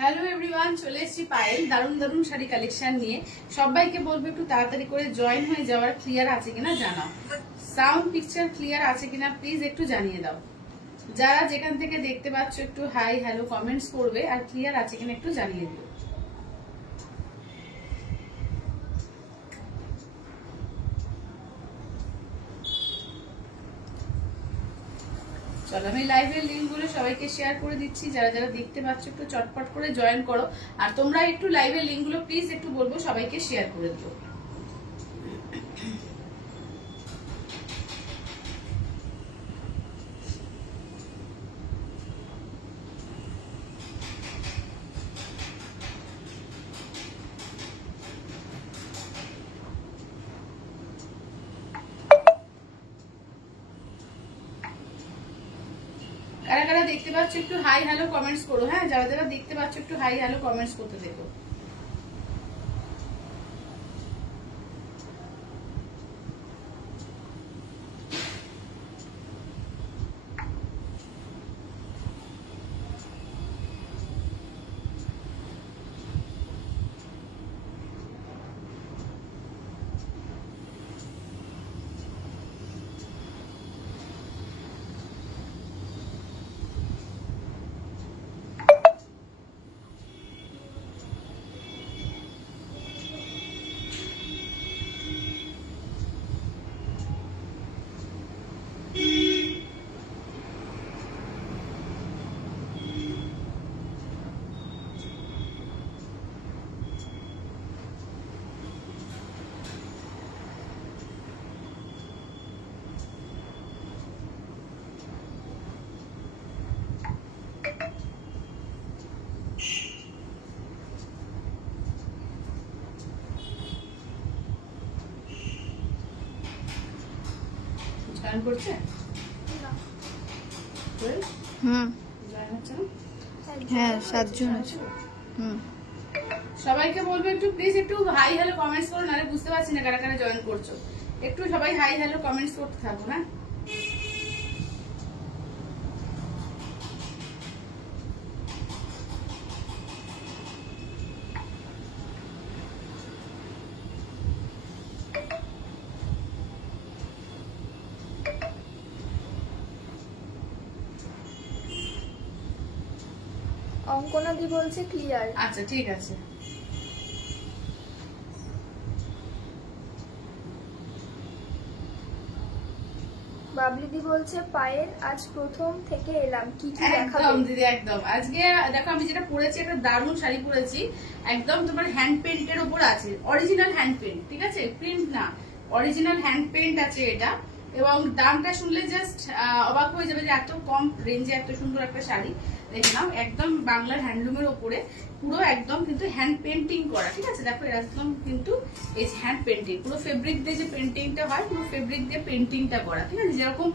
Hello everyone, চলে এসেছি পায়েল দারুণ দারুণ শাড়ি কালেকশন নিয়ে। সবাইকে বলবো একটু তাড়াতাড়ি করে জয়েন হয়ে যাওয়ার। ক্লিয়ার আছে কিনা জানাও, সাউন্ড পিকচার ক্লিয়ার আছে কিনা প্লিজ একটু জানিয়ে দাও। যারা যেখান থেকে দেখতে পাচ্ছ একটু হাই হ্যালো কমেন্টস করবে, আর ক্লিয়ার আছে কিনা একটু জানিয়ে দিও। চলো আমি লাইভের লিঙ্কগুলো সবাইকে শেয়ার করে দিচ্ছি। যারা যারা দেখতে পাচ্ছ একটু চটপট করে জয়েন করো, আর তোমরা একটু লাইভের লিঙ্কগুলো প্লিজ একটু বলবো সবাইকে শেয়ার করে দিও। কারা কারা দেখতে পাচ্ছ একটু হাই হ্যালো কমেন্টস করো। হ্যাঁ, যারা যারা দেখতে পাচ্ছ একটু হাই হ্যালো কমেন্টস করতে দেখো। জয়েন করছে? হ্যাঁ 7 জন আছে। সবাইকে বলবো একটু প্লিজ একটু হাই হ্যালো কমেন্টস করো, নাহলে বুঝতে পারছি না কারা কারা জয়েন করছো। একটু সবাই হাই হ্যালো কমেন্টস করতে থাকো। হ্যাঁ, অঙ্কনা দি বলছে ক্লিয়ার। আচ্ছা ঠিক আছে। বাবলি দি বলছে পায়েল আজ প্রথম থেকে এলাম, কি কি দেখাবে? একদম দিদি একদম। আজকে দেখো আমি যেটা পরেছি, একটা দারুণ শাড়ি পরেছি, একদম তোমার হ্যান্ড পেইন্টের উপর আছে, অরিজিনাল হ্যান্ড পেইন্ট, ঠিক আছে, প্রিন্ট না, অরিজিনাল হ্যান্ড পেইন্ট আছে এটা। এবং দামটা শুনলে জাস্ট অবাক হয়ে যাবে যে এত কম রেঞ্জে এত সুন্দর একটা শাড়ি। দেখে নাও, একদম বাংলার হ্যান্ডলুমের ওপরে পুরো একদম কিন্তু হ্যান্ড পেন্টিং করা, ঠিক আছে। দেখো একদম কিন্তু এই হ্যান্ড পেন্টিং, পুরো ফেব্রিক দিয়ে যে পেন্টিংটা হয়, পুরো ফেব্রিক দিয়ে পেন্টিংটা করা, ঠিক আছে। যেরকম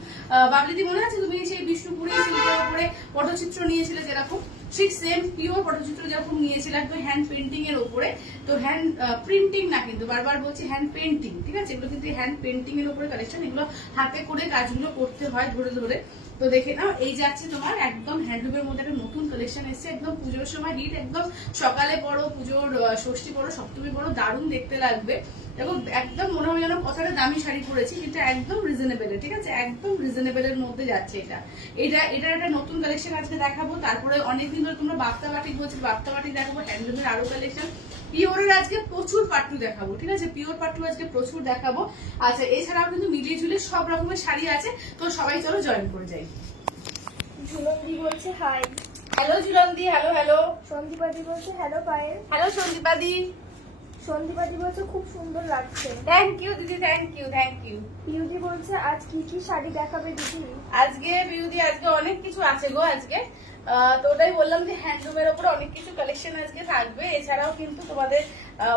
বাবলিদি মনে আছে তুমি সেই বিষ্ণুপুরে সিল্কের উপরে পটচিত্র নিয়েছিলে, যেরকম ঠিক সেম পিওর পটচিত্র যেরকম নিয়েছিল একদম হ্যান্ড পেন্টিং এর উপরে। তো হ্যান্ড প্রিন্টিং না, কিন্তু বারবার বলছি হ্যান্ড পেন্টিং, ঠিক আছে। এগুলো কিন্তু হ্যান্ড পেন্টিং এর উপরে কালেকশন, এগুলো হাতে করে কাজগুলো করতে হয় ধরে ধরে। তো দেখে নাও, এই যাচ্ছে তোমার একদম হ্যান্ডলুমের মধ্যে একটা নতুন কালেকশন এসেছে, একদম পুজোর সময় হিট, একদম সকালে পড়ো, পুজোর ষষ্ঠী পড়ো, সপ্তমী পড়ো, দারুণ দেখতে লাগবে। দেখো একদম মনে হয় যেন কতটা দামি শাড়ি পরেছি, কিন্তু একদম রিজনেবল, ঠিক আছে, একদম রিজনেবলের মধ্যে যাচ্ছে এটা। এটার একটা নতুন কালেকশন আজকে দেখাবো। তারপরে অনেকদিন ধরে তোমরা বাপ্তা বাটিক বলছি, বাপ্তা বাটিক দেখাবো, হ্যান্ডলুমের আরো কালেকশন, পিওরের আজকে প্রচুর পাট্টু দেখাবো, ঠিক আছে, পিওর পাট্টু আজকে প্রচুর দেখাবো। আচ্ছা, এছাড়াও কিন্তু মিলিয়ে ঝুলিয়ে সব রকমের শাড়ি আছে। তো সবাই চলো জয়েন করে যাই। ঝুলন্দি বলছে হাই। হ্যালো ঝুলন্দি, হ্যালো হ্যালো। সন্দীপাদি বলছে হ্যালো পায়েল। হ্যালো সন্দীপাদি। সন্দীপাদি বলছে খুব সুন্দর লাগছে। থ্যাংক ইউ দিদি, থ্যাংক ইউ থ্যাংক ইউ। পিউদি বলছে আজ কি কি শাড়ি দেখাবে দিদি? আজকে বিউদি আজকে অনেক কিছু আছে গো আজকে। তো ওটাই বললাম যে হ্যান্ডলুমের উপরে অনেক কিছু কালেকশন আজকে থাকবে। এছাড়াও কিন্তু তোমাদের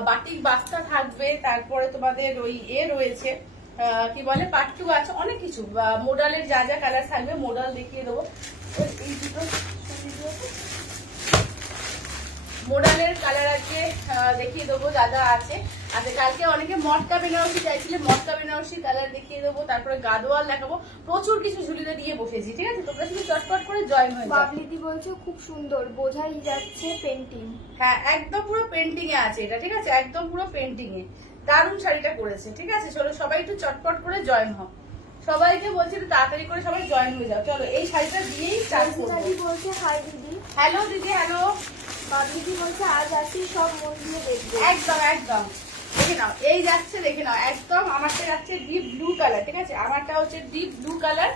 বাটিক বাস্তা থাকবে, তারপরে তোমাদের ওই রয়েছে কি বলে পাট্টু আছে, অনেক কিছু মোডালের যা যা কালার থাকবে মোডাল দেখিয়ে দেবো। এই দুটো মোডালের কালার আজকে দেখিয়ে দেবো দাদা আছে। আচ্ছা কালকে অনেকে মটকা বেনারসি চাইছিলে, মটকা বেনারসি কালার দেখিয়ে দেবো, তারপরে গাদোয়াল দেখাবো, প্রচুর কিছু ঝুলিতে দিয়ে বসেছি। ঠিক আছে, তোমরা শুধু চটপট করে জয়েন হয়ে যাও। বাবলিদি বলছে খুব সুন্দর, বোঝাই যাচ্ছে পেন্টিং। হ্যাঁ একদম পুরো পেন্টিং এ আছে এটা। ঠিক আছে, একদম পুরো পেন্টিং এ দারুণ শাড়িটা করেছে। ঠিক আছে, চলো সবাই একটু চটপট করে জয়েন হও। সবাইকে বলছি একটু তাড়াতাড়ি করে সবাই জয়েন হয়ে যাও। চলো এই শাড়িটা দিয়েই স্টার্ট করবো। দিদি বলছে হাই দিদি। হ্যালো দিদি, হ্যালো। বাবলিদি বলছে আজ আসি, সব মন দিয়ে দেখবো। একদম একদম দেখে নাও, এই যাচ্ছে দেখে নাও, একদম আমারটা যাচ্ছে ডিপ ব্লু কালার। ঠিক আছে, আমারটা হচ্ছে ডিপ ব্লু কালার।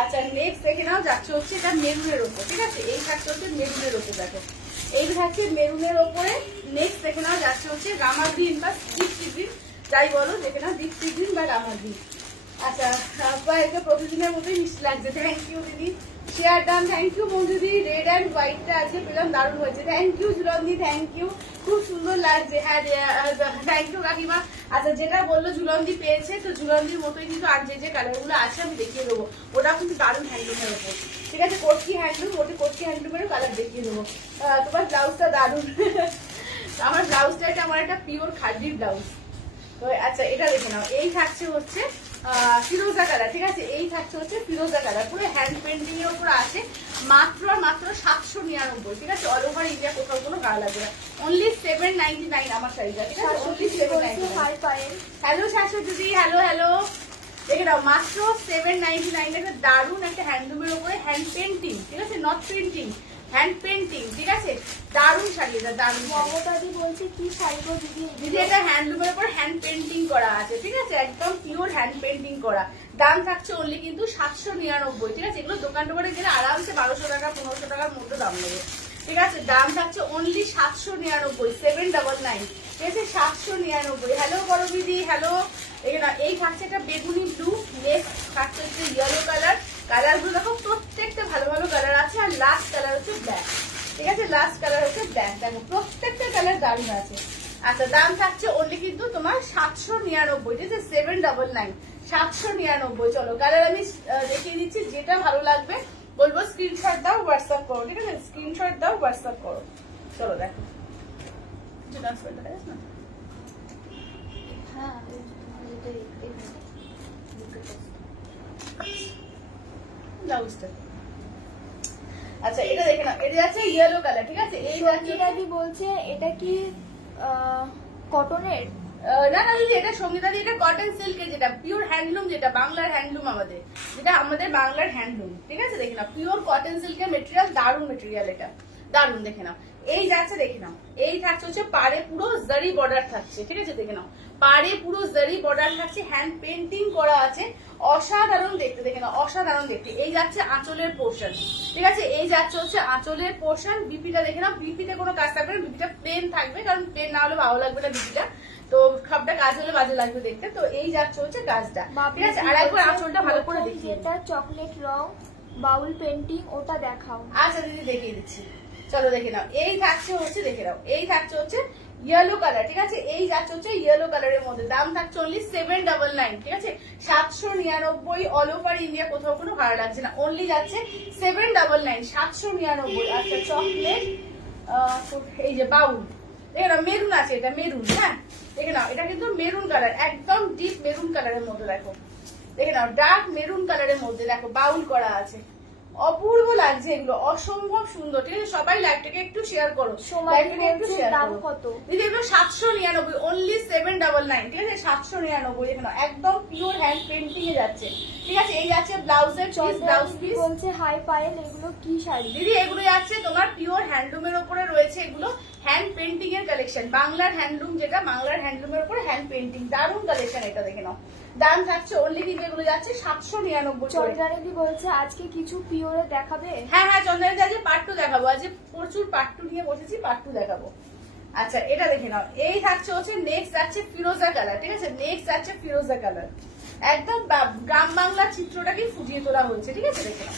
আচ্ছা নেক্সট দেখে নাও যাচ্ছে হচ্ছে এটা মেরুনের ওপর। ঠিক আছে, এই থাকছে হচ্ছে মেরুনের ওপর, দেখো এই থাকছে মেরুনের ওপরে। নেক্সট দেখে নাও যাচ্ছে হচ্ছে রামা গ্রিন বা ডিপ সি গ্রিন, যাই বলো দেখে নাও, ডিপ সি গ্রিন বা রামা গ্রিন। আচ্ছা এটা প্রতিদিনের মতোই মিষ্টি লাগছে। থ্যাংক ইউ দিদি, শেয়ার ডান। থ্যাংক ইউ বন্ধুদি, রেড অ্যান্ড হোয়াইটটা আজকে পেলাম, দারুণ হয়েছে। থ্যাংক ইউ ঝুলন্দি, থ্যাংক ইউ, খুব সুন্দর লাগছে। হ্যাঁ থ্যাংক ইউ কাকিমা। আচ্ছা যেটা বললো ঝুলন্দি পেয়েছে, তো ঝুলন্দির মতোই কিন্তু আর যে কালারগুলো আছে আমি দেখিয়ে দেবো। ওটা কিন্তু দারুণ হ্যান্ডলুমের ওপর। ঠিক আছে, কটকি হ্যান্ডলুম, ওটা কটকি হ্যান্ডলুমের কালার দেখিয়ে দেবো। তোমার ব্লাউজটা দারুণ। আমার ব্লাউজটা এটা আমার একটা পিওর খাদির ব্লাউজ। তো আচ্ছা এটা দেখে নাও, এই থাকছে হচ্ছে ফিরোজা কালার। ঠিক আছে, এই থাকছে হচ্ছে ফিরোজা কালার, পুরো হ্যান্ড পেন্টিং এর উপর আছে। মাত্র মাত্র 799। ঠিক আছে, অল ওভার ইন্ডিয়া কোথাও কোনো গায়ে লাগবে না। অনলি 799 আমার শাড়িটা। ঠিক আছে, অনলি 799। হাই পায়েল। হ্যালো শাশুড়ি দিদি, হ্যালো হ্যালো। দেখে নাও মাত্র 799 একটা দারুণ একটা হ্যান্ডলুমের উপরে হ্যান্ড পেন্টিং। ঠিক আছে, নট প্রিন্টিং, হ্যান্ড পেন্টিং। ঠিক আছে, দারুণ শাড়ি এটা, দারুণ। মমতাদি বলছে কি শাড়ি গো দিদি। দিদি এটা হ্যান্ডলুমের উপর হ্যান্ড পেন্টিং করা আছে। ঠিক আছে, একদম পিওর হ্যান্ড পেন্টিং করা। দাম থাকছে অনলি কিন্তু 799। ঠিক আছে, এগুলো দোকান টোকানে গেলে আরামসে 1200 টাকা 1500 টাকার মধ্যে দাম নেবে। ঠিক আছে, দাম থাকছে অনলি 799, 799। ঠিক আছে, 799। হ্যালো বড় দিদি, হ্যালো। এই থাকছে একটা বেগুনি ব্লু, নেক্সট থাকছে হচ্ছে ইয়েলো কালার। কালারগুলো দেখো প্রত্যেকটা ভালো ভালো কালার আছে। আর লাস্ট কালার হচ্ছে ব্ল্যাক। ঠিক আছে, লাস্ট কালার হচ্ছে ব্ল্যাক। দেখো প্রত্যেকটা কালার দারুণ আছে। আচ্ছা দাম থাকছে অনলি কিন্তু তোমার 799। ঠিক আছে, 799, 799। চলো কালার আমি দেখিয়ে দিচ্ছি, যেটা ভালো লাগবে বলবো স্ক্রিনশট দাও, হোয়াটসঅ্যাপ করো। ঠিক আছে, স্ক্রিনশট দাও, হোয়াটসঅ্যাপ করো। চলো দেখো হ্যাঁ ব্লাউজটা। আচ্ছা এটা দেখে নাও, এটা যাচ্ছে ইয়েলো কালার। ঠিক আছে, এই যাচ্ছে সঙ্গীতাদি বলছে এটা কি কটনের? না না দিদি, এটা সঙ্গীতা দি, এটা কটন সিল্কের, যেটা পিওর হ্যান্ডলুম, যেটা বাংলার হ্যান্ডলুম আমাদের, যেটা আমাদের বাংলার হ্যান্ডলুম। ঠিক আছে, দেখে নাও পিওর কটন সিল্কের মেটেরিয়াল, দারুণ মেটেরিয়াল এটা, দারুণ। দেখে নাও এই যাচ্ছে, দেখে নাও এই থাকছে হচ্ছে পাড়ে পুরো জারি বর্ডার থাকছে। ঠিক আছে, দেখে নাও পাড়ে পুরো জারি বর্ডার থাকছে, হ্যান্ড পেন্টিং করা আছে, অসাধারণ দেখতে। দেখে নাও অসাধারণ দেখতে। এই যাচ্ছে আঁচলের পোর্শন। ঠিক আছে, এই যাচ্ছে হচ্ছে আঁচলের পোর্শন। বিপিটা দেখে নাও, বিপিতে কোনো কাজ থাকবে না, বিপিটা প্লেন থাকবে, কারণ প্লেন না হলে ভালো লাগবে না বিপিটা, তো সবটা কাজ হলে বাজে লাগবে দেখতে। তো এই যাচ্ছে হচ্ছে কাজটা। ঠিক আছে, আর একবার আঁচলটা ভালো করে দেখিয়ে। এটা চকলেট রং বাউল পেন্টিং, ওটা দেখাও। আচ্ছা দিদি দেখিয়ে দিচ্ছি, চলো দেখে নাও। এই থাকছে হচ্ছে, দেখে নাও এই থাকছে হচ্ছে ইয়েলো কালার। ঠিক আছে, এই যাচ্ছে হচ্ছে ইয়েলো কালারের মধ্যে। দাম থাকছে অনলি 799। ঠিক আছে, 799, অল ওভার ইন্ডিয়া কোথাও কোনো ভাড়া লাগছে না, অনলি যাচ্ছে 799, 799। আচ্ছা চকলেট, এই যে বাউল, দেখে নাও মেরুন আছে, এটা মেরুন। হ্যাঁ দেখে নাও, এটা কিন্তু মেরুন কালার, একদম ডিপ মেরুন কালারের মধ্যে। দেখো দেখে নাও ডার্ক মেরুন কালারের মধ্যে, দেখো বাউল করা আছে, অপূর্ব লাগছে এগুলো, অসম্ভব সুন্দর। ঠিক আছে, সবাই লাইভটাকে একটু শেয়ার করো, লাইভটাকে একটু শেয়ার দাম করো। কত দিদি এগুলো 799, অনলি 799। ঠিক আছে, 799। এখানে একদম পিওর হ্যান্ড পেন্টিং এ যাচ্ছে। ঠিক আছে, এই যাচ্ছে ব্লাউজের পিস, ব্লাউজ পিস। বলছে হাই পায়েল, এগুলো কি শাড়ি? দিদি এগুলো যাচ্ছে তোমার পিওর হ্যান্ডলুমের উপরে রয়েছে, এগুলো হ্যান্ড পেন্টিং এর কালেকশন, বাংলার হ্যান্ডলুম, যেটা বাংলার হ্যান্ডলুমের উপরে হ্যান্ড পেন্টিং, দারুণ কালেকশন এটা। দেখে নাও দাম থাকছে অনলি কিন্তু এগুলো যাচ্ছে 799। চন্দ্রানিদি বলছে আজকে কিছু পিওরে দেখাবে? হ্যাঁ হ্যাঁ চন্দ্রানিদি, আজকে পার্ট 2 দেখাবো, আজকে প্রচুর পার্ট 2 নিয়ে বসেছি, পার্ট 2 দেখাবো। আচ্ছা এটা দেখে নাও, এই থাকছে হচ্ছে নেক্সট যাচ্ছে ফিরোজা কালার। ঠিক আছে, নেক্সট যাচ্ছে ফিরোজা কালার, একদম গ্রাম বাংলার চিত্রটাকে ফুটিয়ে তোলা হয়েছে। ঠিক আছে, দেখে নাও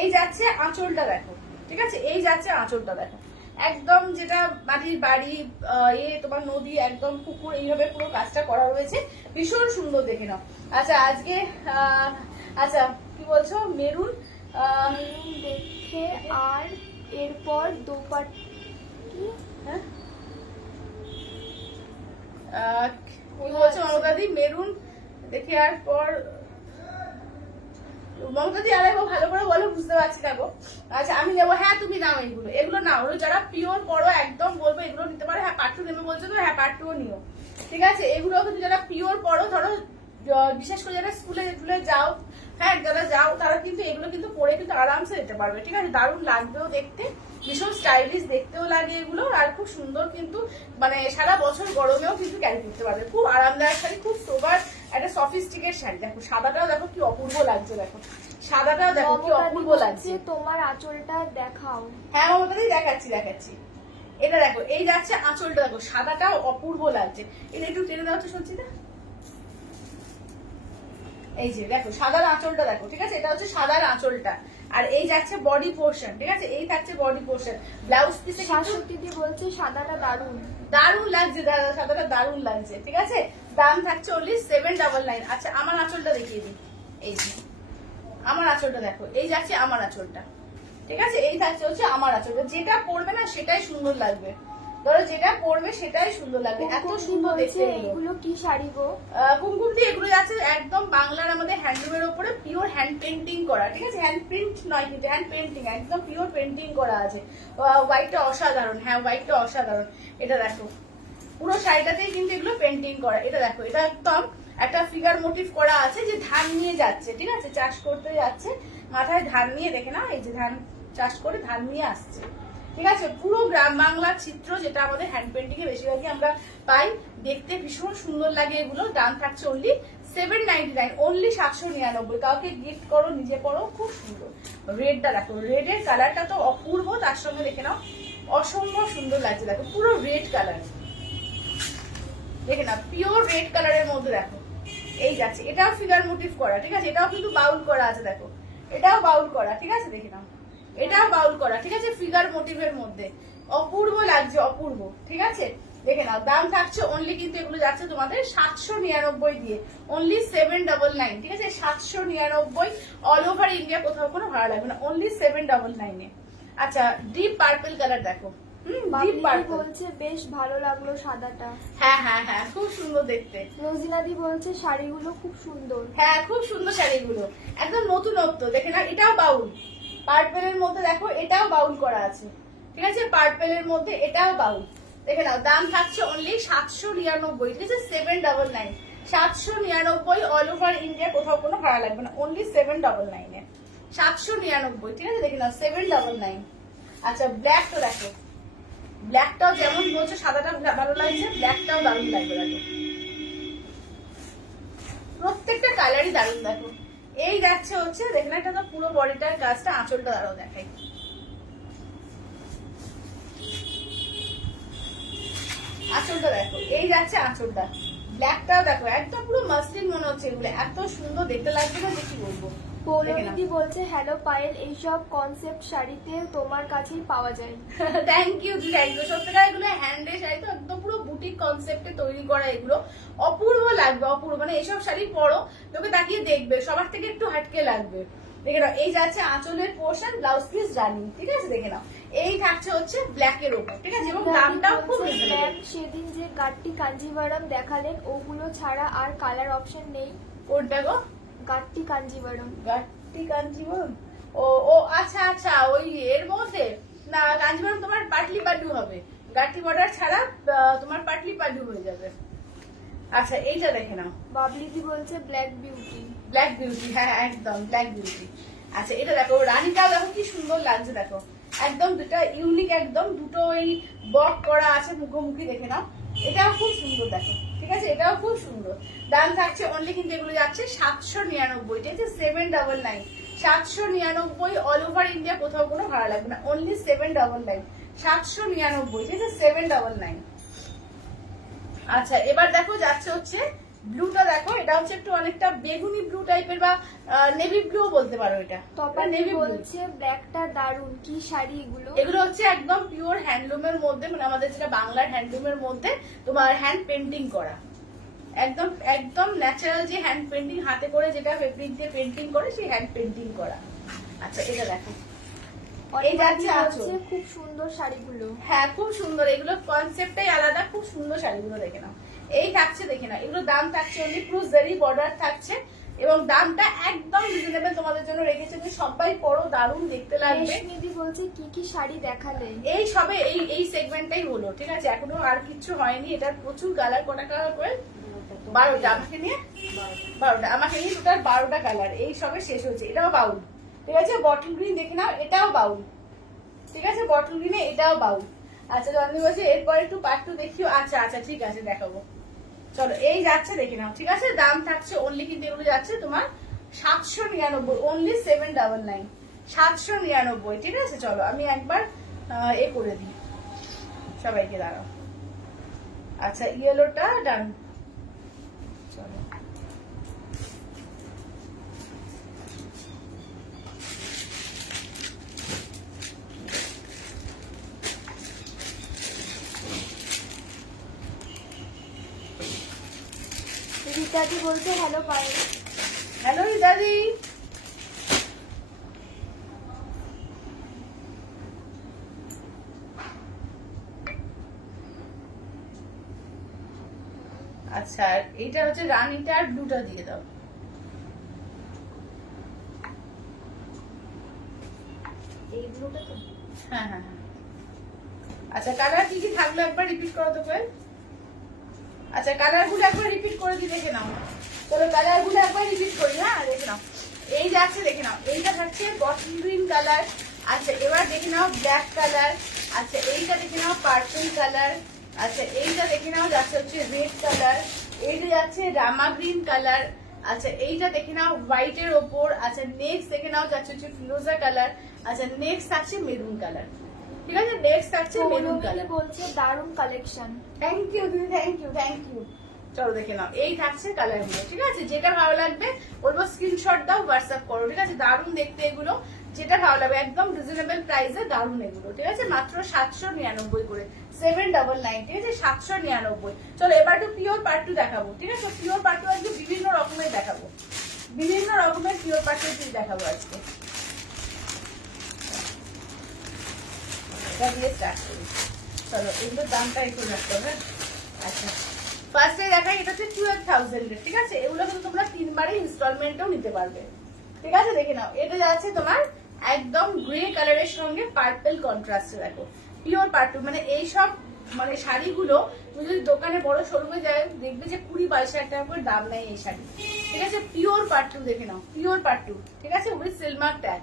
এই যাচ্ছে আঁচলটা দেখো। ঠিক আছে, এই যাচ্ছে আঁচলটা দেখো, একদম যেটা মাটির বাড়ি, তোমার নদী, একদম পুকুর, এইভাবে পুরো কাজটা করা রয়েছে, ভীষণ সুন্দর। দেখে নাও। আচ্ছা আজকে আচ্ছা কি বলছো, মেরুন দেখে, আর এরপর দোপাট্টি, হ্যাঁ কি বলছো মমতাদি? মেরুন দেখে আর পর মমতাদি আরেকবার ভালো করে বলো, বুঝতে পারছি না গো। আচ্ছা আমি নেবো। হ্যাঁ তুমি নাও, এগুলো নাও। ওগুলো যারা পিওর পড়ো একদম বলবো এগুলো নিতে পারো। হ্যাঁ পার্ট 2 নেবে বলছো তো, হ্যাঁ পার্ট 2 নিও, ঠিক আছে। এগুলো কিন্তু যারা পিওর পড়ো, ধরো বিশেষ করে যারা স্কুলে যাও, হ্যাঁ যারা যাও তারা কিন্তু এগুলো কিন্তু পরে কিন্তু আরামসে যেতে পারবে, ঠিক আছে। দারুণ লাগবেও দেখতে, ভীষণ স্টাইলিশ দেখতেও লাগে এগুলো, আর খুব সুন্দর কিন্তু মানে সারা বছর গরমেও কিন্তু ক্যারি করতে পারবে। খুব আরামদায়ক শাড়ি, খুব সোবার একটা সফিস্টিকেট শাড়ি। দেখো সাদাটাও দেখো কি অপূর্ব লাগছে, দেখো সাদাটাও দেখো কি অপূর্ব লাগছে। তোমার আঁচলটা দেখাও। হ্যাঁ মমতাদি দেখাচ্ছি। এটা দেখো, এই যাচ্ছে আঁচলটা, দেখো সাদাটাও অপূর্ব লাগছে। এটা একটু টেনে দেওয়া হচ্ছে সঞ্চিতা। এই যে দেখো সাদার আঁচলটা দেখো, ঠিক আছে। এটা হচ্ছে সাদার আঁচলটা, আর এই যাচ্ছে বডি পোর্শন, ঠিক আছে। এই থাকছে বডি পোর্শন। ব্লাউজ পিসে শাশুড়ি বলছে সাদাটা দারুণ লাগছে, সাদাটা দারুণ লাগছে, ঠিক আছে। দাম থাকছে only 799। আচ্ছা আমার আঁচলটা দেখিয়ে দিই। এই যে আমার আঁচলটা দেখো, এই যাচ্ছে আমার আঁচলটা, ঠিক আছে। এই থাকছে হচ্ছে আমার আঁচলটা। যেটা পরবে না সেটাই সুন্দর লাগবে, ধরো যেটা পরবে সেটাই সুন্দর লাগবে, এত সুন্দর দেখতে। এগুলো কি শাড়ি গো? কুমকুম দিয়ে এগুলো যাচ্ছে একদম বাংলার আমাদের হ্যান্ডলুমের উপরে পিওর হ্যান্ড পেন্টিং করা, ঠিক আছে। হ্যান্ড প্রিন্ট নয় কিন্তু হ্যান্ড পেন্টিং, একদম পিওর পেন্টিং করা আছে। হোয়াইটটা অসাধারণ, হ্যাঁ হোয়াইটটা অসাধারণ। এটা দেখো পুরো শাড়িটাতেই কিন্তু এগুলো পেন্টিং করা। এটা দেখো, এটা একদম একটা ফিগার মোটিভ করা আছে, যে ধান নিয়ে যাচ্ছে, ঠিক আছে। চাষ করতে যাচ্ছে, মাথায় ধান নিয়ে, দেখে না এই যে ধান চাষ করে ধান নিয়ে আসছে, ঠিক আছে। পুরো গ্রাম বাংলার চিত্র, যেটা আমাদের হ্যান্ড পেন্টিং এ বেশিরভাগই আমরা পাই, দেখতে ভীষণ সুন্দর লাগে এগুলো। দাম থাকছে only 799, only 799। কাউকে গিফট করো, নিজে পরো, খুব সুন্দর। রেডটা দেখো, রেডের কালারটা তো অপূর্ব, তার সঙ্গে দেখে নাও অসম্ভব সুন্দর লাগছে। দেখো পুরো রেড কালার, দেখে না পিওর রেড কালারের মধ্যে দেখো এই যাচ্ছে। এটাও ফিগার মোটিভ করা, ঠিক আছে। এটাও কিন্তু বাউল করা আছে, দেখো এটাও বাউল করা, ঠিক আছে। দেখে নাও এটাও বাউল করা, ঠিক আছে, ফিগার মোটিভের মধ্যে অপূর্ব লাগছে, অপূর্ব, ঠিক আছে। দেখে নাও দাম থাকছে অনলি কিন্তু এগুলো যাচ্ছে তোমাদের 799 দিয়ে, অনলি 799, ঠিক আছে। 799 অল ওভার ইন্ডিয়া, কোথাও কোনো ভাড়া লাগবে না, অনলি 799 এ। আচ্ছা ডিপ পার্পল কালার দেখো, বলছে বেশ ভালো লাগলো সাদাটা। হ্যাঁ খুব সুন্দর দেখতে। রোজিনাদি বলছে শাড়িগুলো খুব সুন্দর। হ্যাঁ খুব সুন্দর শাড়িগুলো, একদম নতুনত্ব। দেখে না এটাও বাউল, পার্পেলের মধ্যে দেখো এটাও বাউল করা আছে, ঠিক আছে। পার্পেলের মধ্যে এটাও বাউল, দেখে নাও। দাম থাকছে অনলি 799, ঠিক আছে। 799, 799 অল ওভার ইন্ডিয়া, কোথাও কোনো ভাড়া লাগবে না, অনলি 799 এ 799, ঠিক আছে। দেখে নাও 799। আচ্ছা ব্ল্যাকটা দেখো, ব্ল্যাকটাও যেমন বলছো সাদাটা ভালো লাগছে, ব্ল্যাকটাও দারুণ লাগবে। দেখো প্রত্যেকটা কালারই দারুণ। দেখো এই যাচ্ছে হচ্ছে, দেখলে এটা তো পুরো বডিটার কাজটা, আঁচলটা দাঁড়াও দেখাই। আঁচলটা দেখো, এই যাচ্ছে আঁচলটা। ব্ল্যাকটাও দেখো একদম পুরো মাসলিন মনে হচ্ছে, এগুলো এত সুন্দর দেখতে লাগবে না যে কি বলবো। পৌলমিদি বলছে হ্যালো পায়েল, এইসব কনসেপ্ট শাড়িতে তোমার কাছেই পাওয়া যায়। থ্যাংক ইউ, সত্যিকার এগুলো হ্যান্ডের শাড়ি তো, একদম পুরো বুটিক কনসেপ্টে তৈরি করা এগুলো, অপূর্ব লাগবে, অপূর্ব। মানে এইসব শাড়ি পরো, লোকে তাকিয়ে দেখবে, সবার থেকে একটু হাটকে লাগবে। দেখে নাও এই যাচ্ছে আঁচলের পোর্শন, ব্লাউজ পিস রানিং, ঠিক আছে। দেখে নাও এই থাকছে হচ্ছে ব্ল্যাক এর উপর, ঠিক আছে। এবং দামটাও খুব রিজনেবল। সেদিন যে গাট্টি কাঞ্জিভারম দেখালেন, ওগুলো ছাড়া আর কালার অপশন নেই? কোনটা গো? গাট্টি কাঞ্জিভারম। গাট্টি কাঞ্জিভারম, ও আচ্ছা ওই এর মধ্যে না, কাঞ্জিভারম তোমার পাটলি পাড্ডু হবে, গাট্টি বর্ডার ছাড়া তোমার পাটলি পাড্ডু হয়ে যাবে। আচ্ছা এইটা দেখে নাও, বাবলিদি বলছে ব্ল্যাক বিউটি। ব্ল্যাক বিউটি, হ্যাঁ একদম ব্ল্যাক বিউটি। আচ্ছা এটা দেখো, রানীটাও দেখো কি সুন্দর লাগছে, দেখো একদম দুটা ইউনিক, একদম দুটো এই বক করা আছে মুখোমুখি, দেখে নাও এটাও খুব সুন্দর, দেখো ঠিক আছে, এটাও খুব সুন্দর। দাম থাকছে অনলি কিন্তু এগুলো যাচ্ছে 799, ঠিক আছে। 799, 799 অল ওভার ইন্ডিয়া, কোথাও কোনো ভাড়া লাগবে না, অনলি 799, 799, ঠিক আছে। 799। আচ্ছা এবার দেখো যাচ্ছে হচ্ছে ব্লুটা, দেখো এটা হচ্ছে একটু অনেকটা বেগুনি ব্লু টাইপের, বা নেভি ব্লু বলতে পারো। এটা নেভি বলছে ব্ল্যাকটা দারুন, কি শাড়ি এগুলো? এগুলো হচ্ছে একদম পিওর হ্যান্ডলুমের মধ্যে, মানে আমাদের যেটা বাংলার হ্যান্ডলুমের মধ্যে তোমার হ্যান্ড পেন্টিং করা, একদম একদম ন্যাচারাল যে হ্যান্ড পেন্টিং, হাতে করে যেটা ফেব্রিক দিয়ে পেন্টিং করে, সেই হ্যান্ড পেন্টিং করা। আচ্ছা এটা দেখো, এই যাচ্ছে আঁচল, খুব সুন্দর শাড়িগুলো। হ্যাঁ খুব সুন্দর, এগুলো কনসেপ্টটাই আলাদা, খুব সুন্দর শাড়িগুলো দেখে নাও। এই থাকছে দেখে না, এগুলো দাম থাকছে অনলি ক্রুজ জারি বর্ডার থাকছে এবং দামটা একদম রিজনেবল তোমাদের জন্য রেখেছে, যে সবাই পরো, দারুণ দেখতে লাগবে। রেশমিদি বলছে কি কি শাড়ি দেখালে? এই সবে এই সেগমেন্টটাই হলো, ঠিক আছে, এখনো আর কিচ্ছু হয়নি। এটার প্রচুর কালার, কটা কালার করে 12টা, আমাকে নিয়ে 12টা, আমাকে নিয়ে টোটাল 12টা কালার, এই সবে শেষ হয়েছে। এটাও বাউল, ঠিক আছে, বটল গ্রিন দেখে নাও, এটাও বাউল, ঠিক আছে, বটল গ্রিনে এটাও বাউল। আচ্ছা জন্মি বলছে এরপর একটু পার্ট 2 দেখিও। আচ্ছা আচ্ছা ঠিক আছে, দেখাবো। চলো এই যাচ্ছে দেখে নাও, ঠিক আছে। দাম থাকছে অনলি, কিন্তু এগুলো যাচ্ছে তোমার 799, অনলি 799, 799, ঠিক আছে। চলো আমি একবার এ করে দিই সবাইকে, দাঁড়াও। আচ্ছা ইয়েলোটা ডান, চলো। রীতাদি বলছে হ্যালো পায়েল। হ্যালো দাদি। আচ্ছা এইটা হচ্ছে রানীটা আর ব্লুটা দিয়ে দাও। এই ব্লুটা তো, হ্যাঁ হ্যাঁ হ্যাঁ। আচ্ছা কালার কি কি থাকলো একবার রিপিট করো তো কোয়েল। আচ্ছা কালার গুলো একবার রিপিট করে দিই, দেখে নাও। চলো কালার গুলো একবার রিপিট করি, হ্যাঁ দেখে নাও। এই যাচ্ছে দেখে নাও, এইটা থাকছে বটল গ্রিন কালার। আচ্ছা এবার দেখে নাও ব্ল্যাক কালার। আচ্ছা এইটা দেখে নাও পার্পল কালার। আচ্ছা এইটা দেখে নাও যাচ্ছে হচ্ছে রেড কালার। এইটা যাচ্ছে রামা গ্রিন কালার। আচ্ছা এইটা দেখে নাও হোয়াইটের ওপর। আচ্ছা নেক্সট দেখে নাও যাচ্ছে হচ্ছে ফিরোজা কালার। আচ্ছা নেক্সট থাকছে মেরুন কালার, ঠিক আছে, নেক্সট থাকছে মেরুন কালার। বলছে দারুণ কালেকশন। থ্যাংক ইউ দিদি, থ্যাংক ইউ থ্যাংক ইউ। চলো দেখে নাও, এই থাকছে কালার গুলো, ঠিক আছে। যেটা ভালো লাগবে বলবো স্ক্রিনশট দাও, হোয়াটসঅ্যাপ করো, ঠিক আছে। দারুণ দেখতে এগুলো, যেটা ভালো লাগবে একদম রিজনেবল প্রাইসে দারুণ এগুলো, ঠিক আছে। মাত্র 799 করে, 799, ঠিক আছে, 799। চলো এবার একটু পিওর পার্ট 2 দেখাবো, ঠিক আছে। পিওর পার্ট 2 আজকে বিভিন্ন রকমের দেখাবো, বিভিন্ন রকমের পিওর পার্ট 2 দেখাবো আজকে। এটা দিয়ে স্টার্ট করি। চলো এগুলোর দামটা একটু রাখতে হবে। আচ্ছা ফার্স্টে দেখাই, এটা হচ্ছে 12,000 ঠিক আছে। এগুলো কিন্তু তোমরা 3 বারে ইনস্টলমেন্টেও নিতে পারবে, ঠিক আছে। দেখে নাও, এটা যাচ্ছে তোমার একদম গ্রে কালারের সঙ্গে পার্পল কন্ট্রাস্টে, দেখো পিওর পার্ট 2। মানে এইসব মানে শাড়িগুলো তুমি যদি দোকানে বড় শোরুমে যায় দেখবে যে 20-22 টাকা করে দাম নেয় এই শাড়ি, ঠিক আছে। পিওর পার্ট 2 দেখে নাও, পিওর পার্ট 2, ঠিক আছে, with Silk Mark tag.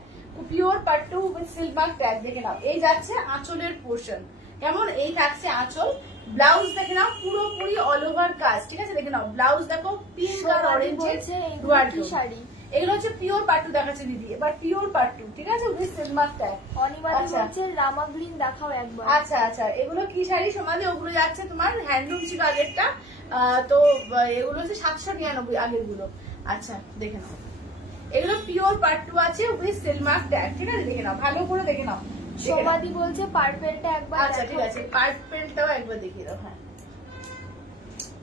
Pure part 2 with Silk Mark tag, দেখে নাও। এই যাচ্ছে আঁচলের পোর্শন, কেমন এই থাকছে আঁচল। ব্লাউজ দেখে নাও পুরোপুরি অল ওভার কাজ, ঠিক আছে। দেখে নাও ব্লাউজ দেখো পিঙ্ক আর অরেঞ্জের ডুয়াল টোন। শাড়ি এগুলো হচ্ছে পিওর পার্ট 2 দেখাচ্ছে দিদি, এবার পিওর পার্ট 2, ঠিক আছে, উইথ সিলমার্ক ট্যাগ। অনিমাদি বলছে রামা গ্রিন দেখাও একবার। আচ্ছা আচ্ছা এগুলো কি শাড়ি সোমালি? ওগুলো যাচ্ছে তোমার হ্যান্ডলুম ছিল আগেরটা, তো এগুলো হচ্ছে 799 আগের গুলো। আচ্ছা দেখে নাও, এগুলো পিওর পার্ট 2 আছে উইথ সিলমার্ক ট্যাগ, ঠিক আছে। দেখে নাও ভালো করে, দেখে নাও। সোমাদি বলছে পার্পেলটা একবার আচ্ছা ঠিক আছে, পার্পেলটাও একবার দেখিয়ে দাও, হ্যাঁ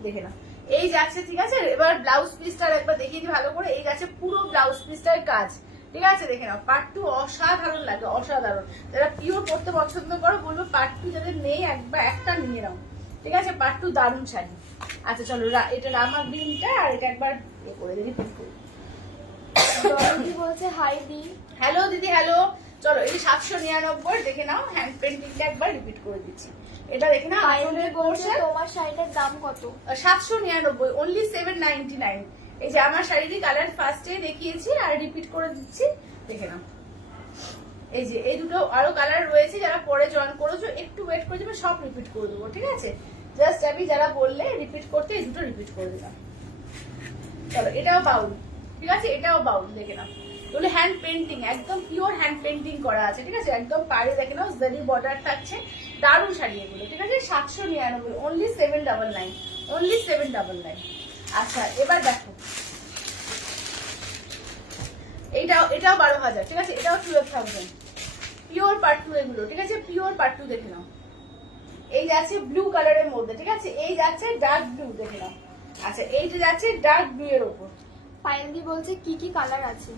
দেখে নাও। এই যাচ্ছে, ঠিক আছে। এবার ব্লাউজ পিসটার একবার দেখিয়ে দিই ভালো করে। এই যাচ্ছে পুরো ব্লাউজ পিসটার কাজ, ঠিক আছে। দেখে নাও পার্ট 2 অসাধারণ লাগে, অসাধারণ। যারা পিওর পড়তে পছন্দ করো বলবো পার্ট 2 যাদের নেই একবার একটা নিয়ে নাও, ঠিক আছে। পার্ট 2 দারুণ শাড়ি। আচ্ছা চলো এটা রামা গ্রিনটা, আর এটা একবার এ করে দিই, রিপিট করি। দরদি বলছে হাই দি। হ্যালো দিদি, হ্যালো। চলো এই 799 দেখে নাও, হ্যান্ড পেন্টিংটা একবার রিপিট করে দিচ্ছি। এটা দেখে নাও আঁচলের পোরশন। তোমার শাড়িটার দাম কত? 799, অনলি 799। এই যে আমার শাড়ির কালার ফার্স্টে দেখিয়েছি আর রিপিট করে দিচ্ছি, দেখে নাও। এই যে এই দুটো আরো কালার রয়েছে, যারা পরে জয়েন করেছো একটু ওয়েট করে যাবে, সব রিপিট করে দেবো, ঠিক আছে। জাস্ট আমি যারা বললে রিপিট করতে এই দুটো রিপিট করে দিলাম। চলো এটাও বাউল, ঠিক আছে, এটাও বাউল, দেখে নাও। এগুলো হ্যান্ড পেন্টিং, একদম পিওর হ্যান্ড পেন্টিং করা আছে, ঠিক আছে। একদম পাড়ে দেখে নাও জারি বর্ডার থাকছে, দারুণ শাড়ি এগুলো, ঠিক আছে। 799, অনলি 799, অনলি 799। আচ্ছা এবার দেখো এটাও 12,000, ঠিক আছে। এটাও 12,000, পিওর পার্ট 2 এগুলো, ঠিক আছে, পিওর পার্ট 2 দেখে নাও। এই যাচ্ছে ব্লু কালারের মধ্যে, ঠিক আছে। এই যাচ্ছে ডার্ক ব্লু, দেখে নাও। আচ্ছা এইটা যাচ্ছে ডার্ক ব্লু এর উপর, পায়েলদি বলছে কি কি কালার আছে?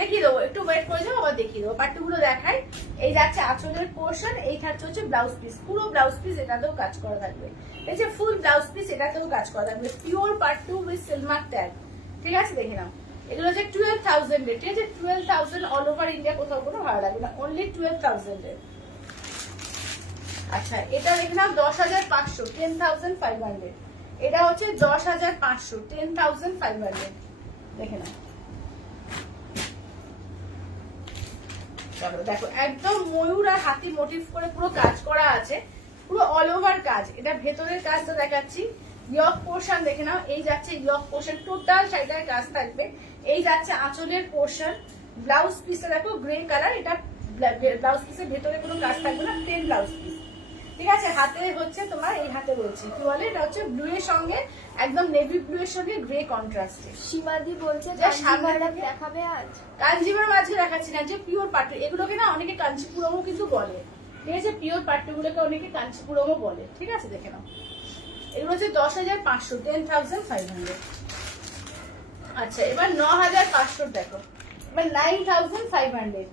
দেখিয়ে দেবো, একটু ওয়েট করে যাও, আবার দেখিয়ে দেবো। পাট্টুগুলো দেখাই। এই যাচ্ছে আঁচলের পোর্শন, এই থাকছে হচ্ছে ব্লাউজ পিস, পুরো ব্লাউজ পিস এটাতেও কাজ করা থাকবে। এই যে ফুল ব্লাউজ পিস এটাতেও কাজ করা থাকবে, pure pattu with silver tag. ঠিক আছে, দেখে নাও। এগুলো হচ্ছে 12,000 এর, ঠিক আছে? 12,000 অল ওভার ইন্ডিয়া, কোথাও কোনো ভাড়া লাগবে না, অনলি 12,000 এর। আচ্ছা, এটা দেখে নাও 10,500, 10,500। এটা হচ্ছে 10,500, 10,500। দেখে নাও। দেখো একদম ময়ূর আর হাতি মোটিভ করে পুরো কাজ করা আছে, পুরো অল ওভার কাজ। এটা ভেতরের কাজটা দেখাচ্ছি। ইয়ক পোর্শন দেখে নাও, এই যাচ্ছে ইয়ক পোর্শন, টোটাল শাড়িটার কাজ থাকবে। এই যাচ্ছে আঁচলের পোর্শন। ব্লাউজ পিসটা দেখো গ্রে কালার, এটা ব্লাউজ পিসের ভেতরে কোনো কাজ থাকবে না, প্লেন ব্লাউজ পিস। ঠিক আছে, হাতে হচ্ছে তোমার, এই হাতে রয়েছে কি বলে, এটা হচ্ছে ব্লু এর সঙ্গে একদম নেভি ব্লু এর সঙ্গে গ্রে কন্ট্রাস্টে। সীমাদি বলছে সামনে দেখাবে আজ। কাঞ্জিভারম আজকে দেখাচ্ছি না, যে পিওর পাট্টু, এগুলোকে না অনেকে কাঞ্চিপুরমও কিন্তু বলে। ঠিক আছে, পিওর পাট্টুগুলোকে অনেকে কাঞ্চিপুরমও বলে। ঠিক আছে, দেখে নাও। এগুলো হচ্ছে 10,500, 10,500। আচ্ছা, এবার 9,500 দেখো, এবার 9,500।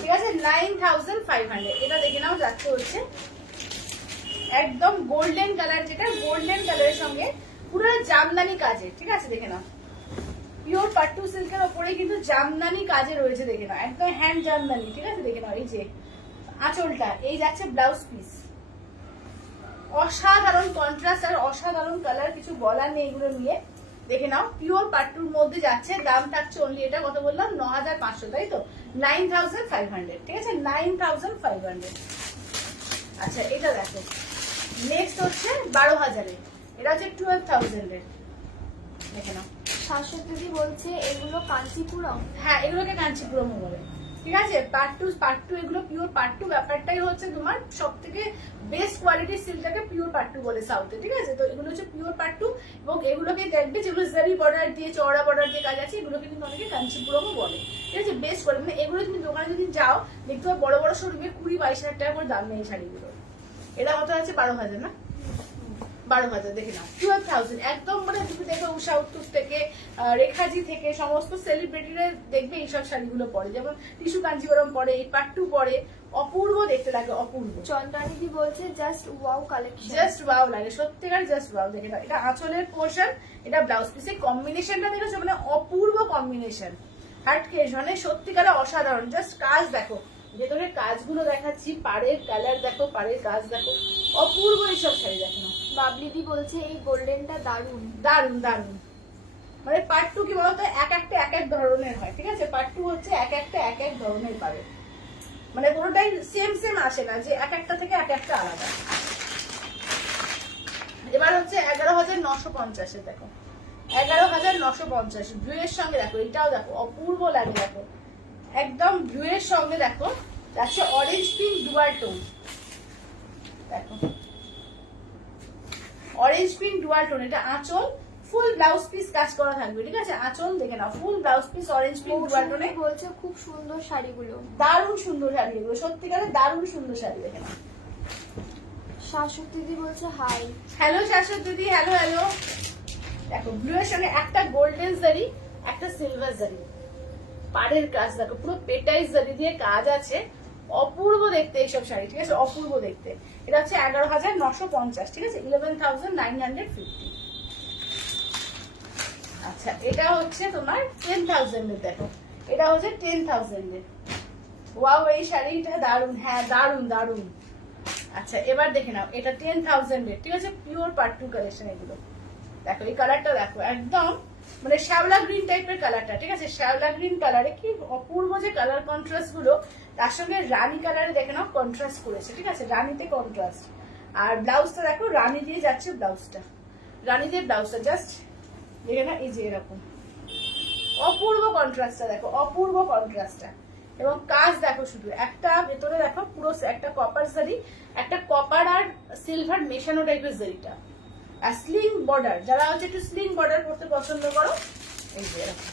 ঠিক আছে, 9,500। এটা দেখে নাও, যাচ্ছে হচ্ছে একদম গোল্ডেন কালার, যেটা গোল্ডেন কালারের সঙ্গে পুরো জামদানি কাজে। ঠিক আছে, দেখে নাও। পিওর পাট্টু সিল্কের ওপরে কিন্তু জামদানি কাজে রয়েছে, দেখে নাও, একদম হ্যান্ড জামদানি। ঠিক আছে, দেখে নাও। এই যে আঁচলটা, এই যাচ্ছে ব্লাউজ পিস, অসাধারণ কন্ট্রাস্ট আর অসাধারণ কালার, কিছু বলার নেই এগুলো নিয়ে। দেখে নাও, পিওর পাট্টুর মধ্যে যাচ্ছে, দাম থাকছে অনলি, এটা কত বললাম, 9,500, তাই তো? 9,500। ঠিক আছে, 9,500। আচ্ছা, এটা দেখো, নেক্সট হচ্ছে 12,000 এর, এটা হচ্ছে 12,000 এর। দেখে নাও। শাশ্বতী বলছে এগুলো কাঞ্চিপুরম। হ্যাঁ, এগুলোকে কাঞ্চিপুরম বলে। ঠিক আছে, পাট্টু পাট্টু, এগুলো পিওর পাট্টু। ব্যাপারটাই হচ্ছে তোমার সব থেকে বেস্ট কোয়ালিটির সিল্কটাকে পিওর পাট্টু বলে সাউথে। ঠিক আছে, তো এগুলো হচ্ছে পিওর পাট্টু, এবং এগুলোকে দেখবে যেগুলো জারি বর্ডার দিয়ে, চওড়া বর্ডার দিয়ে কাজ আছে, এগুলোকে কিন্তু অনেকে কাঞ্চিপুরমও বলে। ঠিক আছে, বেস্ট কোয়ালিটি, মানে এগুলো তুমি দোকানে যদি যাও দেখতে পাবে বড় বড় শোরুমে 20-22,000 টাকা করে দাম নেই শাড়িগুলো। এটা কত আছে, 12,000 না? 12,000। দেখে নাও, 12,000 একদম। মানে তুমি দেখো উষা উত্তর থেকে, রেখাজি থেকে, সমস্ত সেলিব্রিটিরা দেখবে এইসব শাড়িগুলো পরে, যেমন টিস্যু কাঞ্জিবরম পরে, এই পাট্টু পরে, অপূর্ব দেখতে লাগে, অপূর্ব। চন্দ্রানিদি বলছে just wow collection, just wow লাগে, সত্যিকার জাস্ট ওয়াও। দেখে নাও, এটা আঁচলের পোর্শন, এটা ব্লাউজ পিসের কম্বিনেশনটা দেখেছো, মানে অপূর্ব কম্বিনেশন, হাটকে মানে সত্যিকারে অসাধারণ। জাস্ট কাজ দেখো, ভেতরের কাজগুলো দেখাচ্ছি, পাড়ের কালার দেখো, পাড়ের কাজ দেখো, অপূর্ব এইসব শাড়ি। দেখো না, বাবলিদি বলছে এই গোল্ডেনটা দারুন। দারুন দারুন। মানে পাট্টু কি বলতো, এক একটা এক এক ধরনের হয়। ঠিক আছে, পাট্টু হচ্ছে এক একটা এক এক ধরনের পাবে, মানে কোনোটাই সেম সেম আসে না, যে এক একটা থেকে এক একটা আলাদা। এবার হচ্ছে 11,950 দেখো, 11,950 ব্লু এর সঙ্গে দেখো, এটাও দেখো অপূর্ব লাগে। দেখো একদম ব্লু এর সঙ্গে দেখো যাচ্ছে অরেঞ্জ পিঙ্ক ডুয়াল টোন। দেখো অরেঞ্জ পিঙ্ক ডুয়াল টোন, এটা আঁচল, ফুল ব্লাউজ পিস কাজ করা থাকবে। ঠিক আছে, আঁচল দেখে নাও, full blouse piece orange pink dual টোনে। বলছে খুব সুন্দর শাড়িগুলো, দারুণ সুন্দর শাড়ি এগুলো, সত্যিকারের দারুণ সুন্দর শাড়ি। দেখে নাও। শাশ্বতী দিদি বলছে হাই। হ্যালো শাশ্বত দিদি, হ্যালো হ্যালো। দেখো ব্লু এর সঙ্গে একটা গোল্ডেন জারি, একটা সিলভার জারি, পাড়ের কাজ দেখো, পুরো পেটাইজ জারি দিয়ে কাজ আছে, অপূর্ব দেখতে এইসব শাড়ি। ঠিক আছে, অপূর্ব দেখতে। এটা হচ্ছে 11,950। ঠিক আছে, 11,950। আচ্ছা, এটা হচ্ছে তোমার 10,000 এর। দেখো এটা হচ্ছে 10,000 এর। ওয়াও, এই শাড়িটা দারুন, হ্যাঁ দারুন দারুন। আচ্ছা, এবার দেখে নাও, এটা 10,000 এর। ঠিক আছে, পিওর পাট্টু কালেকশন এগুলো। দেখো এই কালারটা দেখো, একদম মানে শ্যাওলা গ্রিন টাইপের কালারটা। ঠিক আছে, শ্যাওলা গ্রিন কালারে কি অপূর্ব যে কালার কন্ট্রাস্ট গুলো, তার সঙ্গে রানী কালারে দেখে নাও কন্ট্রাস্ট করেছে। ঠিক আছে, রানীতে কন্ট্রাস্ট। আর ব্লাউজটা দেখো, রানী দিয়ে যাচ্ছে ব্লাউজটা, রানী দিয়ে ব্লাউজটা জাস্ট দেখে না, এই যে এরকম অপূর্ব কন্ট্রাস্টটা দেখো, অপূর্ব কন্ট্রাস্টটা। এবং কাজ দেখো, শুধু একটা ভেতরে দেখো পুরো একটা কপার জারি, একটা কপার আর সিলভার মেশানো টাইপের জারিটা, আর স্লিং বর্ডার, যারা হচ্ছে একটু স্লিং বর্ডার করতে পছন্দ করো, এই যে এরকম।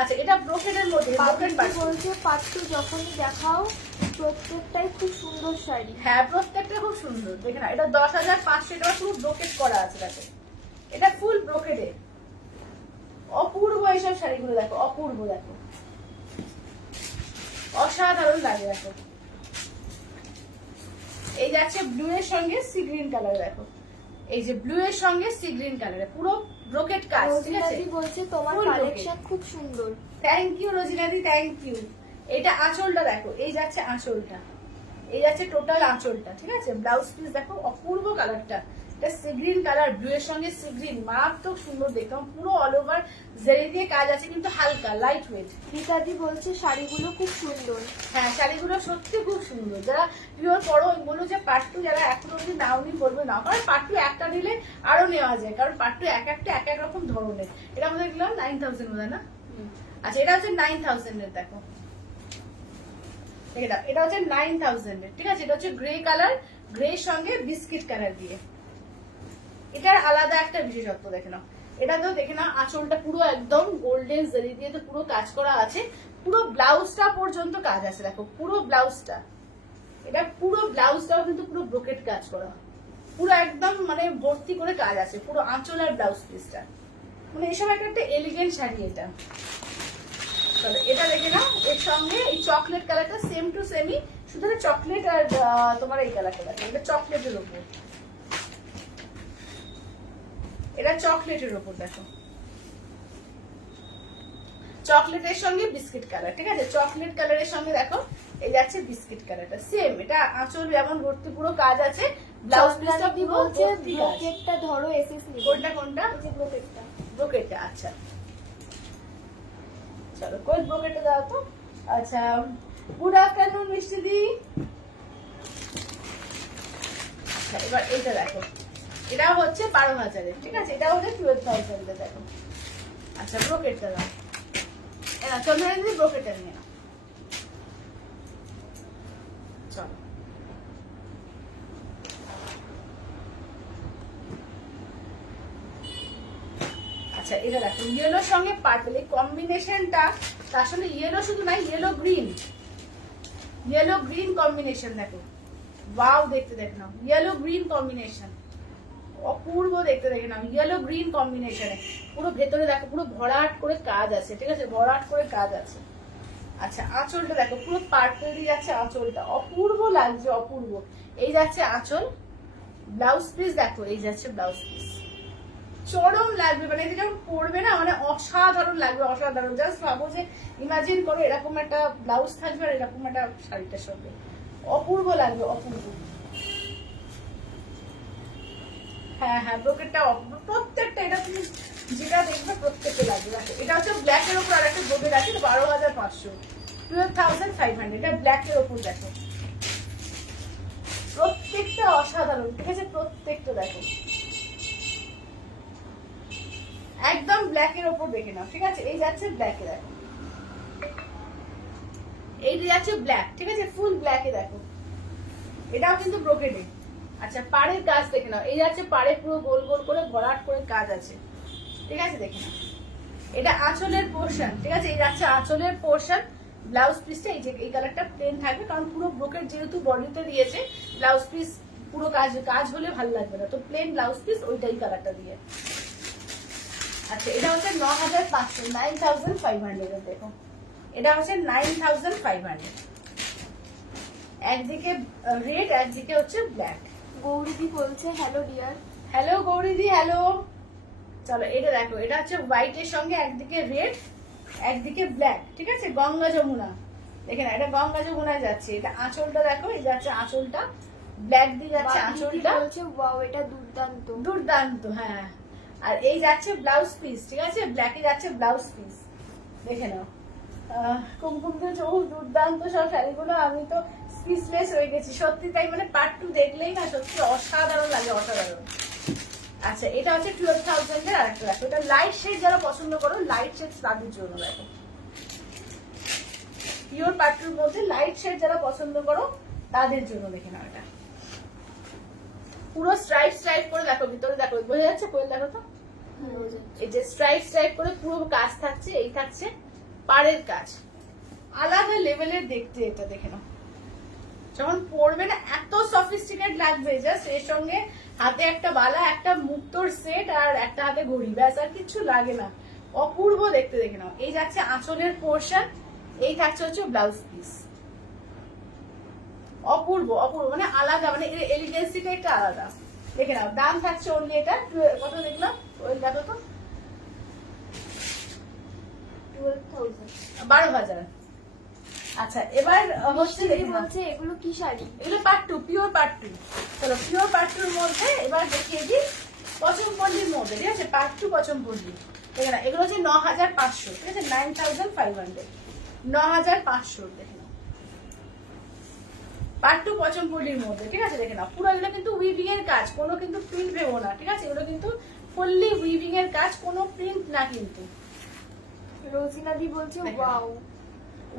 আচ্ছা, এটা ব্রোকেডের মধ্যে, ব্রোকেড বলছে পাট্টু যখনই দেখাও প্রত্যেকটাই খুব সুন্দর শাড়ি। হ্যাঁ, প্রত্যেকটা খুব সুন্দর। দেখে না, এটা 10,500 টাকা পুরো ব্রোকেড করা আছে। দেখো এটা ফুল ব্রোকেডে, অপূর্ব এইসব শাড়িগুলো দেখো, অপূর্ব দেখো, অসাধারণ লাগে দেখো। এই যাচ্ছে ব্লু এর সঙ্গে সি গ্রিন কালার দেখো, এই যে ব্লু এর সঙ্গে সি গ্রিন কালারে পুরো ব্রোকেট কাজ, ঠিক আছে? রোজিনাদি বলছে তোমার Full কালেকশন খুব সুন্দর। থ্যাংক ইউ রোজিনাদি, থ্যাংক ইউ। এটা আঁচলটা দেখো, এই যাচ্ছে আঁচলটা, এই যাচ্ছে টোটাল আঁচলটা, ঠিক আছে? ব্লাউজ পিস দেখো, অপূর্ব কালারটা, এটা সি গ্রিন কালার, ব্লু এর সঙ্গে সি গ্রিন, মারাত্মক সুন্দর দেখলাম। পুরো অল ওভার জেরি দিয়ে কাজ আছে, কিন্তু হালকা লাইট ওয়েট। রীতাদি বলছে শাড়িগুলো খুব সুন্দর। হ্যাঁ, শাড়িগুলো সত্যি খুব সুন্দর। যারা পিওর পরো বলো যে পার্ট টু যারা এখনো অব্দি নাওনি বলবে না, কারণ পার্ট টু একটা নিলে আরো নেওয়া যায়, কারণ পার্ট টু এক একটা এক এক রকম ধরনের। এটা আমাদের দেখলাম 9000 বোধ না? আচ্ছা, এটা হচ্ছে 9000 এর দেখো, এটা হচ্ছে 9000 এর, ঠিক আছে? এটা হচ্ছে গ্রে কালার, গ্রে সঙ্গে বিস্কিট কালার দিয়ে। এটার আলাদা একটা বিশেষত্ব দেখে নাও, এটা তো দেখে নাও আঁচলটা পুরো একদম গোল্ডেন জেরি দিয়ে তো পুরো কাজ করা আছে, পুরো ব্লাউজটা পর্যন্ত কাজ আছে দেখো, পুরো ব্লাউজটা, এটা পুরো ব্লাউজটাও কিন্তু পুরো ব্রোকেট কাজ করা, পুরো একদম মানে ভর্তি করে কাজ আছে পুরো আঁচল আর ব্লাউজ পিসটা। মানে এসব একটা এলিগেন্ট শাড়ি এটা। চলো এটা দেখে নাও, এর সঙ্গে এই চকলেট কালারটা সেম টু সেমই, শুধু চকলেট আর তোমার এই কালারটা দেখো, এটা চকলেটের উপর, এটা চকলেটের উপর দেখো, চকলেটের সঙ্গে বিস্কিট কালার, ঠিক আছে? চকলেট কালারের সঙ্গে দেখো এই যাচ্ছে বিস্কিট কালারটা সেম, এটা আঁচল যেমন ভর্তি পুরো কাজ আছে, ব্লাউজ পিসটা চন্দ্রাদি পুরো বলছে ভর্তি কাজ। ব্রোকেটটা ধরো এসএস নিবে। কোনটা কোনটা? এই যে ব্রোকেটটা। ব্রোকেটটা, আচ্ছা চলো কোন ব্রোকেটটা দাও তো। আচ্ছা, গুড আফটারনুন মিষ্টি দি। আচ্ছা, এবার এইটা দেখো, এটা হচ্ছে 12,000 ঠিক আছে? এটা হচ্ছে 12,000 দেখো। আচ্ছা, ব্রোকেটটা দাও, চন্দ্রানী ব্রোকেটটা নিয়ে নাও। চলো, আচ্ছা এটা দেখো, ইয়েলোর সঙ্গে পার্পল, এই কম্বিনেশনটা, তার সঙ্গে ইয়েলো শুধু নাই, ইয়েলো গ্রিন কম্বিনেশন দেখো, ওয়াও দেখতে দেখে নাও, ইয়েলো গ্রিন কম্বিনেশন অপূর্ব দেখতে দেখে নাও, ইয়েলো গ্রিন কম্বিনেশনে পুরো ভেতরে দেখো পুরো ভরাট করে কাজ আছে, ঠিক আছে? ভরাট করে কাজ আছে। আচ্ছা, আঁচলটা দেখো পুরো পার্পল দিয়ে যাচ্ছে আঁচলটা, অপূর্ব লাগছে, অপূর্ব। এই যাচ্ছে আঁচল, ব্লাউজ পিস দেখো, এই যাচ্ছে ব্লাউজ পিস, চরম লাগবে, মানে এটা যখন পরবে না মানে অসাধারণ লাগবে, অসাধারণ। জাস্ট ভাবো যে ইমাজিন করো এরকম একটা ব্লাউজ থাকবে আর এরকম একটা শাড়িটার সঙ্গে, অপূর্ব লাগবে, অপূর্ব। হ্যাঁ হ্যাঁ, ব্রোকেটটা প্রত্যেকটা, এটা তুমি যেটা দেখবে প্রত্যেকটা লাগবে দেখো। এটা হচ্ছে ব্ল্যাক এর উপর আর একটা ব্রোকেট আছে 12,500, 12,500, এটা ব্ল্যাক এর উপর দেখো, প্রত্যেকটা অসাধারণ, ঠিক আছে? প্রত্যেকটা দেখো একদম ব্ল্যাক এর উপর দেখে নাও, ঠিক আছে? এই যাচ্ছে ব্ল্যাক এ দেখো, এই যাচ্ছে ব্ল্যাক, ঠিক আছে? ফুল ব্ল্যাক এ দেখো, এটাও কিন্তু ব্রোকেটে। আচ্ছা, পাড়ের কাজ দেখে নাও, এই যাচ্ছে পাড়ে পুরো গোল গোল করে ভরাট করে কাজ আছে, ঠিক আছে? দেখে নাও, এটা আঁচলের পোর্শন, ঠিক আছে? এই যাচ্ছে আঁচলের পোর্শন, ব্লাউজ পিসটা এই যে এই কালারটা প্লেন থাকবে, কারণ পুরো ব্রোকেট যেহেতু বডিতে দিয়েছে, ব্লাউজ পিস পুরো কাজ হলে ভালো লাগবে না, তো প্লেন ব্লাউজ পিস ওইটাই কালারটা দিয়ে। আচ্ছা, এটা হচ্ছে 9,500, 9,500 দেখো, এটা হচ্ছে 9,500, একদিকে রেড একদিকে হচ্ছে ব্ল্যাক। গৌরীদি বলছে হ্যালো ডিয়ার। হ্যালো গৌরীদি, হ্যালো। চলো এটা দেখো, এটা হচ্ছে হোয়াইট এর সঙ্গে একদিকে রেড একদিকে ব্ল্যাক, ঠিক আছে? গঙ্গা যমুনা, দেখে না, এটা গঙ্গা যমুনায় যাচ্ছে। এটা আঁচলটা দেখো, এই যাচ্ছে আঁচলটা, ব্ল্যাক দিয়ে যাচ্ছে আঁচলটা, বলছে ওয়াও এটা দুর্দান্ত দুর্দান্ত। হ্যাঁ, আর এই যাচ্ছে ব্লাউজ পিস, ঠিক আছে? ব্ল্যাকে যাচ্ছে ব্লাউজ পিস, দেখে নাও। কুমকুম দিয়ে দুর্দান্ত সব শাড়িগুলো, আমি তো স্পিচলেস হয়ে গেছি সত্যি, তাই মানে পার্ট টু দেখলেই না সত্যি অসাধারণ লাগে, অসাধারণ। আচ্ছা, এটা হচ্ছে 12,000 এর আরেকটা দেখো, এটা লাইট শেড যারা পছন্দ করো, লাইট শেড তাদের জন্য দেখো, পিওর পার্ট টুর মধ্যে লাইট শেড যারা পছন্দ করো তাদের জন্য দেখে নাও। এটা পুরো স্ট্রাইপ করে দেখো, ভিতরে দেখো, বোঝা যাচ্ছে? কোয়েল দেখো তো, এই যে স্ট্রাইপ করে পুরো কাজ থাকছে, এই থাকছে পাড়ের কাজ, আলাদা লেভেলের দেখতে। এটা দেখে নাও, যখন পরবে না এত সফিস্টিকেট লাগবে, জাস্ট এর সঙ্গে হাতে একটা বালা, একটা মুক্তোর সেট আর একটা হাতে ঘড়ি, ব্যাস আর কিছু লাগে না, অপূর্ব দেখতে, দেখে নাও। এই যাচ্ছে আঁচলের পোর্শন, এই থাকছে হচ্ছে ব্লাউজ পিস। অপূর্ব অপূর্ব, মানে আলাদা, মানে এলিগেন্সিটা একটা আলাদা। দেখে নাও, দাম থাকছে অনলি এটা কত দেখলাম, ওই দেখো তো 12,000। আচ্ছা, এবার হচ্ছে বলছে এগুলো কি শাড়ি? এগুলো পাট্টু, পিওর পাট্টু। চলো পিওর পাট্টুর মধ্যে এবার দেখিয়ে দিই পচমপল্লির মধ্যে, ঠিক আছে? পাট্টু পচমপল্লি, দেখে না, এগুলো হচ্ছে 9,500, ঠিক আছে? 9,500, 9,500। দেখে নাও, পাট্টু পচমপল্লির মধ্যে, ঠিক আছে? দেখে নাও, পুরো এগুলো কিন্তু উইভিং এর কাজ, কোনো কিন্তু প্রিন্ট ভেবো না, ঠিক আছে? এগুলো কিন্তু ফুললি উইভিং এর কাজ, কোনো প্রিন্ট না কিন্তু। রোজিনাদি বলছে ওয়াও।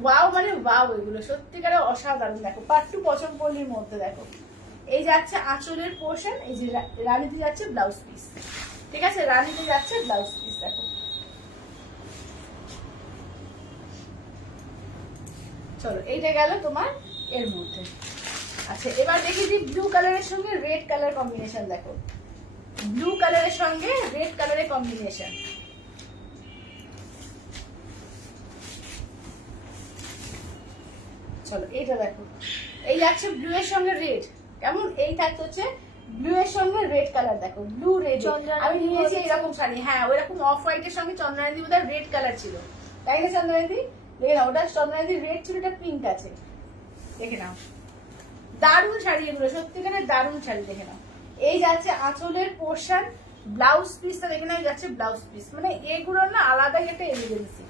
ওয়াও মানে ওয়াও, এগুলো সত্যিকারে অসাধারণ। দেখো পাট্টু পচমপল্লির মধ্যে, দেখো এই যাচ্ছে আঁচলের পোর্শন, এই যে রানীতে যাচ্ছে ব্লাউজ পিস, ঠিক আছে? রানীতে যাচ্ছে ব্লাউজ পিস, দেখো। চলো এইটা গেল তোমার এর মধ্যে। আচ্ছা, এবার দেখি যে ব্লু কালারের সঙ্গে রেড কালার কম্বিনেশন, দেখো ব্লু কালারের সঙ্গে রেড কালারের কম্বিনেশন। চলো এইটা দেখো, এই যাচ্ছে ব্লু এর সঙ্গে রেড, কেমন? এই থাকছে হচ্ছে ব্লু এর সঙ্গে রেড কালার, দেখো ব্লু রেড। আমি নিয়েছি এরকম শাড়ি, হ্যাঁ ওইরকম অফ হোয়াইট এর সঙ্গে চন্দ্রানী বোধহয় রেড কালার ছিল, তাই না চন্দ্রানী? দেখে নাও, ওটা চন্দ্রানী রেড ছিল, এটা পিঙ্ক আছে, দেখে নাও। দারুণ শাড়ি এগুলো, সত্যিকারে দারুণ শাড়ি। দেখে নাও, এই যাচ্ছে আঁচলের পোর্শন, ব্লাউজ পিসটা দেখে নাও, যাচ্ছে ব্লাউজ পিস। মানে এগুলো না আলাদাই একটা এলিগেন্সি,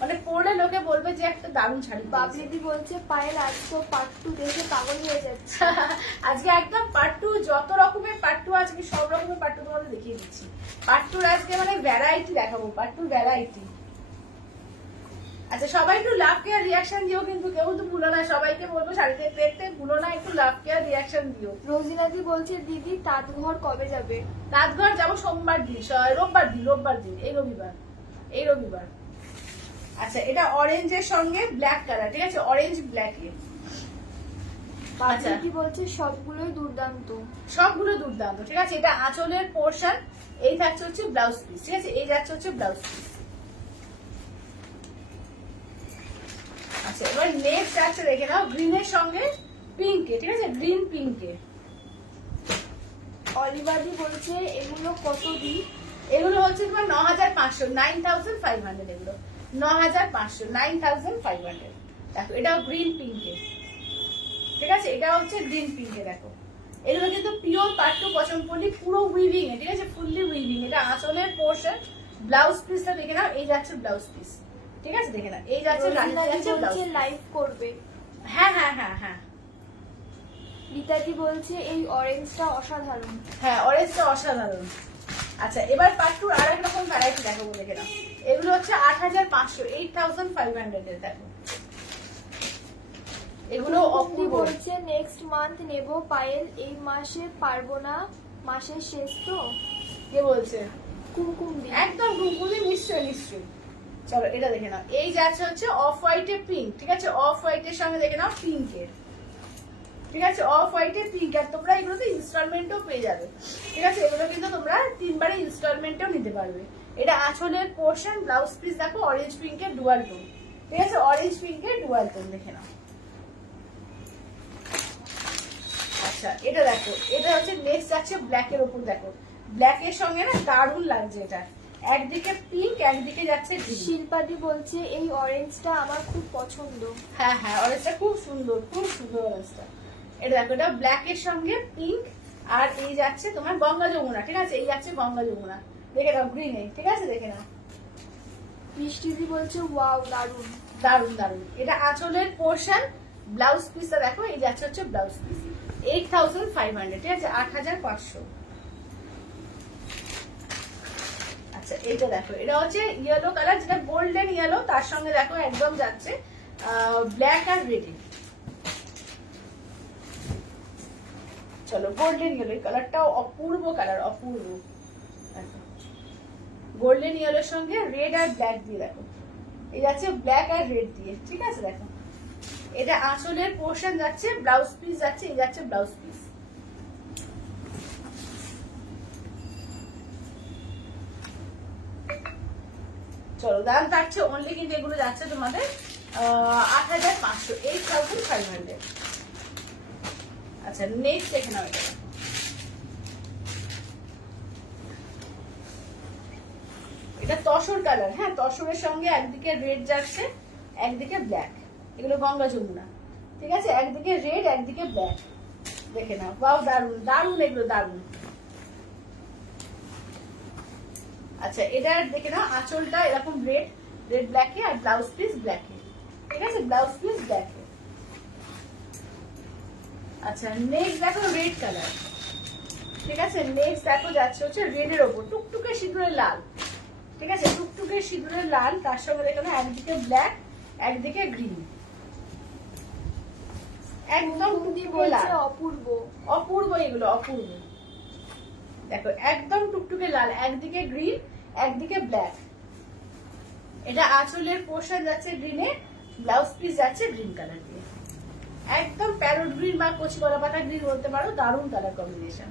মানে পরলে লোকে বলবে যে একটা দারুণ শাড়ি। বাবলিদি বলছে পায়েল আজ তো পাট্টু দেখে পাগল হয়ে যাচ্ছে। আজকে একদম পাট্টু, যত রকমের পাট্টু আজকে সব রকমের পাট্টু তোমাদের দেখিয়ে দিচ্ছি। পাট্টুর আজকে মানে ভ্যারাইটি দেখাবো, পাট্টুর ভ্যারাইটি। আচ্ছা, সবাই একটু লাভ কেয়ার রিয়াকশন দিও, কিন্তু কেউ তো ভুলো না, সবাইকে বলবো শাড়ি দেখতে দেখতে ভুলো না, একটু লাভ কেয়ার রিয়াকশন দিও। রোজিনাদি বলছে দিদি তাঁতঘর কবে যাবে? তাঁতঘর যাবো সোমবার দিন, রোববার দিন, এই রবিবার। আচ্ছা, এটা অরেঞ্জের সঙ্গে ব্ল্যাক কালার, ঠিক আছে? অরেঞ্জ ব্ল্যাক এ। আচ্ছা, কি বলছে সবগুলোই দুর্দান্ত, সবগুলো দুর্দান্ত, ঠিক আছে? এটা আঁচলের পোর্শন, এই থাকছে হচ্ছে ব্লাউজ পিস, ঠিক আছে? এই যাচ্ছে হচ্ছে ব্লাউজ পিস। আচ্ছা, এবার নেক্সট আছে, দেখে নাও গ্রিনের সঙ্গে পিঙ্কে, ঠিক আছে? গ্রিন পিঙ্কে। অলিভাদি বলছে এগুলো কত দি? এগুলো হচ্ছে তোমার 9,500, 9,500, এগুলো 9,500, 9,500। দেখো এটাও গ্রিন পিঙ্কে, ঠিক আছে? এটা হচ্ছে গ্রিন পিঙ্কে। দেখো এগুলো কিন্তু পিওর পাট্টু পচমপল্লি, পুরো উইভিং এ, ঠিক আছে? Fully weaving. এটা আঁচলের পোর্শন, ব্লাউজ পিসটা দেখে নাও, এই যাচ্ছে ব্লাউজ পিস, ঠিক আছে? দেখে নাও, এই যাচ্ছে লাইভ করবে। হ্যাঁ হ্যাঁ হ্যাঁ হ্যাঁ। রীতাদি বলছে এই অরেঞ্জটা অসাধারণ। হ্যাঁ, অরেঞ্জটা অসাধারণ। আচ্ছা, এবার পাট্টুর আর এক রকম ভ্যারাইটি দেখাবো, দেখে নাও। এগুলো হচ্ছে 8,500, 8,500 এর। দেখো এগুলো অপূর্ব। বলছে নেক্সট মান্থ নেব পায়েল, এই মাসে পারবো না, মাসের শেষ তো। কে বলছে? কুমকুমদি। একদম কুমকুমদি, নিশ্চয়ই নিশ্চয়ই। চলো এটা দেখে নাও, এই যাচ্ছে হচ্ছে অফ হোয়াইট এর পিঙ্ক, ঠিক আছে? অফ হোয়াইট এর সঙ্গে দেখে নাও পিঙ্কের, ঠিক আছে? অফ হোয়াইট এর পিঙ্ক। আর তোমরা এগুলোতে ইনস্টলমেন্টও পেয়ে যাবে, ঠিক আছে? এগুলো কিন্তু তোমরা 3 বারে ইনস্টলমেন্টও নিতে পারবে। এটা আঁচলের পোর্শন, ব্লাউজ পিস দেখো অরেঞ্জ পিঙ্কের ডুয়াল টোন, ঠিক আছে? অরেঞ্জ পিঙ্কের ডুয়াল টোন, দেখে নাও। আচ্ছা, এটা দেখো, এটা হচ্ছে নেক্সট যাচ্ছে ব্ল্যাক এর উপর। দেখো ব্ল্যাক এর সঙ্গে না দারুণ লাগছে, এটা একদিকে পিঙ্ক, একদিকে যাচ্ছে গ্রিন। শিল্পাদি বলছে এই অরেঞ্জটা আমার খুব পছন্দ। হ্যাঁ হ্যাঁ, অরেঞ্জটা খুব সুন্দর, খুব সুন্দর অরেঞ্জটা। এটা দেখো, এটা ব্ল্যাক এর সঙ্গে পিঙ্ক, আর এই যাচ্ছে তোমার গঙ্গা যমুনা, ঠিক আছে? এই যাচ্ছে গঙ্গা যমুনা, দেখে নাও গ্রিনে, ঠিক আছে? দেখে নাও। বৃষ্টিদি বলছে ওয়াও দারুণ দারুণ দারুণ। এটা আঁচলের পোর্শন, ব্লাউজ পিসটা দেখো, এই যাচ্ছে হচ্ছে ব্লাউজ পিস। 8,500, ঠিক আছে? 8,500। আচ্ছা, এটা দেখো, এটা হচ্ছে ইয়েলো কালার, যেটা গোল্ডেন ইয়েলো, তার সঙ্গে দেখো একদম যাচ্ছে ব্ল্যাক আর রেড। চলো গোল্ডেন ইয়েলো, এই কালারটাও অপূর্ব কালার, অপূর্ব। গোল্ডেন ইয়েলোর সঙ্গে রেড আর ব্ল্যাক দিয়ে, দেখো এই যাচ্ছে ব্ল্যাক আর রেড দিয়ে, ঠিক আছে? দেখো এটা আঁচলের পোর্শন যাচ্ছে, ব্লাউজ পিস যাচ্ছে, এই যাচ্ছে ব্লাউজ পিস। চলো দাম থাকছে অনলি, কিন্তু এগুলো যাচ্ছে তোমাদের 8,500, 8,500। আচ্ছা নেক্সট দেখে নাও এটা। এটা তসর কালার, হ্যাঁ তসরের সঙ্গে একদিকে রেড যাচ্ছে একদিকে ব্ল্যাক, এগুলো গঙ্গা যমুনা, ঠিক আছে, একদিকে রেড একদিকে ব্ল্যাক, দেখে নাও, বাহ দারুন দারুন, এগুলো দারুন। আচ্ছা এটা দেখে নাও, আঁচলটা এরকম রেড রেড ব্ল্যাকে, আর ব্লাউজ পিস ব্ল্যাকে, ঠিক আছে, ব্লাউজ পিস ব্ল্যাকে। আচ্ছা নেক্সট দেখো রেড কালার, ঠিক আছে, নেক্সট দেখো যাচ্ছে হচ্ছে রেডের ওপর টুকটুকে সিঁদুরের লাল, ঠিক আছে, টুকটুকে সিঁদুরের লাল, তার সঙ্গে দেখো না একদিকে ব্ল্যাক একদিকে গ্রিন, একদম টুকটুকে লাল, অপূর্ব অপূর্ব, এগুলো অপূর্ব। দেখো একদম টুকটুকে লাল, একদিকে গ্রিন একদিকে ব্ল্যাক। এটা আঁচলের পোর্শন যাচ্ছে গ্রিনে, ব্লাউজ পিস যাচ্ছে গ্রিন কালার দিয়ে, একদম প্যারোট গ্রিন বা কচি কলা পাতা গ্রিন বলতে পারো, দারুণ কালার কম্বিনেশন।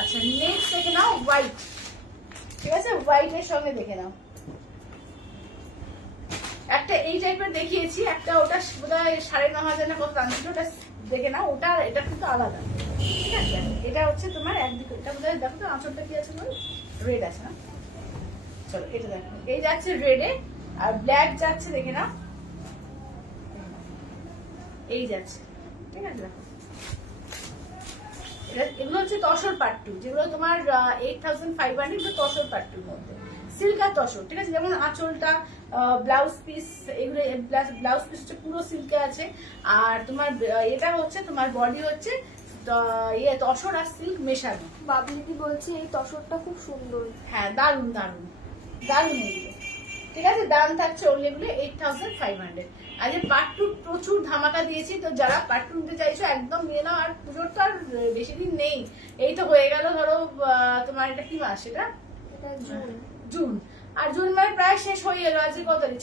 আচ্ছা নেক্সট দেখে নাও হোয়াইট, ঠিক আছে, হোয়াইটের সঙ্গে দেখে নাও একটা এই টাইপের দেখিয়েছি, একটা ওটা বোধহয় 9,500 না কত দাম ছিল, ওটা দেখে নাও, ওটা এটা কিন্তু আলাদা, ঠিক আছে। এটা হচ্ছে তোমার একদিকে, এটা বোধহয় দেখো তো আঁচলটা কি আছে, রেড আছে না, চলো এটা দেখো, এই যাচ্ছে রেডে, আর ব্ল্যাক যাচ্ছে দেখে নাও, এই যাচ্ছে, ঠিক আছে। দেখো এগুলো হচ্ছে তসর পাট্টু, যেগুলো তোমার 8,500 তসর পাট্টুর মধ্যে, সিল্ক আর তসর, ঠিক আছে। যেমন আঁচলটা, ব্লাউজ পিস, এগুলো ব্লাউজ পিস হচ্ছে পুরো সিল্কে আছে, আর তোমার এটা হচ্ছে তোমার বডি হচ্ছে তসর আর সিল্ক মেশানো। বাবলিদি বলছে এই তসরটা খুব সুন্দর। হ্যাঁ দারুন দারুন দারুন এগুলো, ঠিক আছে। দাম থাকছে অনলি এগুলো 8,500। আর যে পাট্টু প্রচুর ধামাকা দিয়েছি, তো যারা পাট্টু নিতে চাইছো একদম নিয়ে নাও। আর পুজোর তো আর বেশি দিন নেই, এই তো হয়ে গেল ধরো তোমার এটা কি মাস, এটা জুন। জুন, আর জুন মানে প্রায় শেষ হয়ে গেল, আজকে কত তারিখ,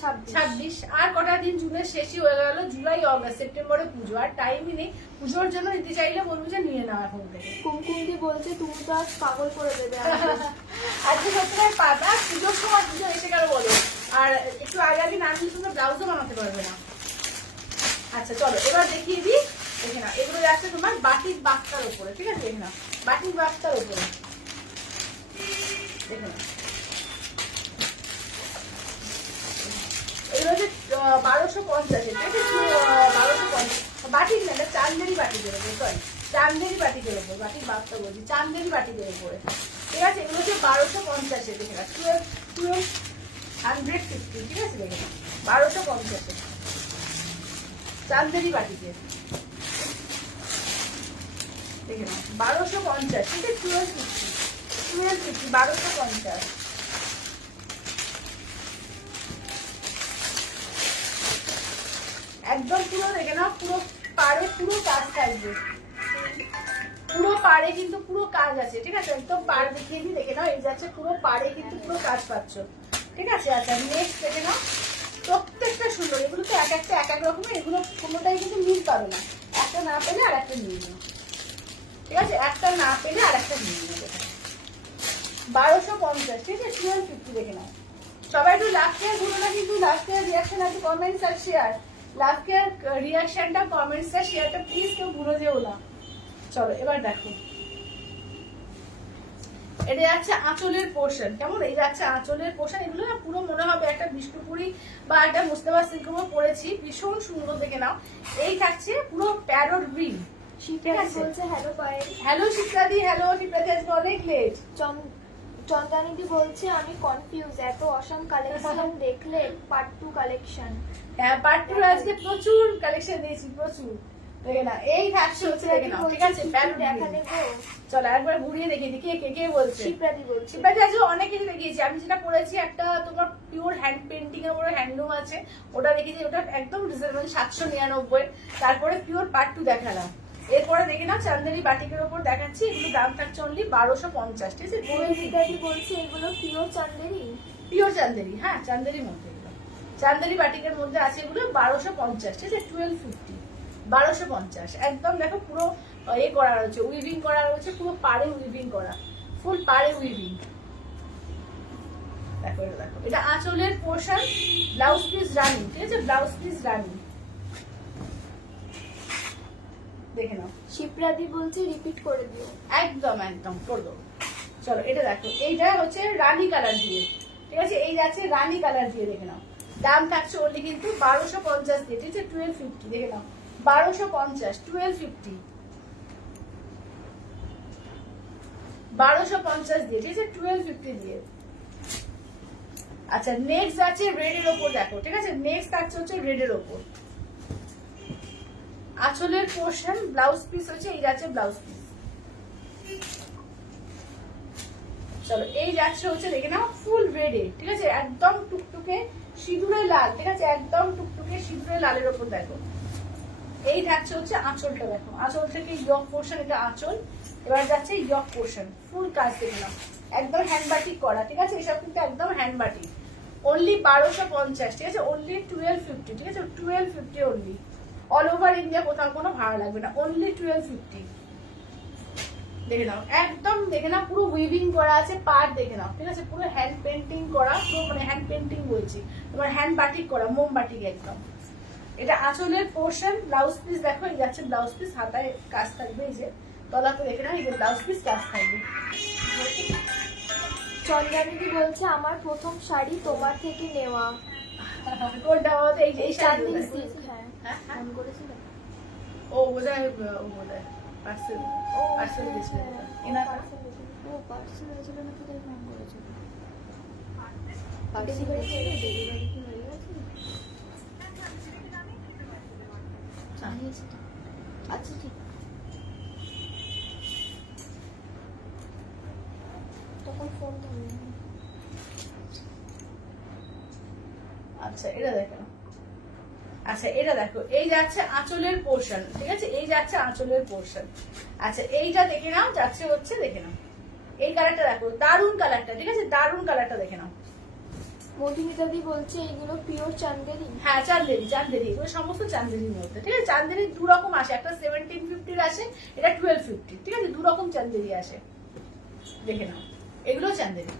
26, আর কটা দিন জুনের শেষই হয়ে গেল, জুলাই অগস্ট সেপ্টেম্বরে পুজো, আর টাইমই নেই। পুজোর জন্য নিতে চাইলে বলবো যে নিয়ে নাও এখন থেকে। কুমকুমদি বলছে তুমি তো আজ পাগল করে দেবে। আজকে সত্যি পাতা পুজোর সময় পুজো এসে গেল বলো, আর একটু আগে আগে না নিলে তোমরা ব্লাউজও বানাতে পারবে না। আচ্ছা চলো এবার দেখিয়ে দিই, দেখে না, এগুলো যাচ্ছে তোমার বাটিক বাক্তার উপরে, ঠিক আছে, দেখে না, বাটিক বাক্তার উপরে, দেখে না, এগুলো হচ্ছে 1250, ঠিক আছে, 1250 বাটিক না, চান্দেরি বাটিকের উপর, সরি চান্দেরি বাটিকের উপর, বাটিক বাক্তা বলছি, চান্দেরি বাটিকের উপরে, ঠিক আছে। এগুলো হচ্ছে 1250, দেখে না, 150, ঠিক আছে, দেখে না, 1250 চান্দেরি বাটিকের, দেখে না, 1250, ঠিক আছে, 1250, 1250। একদম পুরো দেখে না, পুরো পাড়ে পুরো কাজ থাকবে, পুরো পাড়ে কিন্তু পুরো কাজ আছে, ঠিক আছে, একদম পাড় দেখিয়ে দিই, দেখে নাও, এই যাচ্ছে পুরো পাড়ে কিন্তু পুরো কাজ পাচ্ছ, ঠিক আছে। আচ্ছা নেক্সট দেখে নাও, প্রত্যেকটা সুন্দর, এগুলো তো এক একটা এক এক রকমের, এগুলো কোনোটাই কিন্তু মিল পাবে না, একটা না পেলে আর একটা নিয়ে নেও, ঠিক আছে, একটা না পেলে আর একটা নিয়ে নেও, দেখে 1250, ঠিক আছে, 1250 দেখে নাও। সবাই একটু লাস্ট ইয়ার ভুলো না কিন্তু, লাস্ট ইয়ার রিয়াকশন আছে, কমেন্টস আর শেয়ার, লাস্ট ইয়ার রিয়াকশনটা কমেন্টসটা শেয়ারটা প্লিজ কেউ ভুলে যেও না। চলো এবার দেখো, এটা যাচ্ছে আঁচলের পোর্শন, কেমন, এই যাচ্ছে আঁচলের পোর্শন, এগুলো না পুরো মনে হবে একটা বিষ্ণুপুরি বা একটা মুস্তাফা সিল্কের উপর পরেছি, ভীষণ সুন্দর, দেখে নাও। এই থাকছে পুরো প্যারোট গ্রিন, ঠিক আছে। বলছে হ্যালো পায়েল। হ্যালো শিপ্রাদি, হ্যালো শিপ্রাদি, আজকে অনেক লেট। চন্দ্রানীদি বলছে আমি কনফিউজ, এত অসাম কালেকশন দেখলে পাট্টু কালেকশন। হ্যাঁ পাট্টু আজকে প্রচুর কালেকশন দিয়েছি, প্রচুর, দেখে না, এই থাকছে হচ্ছে, দেখে নাও, ঠিক আছে, প্যারোট দেখা দেবো। চলো একবার ঘুরিয়ে দেখিয়ে দিই, কে কে বলছে। শিপ্রাদি বলছে, শিপ্রাদি আজকে অনেক কিছু দেখিয়েছি, আমি যেটা পরেছি একটা তোমার পিওর হ্যান্ড পেন্টিং এর উপরে হ্যান্ডলুম আছে, ওটা দেখিয়েছি, ওটা একদম রিজনেবল 799। তারপরে পিওর পাট্টু দেখালাম, এরপরে দেখে নাও চান্দেরি বাটিকের উপর দেখাচ্ছি, এগুলো দাম থাকছে অনলি 1250, ঠিক আছে। শিপ্রাদি বলছে এগুলো পিওর চান্দেরি, পিওর চান্দেরি, হ্যাঁ চান্দেরির মধ্যে, এগুলো চান্দেরি বাটিকের মধ্যে আছে, এগুলো 1250, ঠিক আছে, 1250, 1250 একদম। দেখো পুরো করা রয়েছে, উইভিং করা রয়েছে, পুরো পাড়ে উইভিং করা, ফুল পাড়ে উইভিং, দেখো এটা দেখো, এটা আঁচলের পোর্শন, ব্লাউজ পিস রানিং, ঠিক আছে, ব্লাউজ পিস রানিং, দেখে নাও। শিপ্রাদি বলছে রিপিট করে দিও। একদম একদম করে দেবো। চলো এটা দেখো, এইটা হচ্ছে রানী কালার দিয়ে, ঠিক আছে, এই যাচ্ছে রানী কালার দিয়ে, দেখে নাও। দাম থাকছে ওনলি কিন্তু 1250 দিয়ে, ঠিক আছে, 1250, দেখে নাও 1250, 1250, 1250 দিয়ে, ঠিক আছে, 1250 দিয়ে। আচ্ছা নেক্সট আছে রেডের ওপর, দেখো, ঠিক আছে, নেক্সট থাকছে হচ্ছে রেডের ওপর, আঁচলের পোর্শন, ব্লাউজ পিস হচ্ছে এই যাচ্ছে ব্লাউজ পিস। চলো এই যাচ্ছে হচ্ছে দেখে নাও ফুল রেডে, ঠিক আছে, একদম টুকটুকে সিঁদুরে লাল, ঠিক আছে, একদম টুকটুকে সিঁদুরে লালের ওপর দেখো। এই যাচ্ছে হচ্ছে আঁচলটা, দেখো আঁচল থেকে ইয়ক পোর্শন, এটা আঁচল, এবার যাচ্ছে ইয়ক পোর্শন, ফুল কাজ দেখে নাও, একদম হ্যান্ড বাটিক করা, ঠিক আছে, এসব কিন্তু একদম হ্যান্ড বাটিক, অনলি 1250, ঠিক আছে, অনলি 1250, ঠিক আছে, 1250 অনলি, অল ওভার ইন্ডিয়া কোথাও কোনো ভাড়া লাগবে না, অনলি 1250, দেখে নাও, একদম দেখে নাও পুরো উইভিং করা আছে, পার্ট দেখে নাও, ঠিক আছে, পুরো হ্যান্ড পেন্টিং করা, পুরো মানে হ্যান্ড পেন্টিং বলছি, তোমার হ্যান্ড বাটিক করা, মোম বাটিক একদম। এটা আঁচলের পোর্শন, ব্লাউজ পিস দেখো, এই যাচ্ছে ব্লাউজ পিস, হাতায় কাজ থাকবে, এই যে তলাতে দেখে নাও, এই যে ব্লাউজ পিস কাজ থাকবে। চন্দ্রানিদি বলছে আমার প্রথম শাড়ি তোমার থেকে নেওয়া। কোনটা বলতো? এই শাড়ি চাঁদনি বোধহয়। সিল্ক, হ্যাঁ হ্যাঁ, হ্যাঁ। ফোন করেছিল। ও বোধহয় পার্সেল, পার্সেল দিয়েছিল বোধহয়। এনার ও পার্সেল হয়েছিল নাকি তাই ফোন করেছিল। ডেলিভারি কি হয়ে গেছে? আচ্ছা ঠিক, তখন ফোন ধরবে। আচ্ছা এটা দেখো, আচ্ছা এটা দেখো, এই যাচ্ছে আঁচলের পোর্শন, ঠিক আছে, এই যাচ্ছে আঁচলের পোর্শন। আচ্ছা এইটা দেখে নাও, যাচ্ছে হচ্ছে দেখে নাও, এই কালারটা দেখো, দারুন কালারটা, ঠিক আছে, দারুন কালারটা দেখে নাও। মধুমিতাদি বলছে এগুলো পিওর চান্দেরি। হ্যাঁ চান্দেরি, চান্দেরি, এগুলো সমস্ত চান্দেরির মধ্যে, ঠিক আছে, চান্দেরি দু রকম আসে, একটা 1750 আসে, এটা 1250, ঠিক আছে, দু রকম চান্দেরি আসে, দেখে নাও, এগুলো চান্দেরি।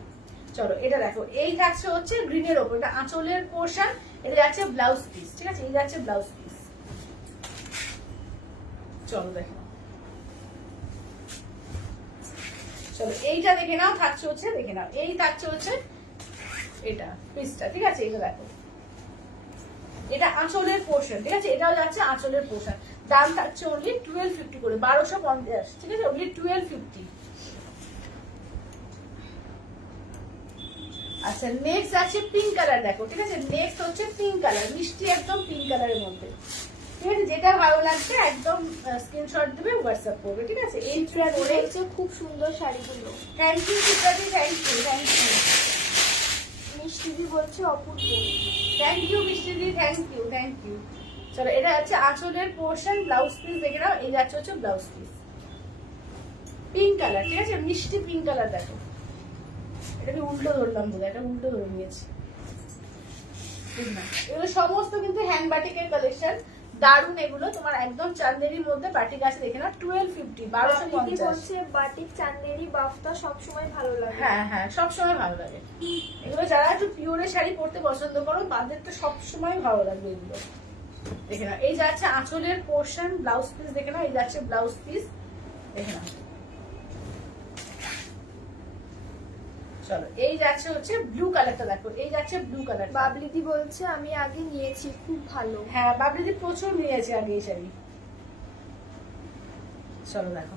চলো এটা দেখো, এই থাকছে হচ্ছে গ্রিনের ওপর, এটা আঁচলের পোর্শন, এটা যাচ্ছে ব্লাউজ পিস, ঠিক আছে, এই যাচ্ছে ব্লাউজ পিস। চলো দেখো, চলো এইটা দেখে নাও, থাকছে হচ্ছে দেখে নাও, এই থাকছে হচ্ছে এটা পিসটা, ঠিক আছে, এটা দেখো, এটা আঁচলের পোর্শন, ঠিক আছে, এটাও যাচ্ছে আঁচলের পোর্শন, দাম থাকছে অনলি 1250 করে, 1250, ঠিক আছে, অনলি 1250। আচ্ছা নেক্সট আছে পিঙ্ক কালার, দেখো, ঠিক আছে, নেক্সট হচ্ছে পিঙ্ক কালার, মিষ্টি একদম পিঙ্ক কালারের মধ্যে, ঠিক আছে, যেটা ভালো লাগবে একদম স্ক্রিনশট দেবে, হোয়াটসঅ্যাপ করবে, ঠিক আছে। এই বলছে খুব সুন্দর শাড়িগুলো। থ্যাংক ইউ চিত্রাদি, থ্যাংক ইউ, থ্যাংক ইউ। মিষ্টিদি বলছে অপূর্ব। থ্যাংক ইউ মিষ্টিদি, থ্যাংক ইউ, থ্যাংক ইউ। চলো এটা হচ্ছে আঁচলের পোর্শন, ব্লাউজ পিস দেখে নাও, এই যাচ্ছে হচ্ছে ব্লাউজ পিস, পিঙ্ক কালার, ঠিক আছে, মিষ্টি পিঙ্ক কালার, দেখো এটাকে উল্টো ধরলাম বোধ হয়, এটা উল্টো ধরে নিয়েছি, ঠিক না, এগুলো সমস্ত কিন্তু হ্যান্ড বাটিকের কালেকশন, দারুন এগুলো, তোমার একদম চান্দেরির মধ্যে বাটিক আছে, দেখে নাও 1250, 1250 বলছে বাটিক চান্দেরি বাফতা সবসময় ভালো লাগে। হ্যাঁ হ্যাঁ সবসময় ভালো লাগে এগুলো, যারা একটু পিওরের শাড়ি পরতে পছন্দ করো তাদের তো সবসময় ভালো লাগবে এগুলো, দেখে নাও, এই যাচ্ছে আঁচলের পোর্শন, ব্লাউজ পিস দেখে নাও, এই যাচ্ছে ব্লাউজ পিস, দেখে নাও। চলো এই যাচ্ছে হচ্ছে ব্লু কালারটা, দেখো এই যাচ্ছে ব্লু কালার। বাবলিদি বলছে আমি আগে নিয়েছি খুব ভালো। হ্যাঁ বাবলিদি প্রচুর নিয়েছে আগে এই শাড়ি। চলো দেখো,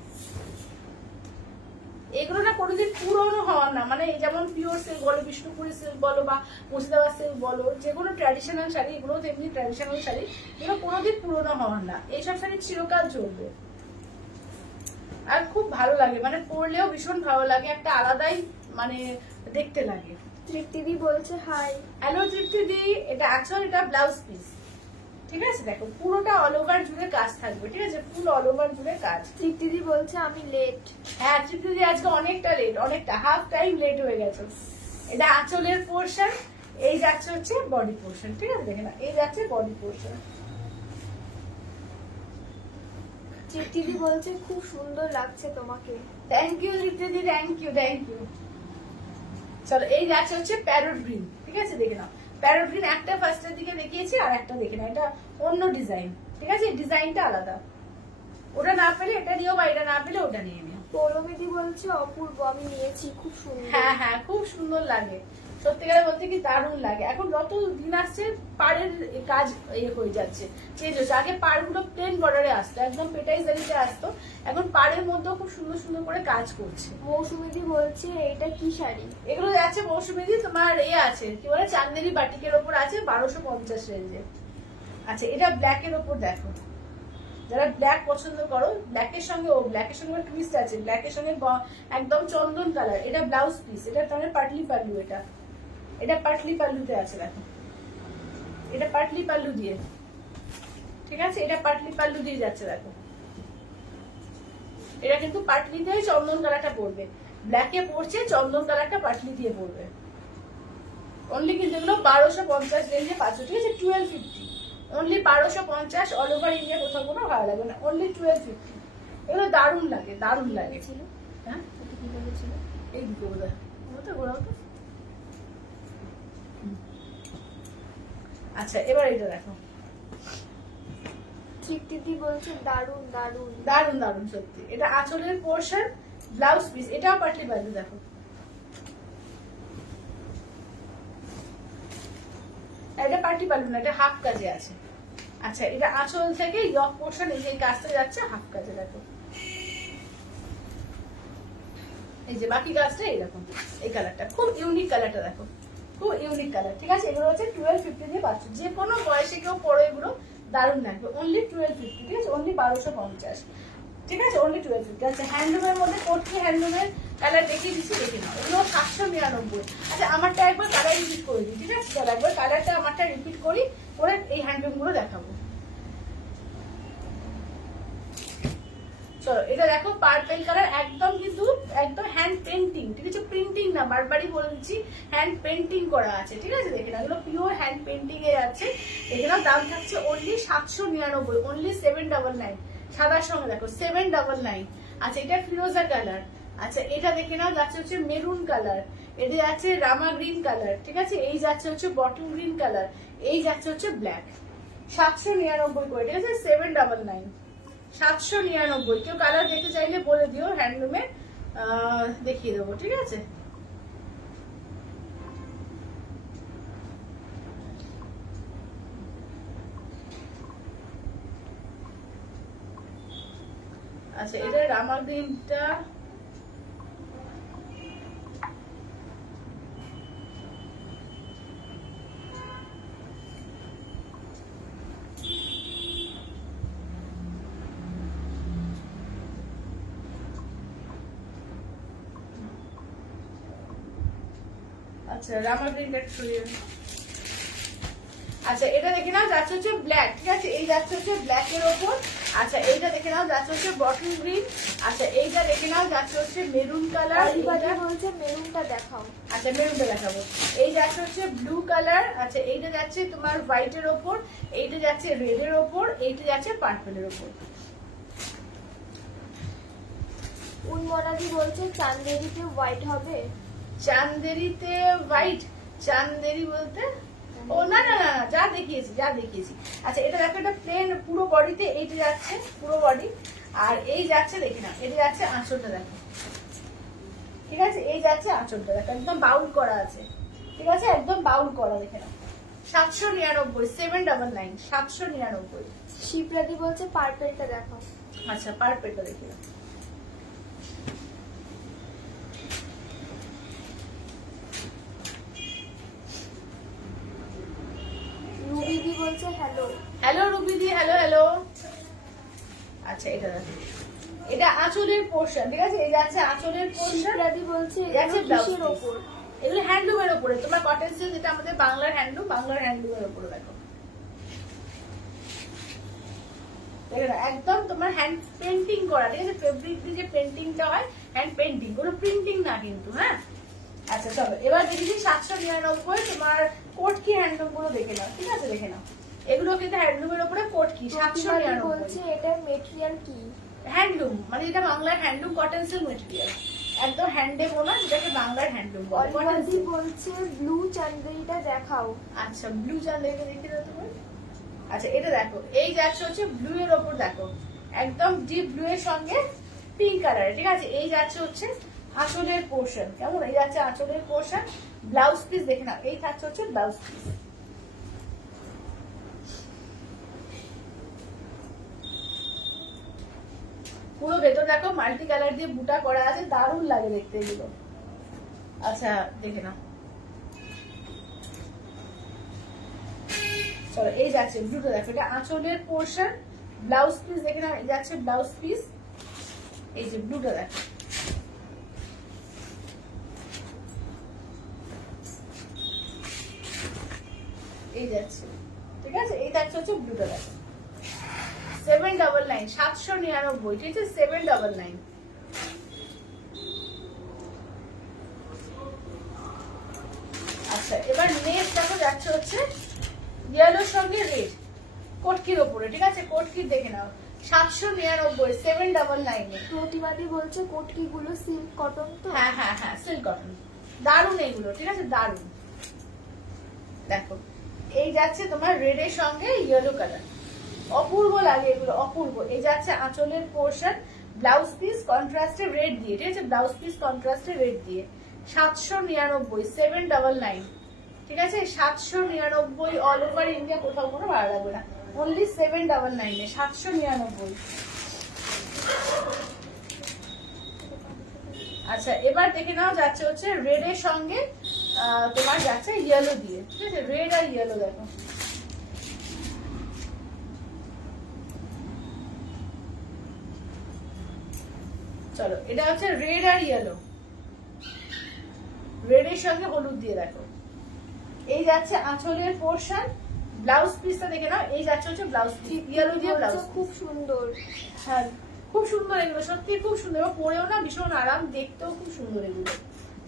এগুলো না কোনোদিন পুরনো হওয়ার না, মানে যেমন পিওর সিল্ক বলো, বিষ্ণুপুরি সিল্ক বলো বা মুর্শিদাবাদ সিল্ক বলো, যে কোনো ট্র্যাডিশনাল শাড়ি, এগুলো তেমনি ট্র্যাডিশনাল শাড়ি, এগুলো কোনোদিন পুরনো হওয়ার না, এইসব শাড়ি চিরকাল চলবে আর খুব ভালো লাগে, মানে পরলেও ভীষণ ভালো লাগে, একটা আলাদাই মানে দেখতে লাগে। তৃপ্তিদি বলছে হাই। হ্যালো তৃপ্তিদি, এটা আঁচল, এটা ব্লাউজ পিস, ঠিক আছে, দেখো পুরোটা অল ওভার জুড়ে কাজ থাকবে, ঠিক আছে, ফুল অল ওভার জুড়ে কাজ। তৃপ্তিদি বলছে আমি লেট। হ্যাঁ তৃপ্তিদি আজকে অনেকটা লেট, অনেকটা হাফ টাইম লেট হয়ে গেছে। এটা আঁচলের পোর্শন, এই যাচ্ছে হচ্ছে বডি পোর্শন, ঠিক আছে, দেখে না, এই যাচ্ছে বডি পোর্শন। তৃপ্তিদি বলছে খুব সুন্দর লাগছে তোমাকে। থ্যাংক ইউ তৃপ্তিদি, থ্যাংক ইউ, থ্যাংক ইউ। চলো এই যাচ্ছে হচ্ছে প্যারট গ্রিন, ঠিক আছে দেখে নাও। প্যারট গ্রিন একটা ফার্স্টের দিকে দেখিয়েছি, আর একটা দেখে নাও, এটা অন্য ডিজাইন, ঠিক আছে ডিজাইনটা আলাদা। ওটা না পেলে এটা নিও, বা এটা না পেলে ওটা নিয়ে নিও। পৌলমিদি বলছে অপূর্ব, আমি নিয়েছি, খুব সুন্দর। হ্যাঁ হ্যাঁ খুব সুন্দর লাগে, সত্যিকারে বলতে কি দারুণ লাগে। এখন যত দিন আসছে পাড়ের কাজ হয়ে যাচ্ছে, চেঞ্জ হচ্ছে। আগে পাড়গুলো প্লেন বর্ডারে আসতো, একদম পেটাই জারিতে আসতো, এখন পাড়ের মধ্যেও খুব সুন্দর সুন্দর করে কাজ করছে। মৌসুমিদি বলছে এটা কি শাড়ি? এগুলো যাচ্ছে মৌসুমিদি তোমার আছে কি বলে চান্দেরি বাটিকের ওপর আছে 1250 রেঞ্জে। আচ্ছা এটা ব্ল্যাকের ওপর দেখো, যারা ব্ল্যাক পছন্দ করো, ব্ল্যাকের সঙ্গে ব্ল্যাকের সঙ্গে টুইস্ট আছে, ব্ল্যাকের সঙ্গে একদম চন্দন কালার। এটা ব্লাউজ পিস, এটা তোমার পাটলি পাল্লু, এটা পাটলি পাল্লুতে আছে দেখো, এটা পাটলি পাল্লু দিয়ে, ঠিক আছে এটা পাটলি পাল্লু দিয়ে যাচ্ছে দেখো। এটা কিন্তু পাটলি দিয়ে চন্দন কালারটা পড়বে, ব্ল্যাকে পড়ছে, চন্দন কালারটা পাটলি দিয়ে পড়বে। অনলি কিন্তু এগুলো 1250 রেঞ্জে পাচ্ছ, ঠিক আছে 1250, অনলি 1250, অল ওভার ইন্ডিয়া কোথাও কোনো ভালো লাগবে না, অনলি 1250। এগুলো দারুণ লাগে, দারুণ লাগে। হ্যাঁ এই দিকে বোধহয় ঘোরাও তো। আচ্ছা এবার এটা দেখো, তৃপ্তিদি বলছে দারুণ দারুণ দারুণ দারুণ সত্যি। এটা আঁচলের পোর্শন, ব্লাউজ পিস, এটাও পাটলি পাল্লু দেখো। এটা পাটলি পাল্লু না, এটা হাফ কাজে আছে। আচ্ছা এটা আঁচল থেকে ইয়ক পোর্শন, এই যে কাজটা যাচ্ছে হাফ কাজে দেখো, এই যে বাকি কাজটা এইরকম। এই কালারটা খুব ইউনিক, কালারটা দেখো খুব ইউনিক কালার, ঠিক আছে। এগুলো হচ্ছে 1250 দিয়ে পাচ্ছ, যে কোনো বয়সে কেউ পড়ো এগুলো দারুণ লাগবে। অনলি 1250, ঠিক আছে অনলি 1250, ঠিক আছে অনলি 1250। আচ্ছা হ্যান্ডলুমের মধ্যে কোটকি হ্যান্ডলুমের কালার দেখিয়ে দিচ্ছি, দেখে নাও। এগুলো 799। আচ্ছা আমারটা একবার কালার রিপিট করে দিই, ঠিক আছে চলো একবার কালারটা আমারটা রিপিট করি, করে এই হ্যান্ডলুম গুলো দেখাবো। চলো এটা দেখো পার্পল কালার, একদম কিন্তু একদম হ্যান্ড পেন্টিং, ঠিক আছে প্রিন্টিং না, বারবারই বলে দিচ্ছি হ্যান্ড পেন্টিং করা আছে, ঠিক আছে দেখে নাও। এগুলো পিওর হ্যান্ড পেন্টিং এ আছে। এগুলো দাম থাকছে অনলি 799, অনলি 799। সাদার সঙ্গে দেখো 799। আচ্ছা এটা ফিরোজা কালার। আচ্ছা এটা দেখে নাও যাচ্ছে হচ্ছে মেরুন কালার, এটা যাচ্ছে রামা গ্রিন কালার, ঠিক আছে এই যাচ্ছে হচ্ছে বটল গ্রিন কালার, এই যাচ্ছে হচ্ছে ব্ল্যাক। 799 করে, ঠিক আছে 799, 799। কেউ কালার দেখতে চাইলে বলে দিও, হ্যান্ডলুমে দেখিয়ে দেবো, ঠিক আছে। আচ্ছা এটা রামা গ্রিনটা, আচ্ছা রামা গ্রিনটা সরিয়ে। আচ্ছা এটা দেখে নাও যাচ্ছে হচ্ছে ব্ল্যাক, ঠিক আছে এই যাচ্ছে হচ্ছে ব্ল্যাক এর ওপর। আচ্ছা এইটা দেখে নাও যাচ্ছে হচ্ছে বটল গ্রিন। আচ্ছা এইটা দেখে নাও যাচ্ছে হচ্ছে মেরুন কালার, অলিভার বলছে মেরুনটা দেখাও। আচ্ছা মেরুনটা দেখাবো। এই যাচ্ছে হচ্ছে ব্লু কালার। আচ্ছা এইটা যাচ্ছে তোমার হোয়াইট এর ওপর, এইটা যাচ্ছে রেড এর ওপর, এইটা যাচ্ছে পার্পল এর ওপর। উন্মনাদি বলছে চান্দেরিতে হোয়াইট হবে। চান্দেরিতে হোয়াইট, চান্দেরি বলতে ও না না না যা দেখিয়েছি যা দেখিয়েছি। আচ্ছা এটা দেখো, এটা প্লেন পুরো বডিতে, এইটা যাচ্ছে পুরো বডি, আর এই যাচ্ছে দেখে না, এটা যাচ্ছে আঁচলটা দেখো, ঠিক আছে এই যাচ্ছে আঁচলটা দেখো, একদম বাউল করা আছে, ঠিক আছে একদম বাউল করা, দেখে না 799, 799, 799। শিবরাদি বলছে পার্পেলটা দেখাও। আচ্ছা পারফেক্টটা দেখে নাও। রুবিদি বলছে হ্যালো। হ্যালো রুবিদি, হ্যালো হ্যালো। আচ্ছা এটা দেখো, এটা আঁচলের পোর্শন, ঠিক আছে এই যাচ্ছে আঁচলের পোর্শন। শিবরাদি বলছে যাচ্ছে ব্লাউজের কিসের ওপর? এগুলো হ্যান্ডলুমের ওপরে, তোমার কটন সিল্ক যেটা আমাদের বাংলার হ্যান্ডলুম, বাংলার হ্যান্ডলুমের ওপরে দেখো, দেখো না একদম তোমার হ্যান্ড পেন্টিং করা, ঠিক আছে ফেব্রিক দিয়ে যে পেন্টিংটা হয়, হ্যান্ড পেন্টিং, কোনো প্রিন্টিং না কিন্তু, হ্যাঁ। আচ্ছা চলো এবার দেখেছি 799 তোমার কোটকি হ্যান্ডলুম গুলো দেখে নাও, ঠিক আছে দেখে নাও। এগুলো কিন্তু হ্যান্ডলুমের ওপরে কোটকি 799 বলছে এটার মেটেরিয়াল কি? হ্যান্ডলুম, মানে এটা বাংলার হ্যান্ডলুম কটন সিল্ক মেটেরিয়াল, একদম হ্যান্ডে বোনা, যেটাকে বাংলার হ্যান্ডলুম বলে। অলওয়াজি বলছে ব্লু চান্দেরিটা দেখাও। আচ্ছা ব্লু চান্দেরিটা দেখে দাও তোমার। আচ্ছা এটা দেখো, এই যাচ্ছে হচ্ছে ব্লু এর ওপর, দেখো একদম ডিপ ব্লু এর সঙ্গে পিঙ্ক কালার, ঠিক আছে। এই যাচ্ছে হচ্ছে আঁচলের পোর্শন, কেমন, এই যাচ্ছে আঁচলের পোর্শন। ব্লাউজ পিস দেখে নাও, এই থাকছে হচ্ছে ব্লাউজ পিস। পুরো ভেতর দেখো মাল্টি কালার দিয়ে বুটা করা আছে, দারুণ লাগে দেখতে এগুলো। আচ্ছা দেখে নাও, চলো এই যাচ্ছে ব্লুটা দেখো, এটা আঁচলের পোর্শন। ব্লাউজ পিস দেখে নাও, এই যাচ্ছে ব্লাউজ পিস। এই যে ব্লুটা দেখো, এই যাচ্ছে, ঠিক আছে। এই যাচ্ছে হচ্ছে ব্লুটা দেখো, 799, 799, ঠিক আছে, 799। আচ্ছা এবার নেক্সট দেখো যাচ্ছে হচ্ছে ইয়েলোর সঙ্গে রেড, কোটকির ওপরে, ঠিক আছে। কোটকির দেখে নাও, 799, 799 এ। প্রতিবাদী বলছে কোটকি গুলো সিল্ক কটন তো। হ্যাঁ হ্যাঁ হ্যাঁ, সিল্ক কটন, দারুন এগুলো, ঠিক আছে, দারুন। দেখো এই যাচ্ছে তোমার রেড এর সঙ্গে ইয়েলো কালার, অপূর্ব লাগে এগুলো, অপূর্ব। এই যাচ্ছে আঁচলের পোর্শন, ব্লাউজ পিস কন্ট্রাস্টে রেড দিয়ে, ঠিক আছে, ব্লাউজ পিস কন্ট্রাস্টে রেড দিয়ে। 799, 799, ঠিক আছে, 799 অল ওভার ইন্ডিয়া, কোথাও কোনো ভালো লাগবে না, অনলি 799 এ 799। আচ্ছা এবার দেখে নাও যাচ্ছে হচ্ছে রেড এর সঙ্গে তোমার যাচ্ছে ইয়েলো দিয়ে, ঠিক আছে, রেড আর ইয়েলো দেখো। চলো এটা হচ্ছে রেড আর ইয়েলো, রেড এর সঙ্গে হলুদ দিয়ে দেখো। এই যাচ্ছে আঁচলের পোর্শন, ব্লাউজ পিসটা দেখে নাও, এই যাচ্ছে হচ্ছে ব্লাউজ পিস, ইয়েলো দিয়ে ব্লাউজ। খুব সুন্দর। হ্যাঁ খুব সুন্দর এগুলো, সত্যি খুব সুন্দর, এবং পরেও না ভীষণ আরাম, দেখতেও খুব সুন্দর এগুলো।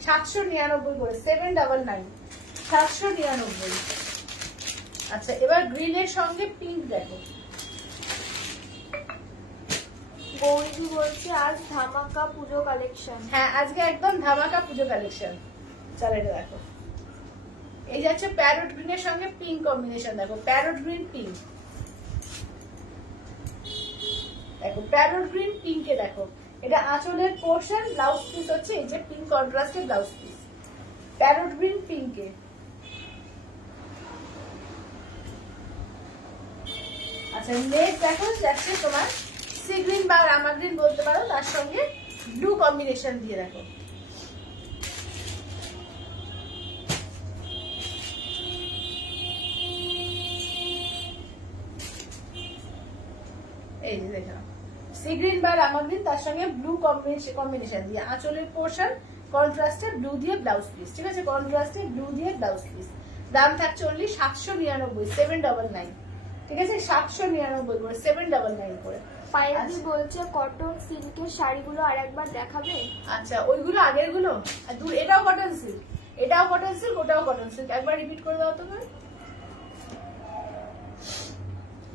799 করে, 799, 799। আচ্ছা এবার গ্রিনের সঙ্গে পিঙ্ক দেখো। গৌরী বলছে আজ ধামাকা পুজো কালেকশন। হ্যাঁ আজকে একদম ধামাকা পুজো কালেকশন। চলো এটা দেখো, এই যাচ্ছে প্যারট গ্রিনের সঙ্গে পিঙ্ক কম্বিনেশন, দেখো প্যারট গ্রিন পিঙ্ক, দেখো প্যারট গ্রিন পিঙ্কে দেখো। এটা আঁচলের পোর্শন, ব্লাউজ পিস হচ্ছে এই যে পিঙ্ক কন্ট্রাস্টের ব্লাউজ পিস, প্যারট গ্রিন পিঙ্কে। আচ্ছা নেক্সট দেখো যাচ্ছে তোমার সি গ্রিন বা রামা গ্রিন বলতে পারো, তার সঙ্গে ব্লু কম্বিনেশন দিয়ে দেখো। এই যে দেখো সি গ্রিন বা রামা গ্রিন, তার সঙ্গে ব্লু কম্বিনেশন দিয়ে, আঁচলের পোর্শন কন্ট্রাস্টে ব্লু দিয়ে ব্লাউজ পিস, ঠিক আছে, কন্ট্রাস্টে ব্লু দিয়ে ব্লাউজ পিস। দাম থাকছে অনলি 799, 799, ঠিক আছে, 799 করে, 799 করে। পায়েলদি বলছে কটন সিল্কের শাড়িগুলো আরেকবার দেখাবে। আচ্ছা ওইগুলো আগের গুলো, এটাও কটন সিল্ক, এটাও কটন সিল্ক, ওটাও কটন সিল্ক, একবার রিপিট করে দাও তো।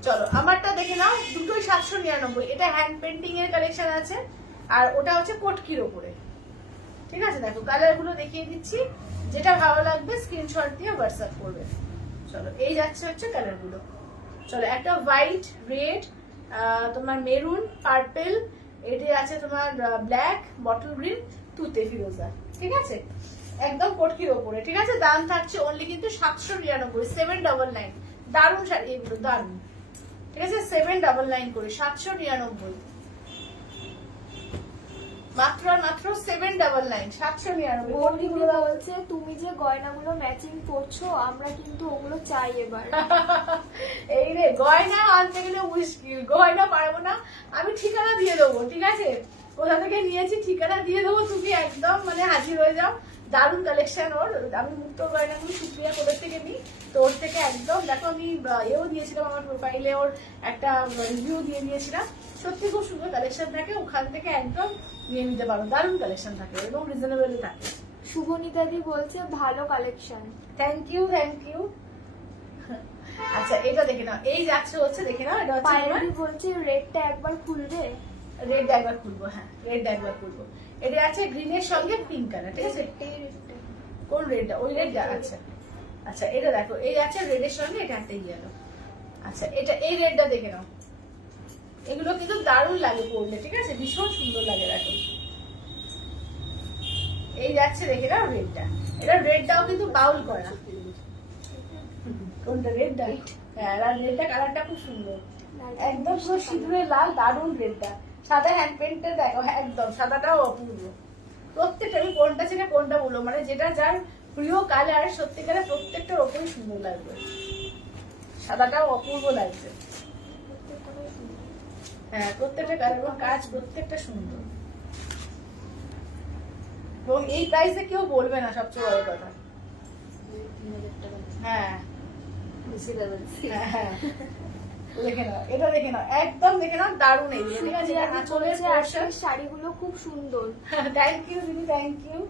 চলো আমারটা দেখে নাও, দুটোই 799। এটা হ্যান্ড পেন্টিং এর কালেকশন আছে, আর ওটা হচ্ছে কোটকির ওপরে, ঠিক আছে। দেখো কালার গুলো দেখিয়ে দিচ্ছি, যেটা ভালো লাগবে স্ক্রিনশট দিয়ে হোয়াটসঅ্যাপ করবে। চলো এই যাচ্ছে হচ্ছে কালার গুলো। চলো একটা হোয়াইট, রেড, তোমার মেরুন, পার্পেল, এটা আছে তোমার ব্ল্যাক, বটল গ্রিন, তুতে ফিরোজা, ঠিক আছে, একদম কোটকির ওপরে, ঠিক আছে। দাম থাকছে অনলি কিন্তু 799, 799। দারুণ শাড়ি এগুলো, দারুণ, ঠিক আছে, 799 করে, 799, মাত্র আর মাত্র 799, 799। গৌরী বলছে তুমি যে গয়নাগুলো ম্যাচিং করছো, আমরা কিন্তু ওগুলো চাই এবার। এই রে গয়না আনতে গেলে মুশকিল, গয়না পারবো না, আমি ঠিকানা দিয়ে দেবো, ঠিক আছে, কোথা থেকে নিয়েছি ঠিকানা দিয়ে দেবো, তুমি একদম মানে হাজির হয়ে যাও। দারুণ কালেকশন ওর, আমি মুক্তোর গয়নাগুলো সুপ্রিয়া কোলের থেকে নিই, তো ওর থেকে একদম দেখো আমি এও দিয়েছিলাম আমার প্রোফাইলে, ওর একটা রিভিউ দিয়ে দিয়েছিলাম, সত্যি খুব সুন্দর কালেকশন থাকে, ওখান থেকে একদম নিয়ে নিতে পারো, দারুণ কালেকশন থাকে এবং রিজনেবল থাকে। শুভনীতাদি বলছে ভালো collection. Thank you, thank you. আচ্ছা এটা দেখে নাও, এই যাচ্ছে হচ্ছে দেখে নাও, এটা হচ্ছে পায়েলদি বলছে রেডটা একবার খুলবে। রেড একবার খুলবো, হ্যাঁ রেড একবার খুলবো। এটা আছে গ্রিনের সঙ্গে পিঙ্ক কালার, ঠিক আছে? কোন রেডটা? ওই রেডটা, আচ্ছা আচ্ছা। এটা দেখো, এই আছে রেডের সঙ্গে এটা একটা ইয়েলো। আচ্ছা, এটা এই রেডটা দেখে নাও। এগুলো কিন্তু দারুণ লাগে পরলে, ঠিক আছে? ভীষণ সুন্দর লাগে। দেখো এই যাচ্ছে, দেখে নাও রেডটা। এটা রেডটাও কিন্তু বাউল করা। কোনটা? রেডটা? হ্যাঁ, রেডটা কালারটা খুব সুন্দর, একদম পুরো সিঁদুরের লাল, দারুণ রেডটা। সাদা হ্যান্ড পেন্টটা দেখো, একদম সাদাটাও অপূর্ব। প্রত্যেকটা, আমি কোনটা ছেড়ে কোনটা বলবো, মানে যেটা যার প্রিয় কালার সত্যিকারের প্রত্যেকটার ওপরই সুন্দর লাগবে। সাদাটাও অপূর্ব লাগছে। হ্যাঁ, প্রত্যেকটা কালার এবং কাজ প্রত্যেকটা সুন্দর। এবং এই প্রাইসে কেউ বলবে না, সবচেয়ে বড় কথা। হ্যাঁ হ্যাঁ, দেখে নাও, এটা দেখে নাও, একদম দেখে নাও, দারুণ এগুলো, ঠিক আছে? আঁচলের পোরশন, শাড়িগুলো খুব সুন্দর। থ্যাংক ইউ দিদি, থ্যাংক ইউ।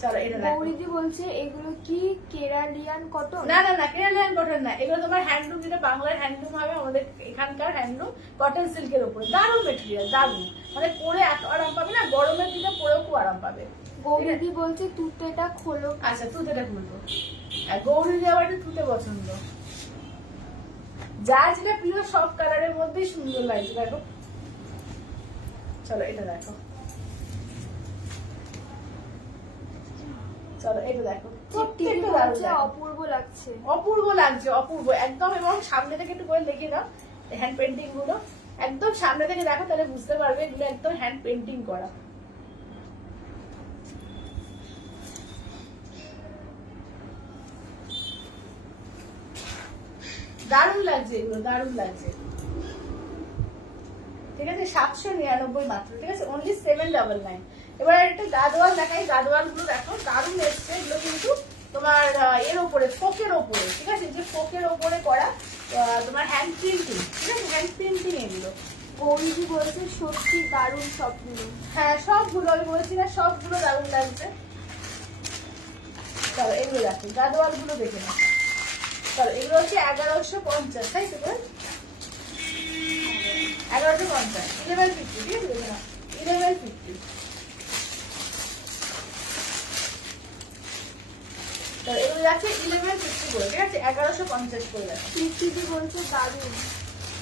চলো এটা দেখো। গৌরীদি বলছে এগুলো কি কেরালিয়ান কটন? না না না, কেরালিয়ান কটন না, এগুলো তোমার হ্যান্ডলুম, যেটা বাংলার হ্যান্ডলুম হবে, আমাদের এখানকার হ্যান্ডলুম কটন সিল্কের উপরে। দারুণ মেটেরিয়াল, দারুণ, মানে পরে এত আরাম পাবে না, গরমের দিনে পরেও খুব আরাম পাবে। গৌরীদি বলছে তুতেটা খোলো। আচ্ছা, তুতেটা খুলবো। গৌরীদি আবার একটু তুতে পছন্দ। যা যেটা প্রিয় সব কালারের মধ্যেই সুন্দর লাগছে। দেখো, চলো এটা দেখো, চলো এটা দেখো, প্রত্যেকটা দারুণ লাগছে। অপূর্ব লাগছে, অপূর্ব লাগছে, অপূর্ব একদম। এবং সামনে থেকে একটু করে দেখে নাও হ্যান্ড পেন্টিং গুলো, একদম সামনে থেকে দেখো, তাহলে বুঝতে পারবে এগুলো একদম হ্যান্ড পেন্টিং করা। দারুণ লাগছে এগুলো, দারুণ লাগছে। ঠিক আছে, 799 মাত্র, ঠিক আছে? অনলি 799। এবার একটা গাদোয়াল দেখাই, গাদোয়াল গুলো দেখো, দারুণ এসছে এগুলো কিন্তু তোমার এর ওপরে, ফোকের ওপরে, ঠিক আছে? যে ফোকের ওপরে করা তোমার হ্যান্ড প্রিন্টিং, ঠিক আছে? হ্যান্ড প্রিন্টিং এগুলো। গৌরীদি বলছে সত্যি দারুণ সবগুলো। হ্যাঁ, সবগুলো আমি বলেছি না, সবগুলো দারুণ লাগছে। চলো এগুলো দেখো, গাদোয়াল গুলো দেখে নাও। চলো, এগুলো হচ্ছে 1150, তাই তো? 1150, 1150, ঠিক আছে? দেখে নাও, 1150। এগুলো যাচ্ছে 1150 করে, ঠিক আছে? 1150 করে যাচ্ছে। কীর্তিদি বলছে দারুণ।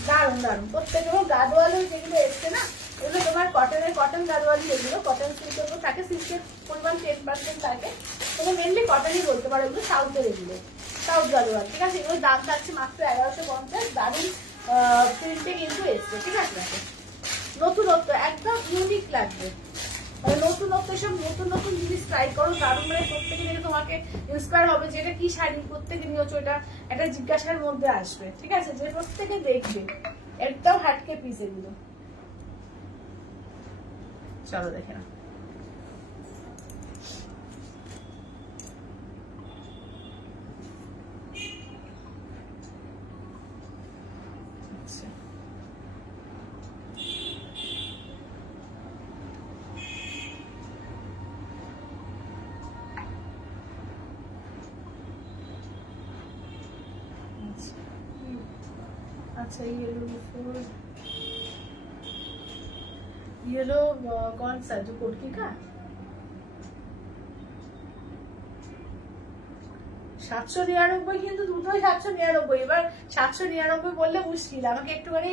দারুণ দারুণ প্রত্যেক। এবং গাদোয়ালের যেগুলো এসছে না, এগুলো তোমার কটনের, কটন গাদোয়ালি, এগুলো কটন সিল্কের উপর থাকে, সিল্কের পরিমাণ 10% থাকে, তুমি মেনলি কটনই বলতে পারো। এগুলো সাউথের, এগুলো সাউথ গাদোয়াল, ঠিক আছে? এগুলোর দাম থাকছে মাত্র 1150। দারুণ প্রিন্টে কিন্তু এসছে, ঠিক আছে? দেখো, নতুনত্ব, একদম ইউনিক লাগবে, মানে নতুনত্ব, সব নতুন নতুন জিনিস ট্রাই করো, দারুণ। মানে প্রত্যেকে দেখে তোমাকে ইন্সপায়ার হবে যে এটা কি শাড়ি, প্রত্যেকে নিয়েছো, এটা একটা জিজ্ঞাসার মধ্যে আসবে, ঠিক আছে? যে প্রত্যেকে দেখবে, একদম হাটকে পিস এগুলো। চলো দেখে না, अच्छा येलो कौन सा, जो कोटकी का? 799, কিন্তু দুটোই 799। এবার 799 বললে মুশকিল, আমাকে একটুখানি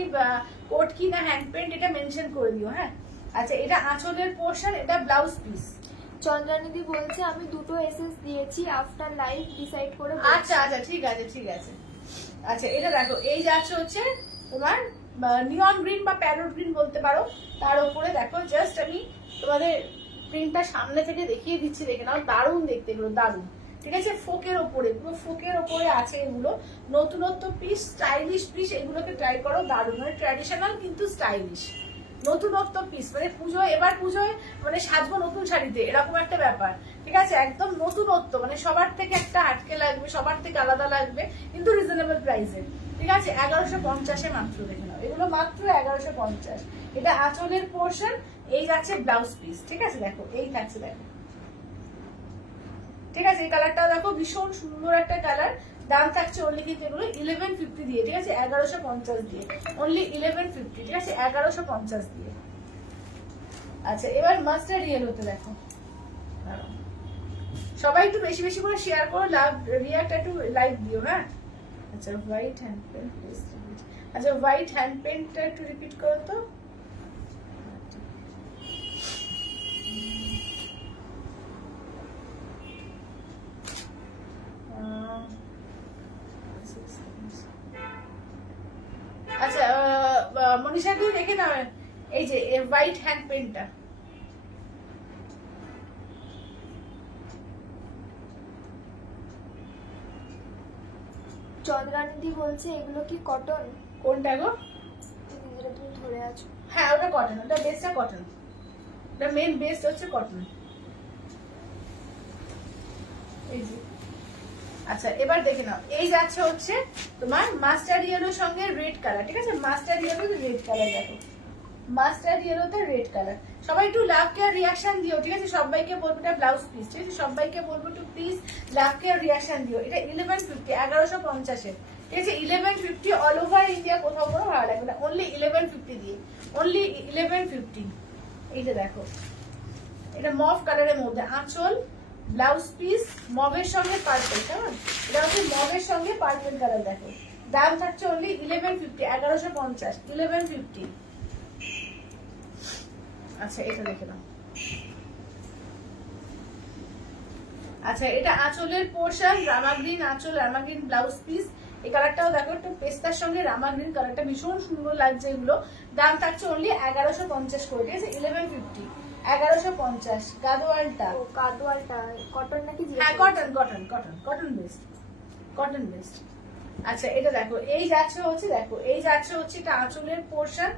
কোটকি না হ্যান্ড পেন্ট এটা মেনশন করে দিও। হ্যাঁ, আচ্ছা, এটা আঁচলের পোর্শন, এটা ব্লাউজ পিস। চন্দ্রানিধি বলছে আমি দুটো এসএস দিয়েছি, আফটার লাইভ ডিসাইড করে। আচ্ছা আচ্ছা, ঠিক আছে ঠিক আছে। আচ্ছা, এটা দেখো, এই যাচ্ছে হচ্ছে তোমার নিয়ন গ্রিন বা প্যারোট গ্রিন বলতে পারো। তার উপরে দেখো, জাস্ট আমি তোমাদের প্রিন্টটা সামনে থেকে দেখিয়ে দিচ্ছি, দেখে নাও, দারুণ দেখতে এগুলো, দারুণ, ঠিক আছে? ফোকের ওপরে, পুরো ফোকের ওপরে আছে এগুলো। নতুনত্ব পিস, স্টাইলিশ পিস, এগুলোকে ট্রাই করো, দারুণ, মানে ট্র্যাডিশনাল কিন্তু স্টাইলিশ, নতুনত্ব পিস। মানে পুজোয়, এবার পুজোয় মানে সাজবো নতুন শাড়িতে, এরকম একটা ব্যাপার, ঠিক আছে? একদম নতুনত্ব, মানে সবার থেকে একটা আটকে লাগবে, সবার থেকে আলাদা লাগবে, কিন্তু রিজনেবল প্রাইসে, ঠিক আছে? 1150-এ মাত্র, দেখে নাও, এগুলো মাত্র 1150। এটা আঁচলের পোর্শন, এই যাচ্ছে ব্লাউজ পিস, ঠিক আছে? দেখো, এই থাকছে, দেখো, ঠিক আছে? এই কালারটাও দেখো, ভীষণ সুন্দর একটা কালার, দাম থাকছে অনলি কিন্তু এগুলো 1150 দিয়ে, ঠিক আছে, 1150 দিয়ে, অনলি 1150, ঠিক আছে, 1150 দিয়ে। আচ্ছা এবার মাস্টার্ড ইয়েলোতে দেখো, সবাই একটু বেশি বেশি করে শেয়ার করো, লাভ রিয়াক্ট একটু লাইক দিও, হ্যাঁ। আচ্ছা হোয়াইট হ্যান্ড পেন্ট, আচ্ছা হোয়াইট হ্যান্ড পেন্টটা একটু রিপিট করো তো। আচ্ছা মনীষা দিয়ে দেখে নাও এই যে হোয়াইট হ্যান্ড পেনটা। চন্দ্রানিধি বলছে এগুলো কি কটন? কোনটা গো? যেটা তুমি ধরে আছো। হ্যাঁ ওটা কটন, ওটা বেসটা কটন, ওটা মেন বেস হচ্ছে কটন। এই যে আচ্ছা এবার দেখে নাও, এই যাচ্ছে হচ্ছে তোমার মাস্টার্ড ইয়েলোর সঙ্গে রেড কালার, ঠিক আছে, মাস্টার্ড ইয়েলো রেড কালার, দেখো মাস্টার্ড ইয়েলোতে রেড কালার। সবাই একটু লাভ কেয়ার রিয়াকশন দিও, ঠিক আছে, সবাইকে বলবো এটা ব্লাউজ পিস, ঠিক আছে, সবাইকে বলবো একটু প্লিজ লাভ কেয়ার রিয়াকশন দিও। এটা 1150, 1150 ঠিক আছে, 1150 অল ওভার ইন্ডিয়া, কোথাও কোনো ভালো লাগবে না, অনলি 1150 দিয়ে, অনলি 1150। এইটা দেখো, এটা মভ কালারের মধ্যে আঁচল, ব্লাউজ পিস মভের সঙ্গে পার্পল, কেমন, এটা হচ্ছে মভের সঙ্গে পার্পল কালার, দেখো দাম থাকছে অনলি 1150, 1150, 1150। আচ্ছা এটা দেখে নাও। আচ্ছা এটা আঁচলের পোর্শন, রামা গ্রিন আঁচল, রামা গ্রিন ব্লাউজ পিস। এই কালারটাও দেখো একটু পেস্তার সঙ্গে রামা গ্রিন কালারটা ভীষণ সুন্দর লাগছে এগুলো। দাম থাকছে অনলি 1150 করে, ঠিক আছে, 1150, 1150। গাদোয়ালটা, ও কাদওয়ালটা কটন নাকি? হ্যাঁ cotton, cotton cotton cotton best, cotton best. আচ্ছা এটা দেখো, এই যাচ্ছে হচ্ছে, দেখো এই যাচ্ছে হচ্ছে এটা আঁচলের পোর্শন,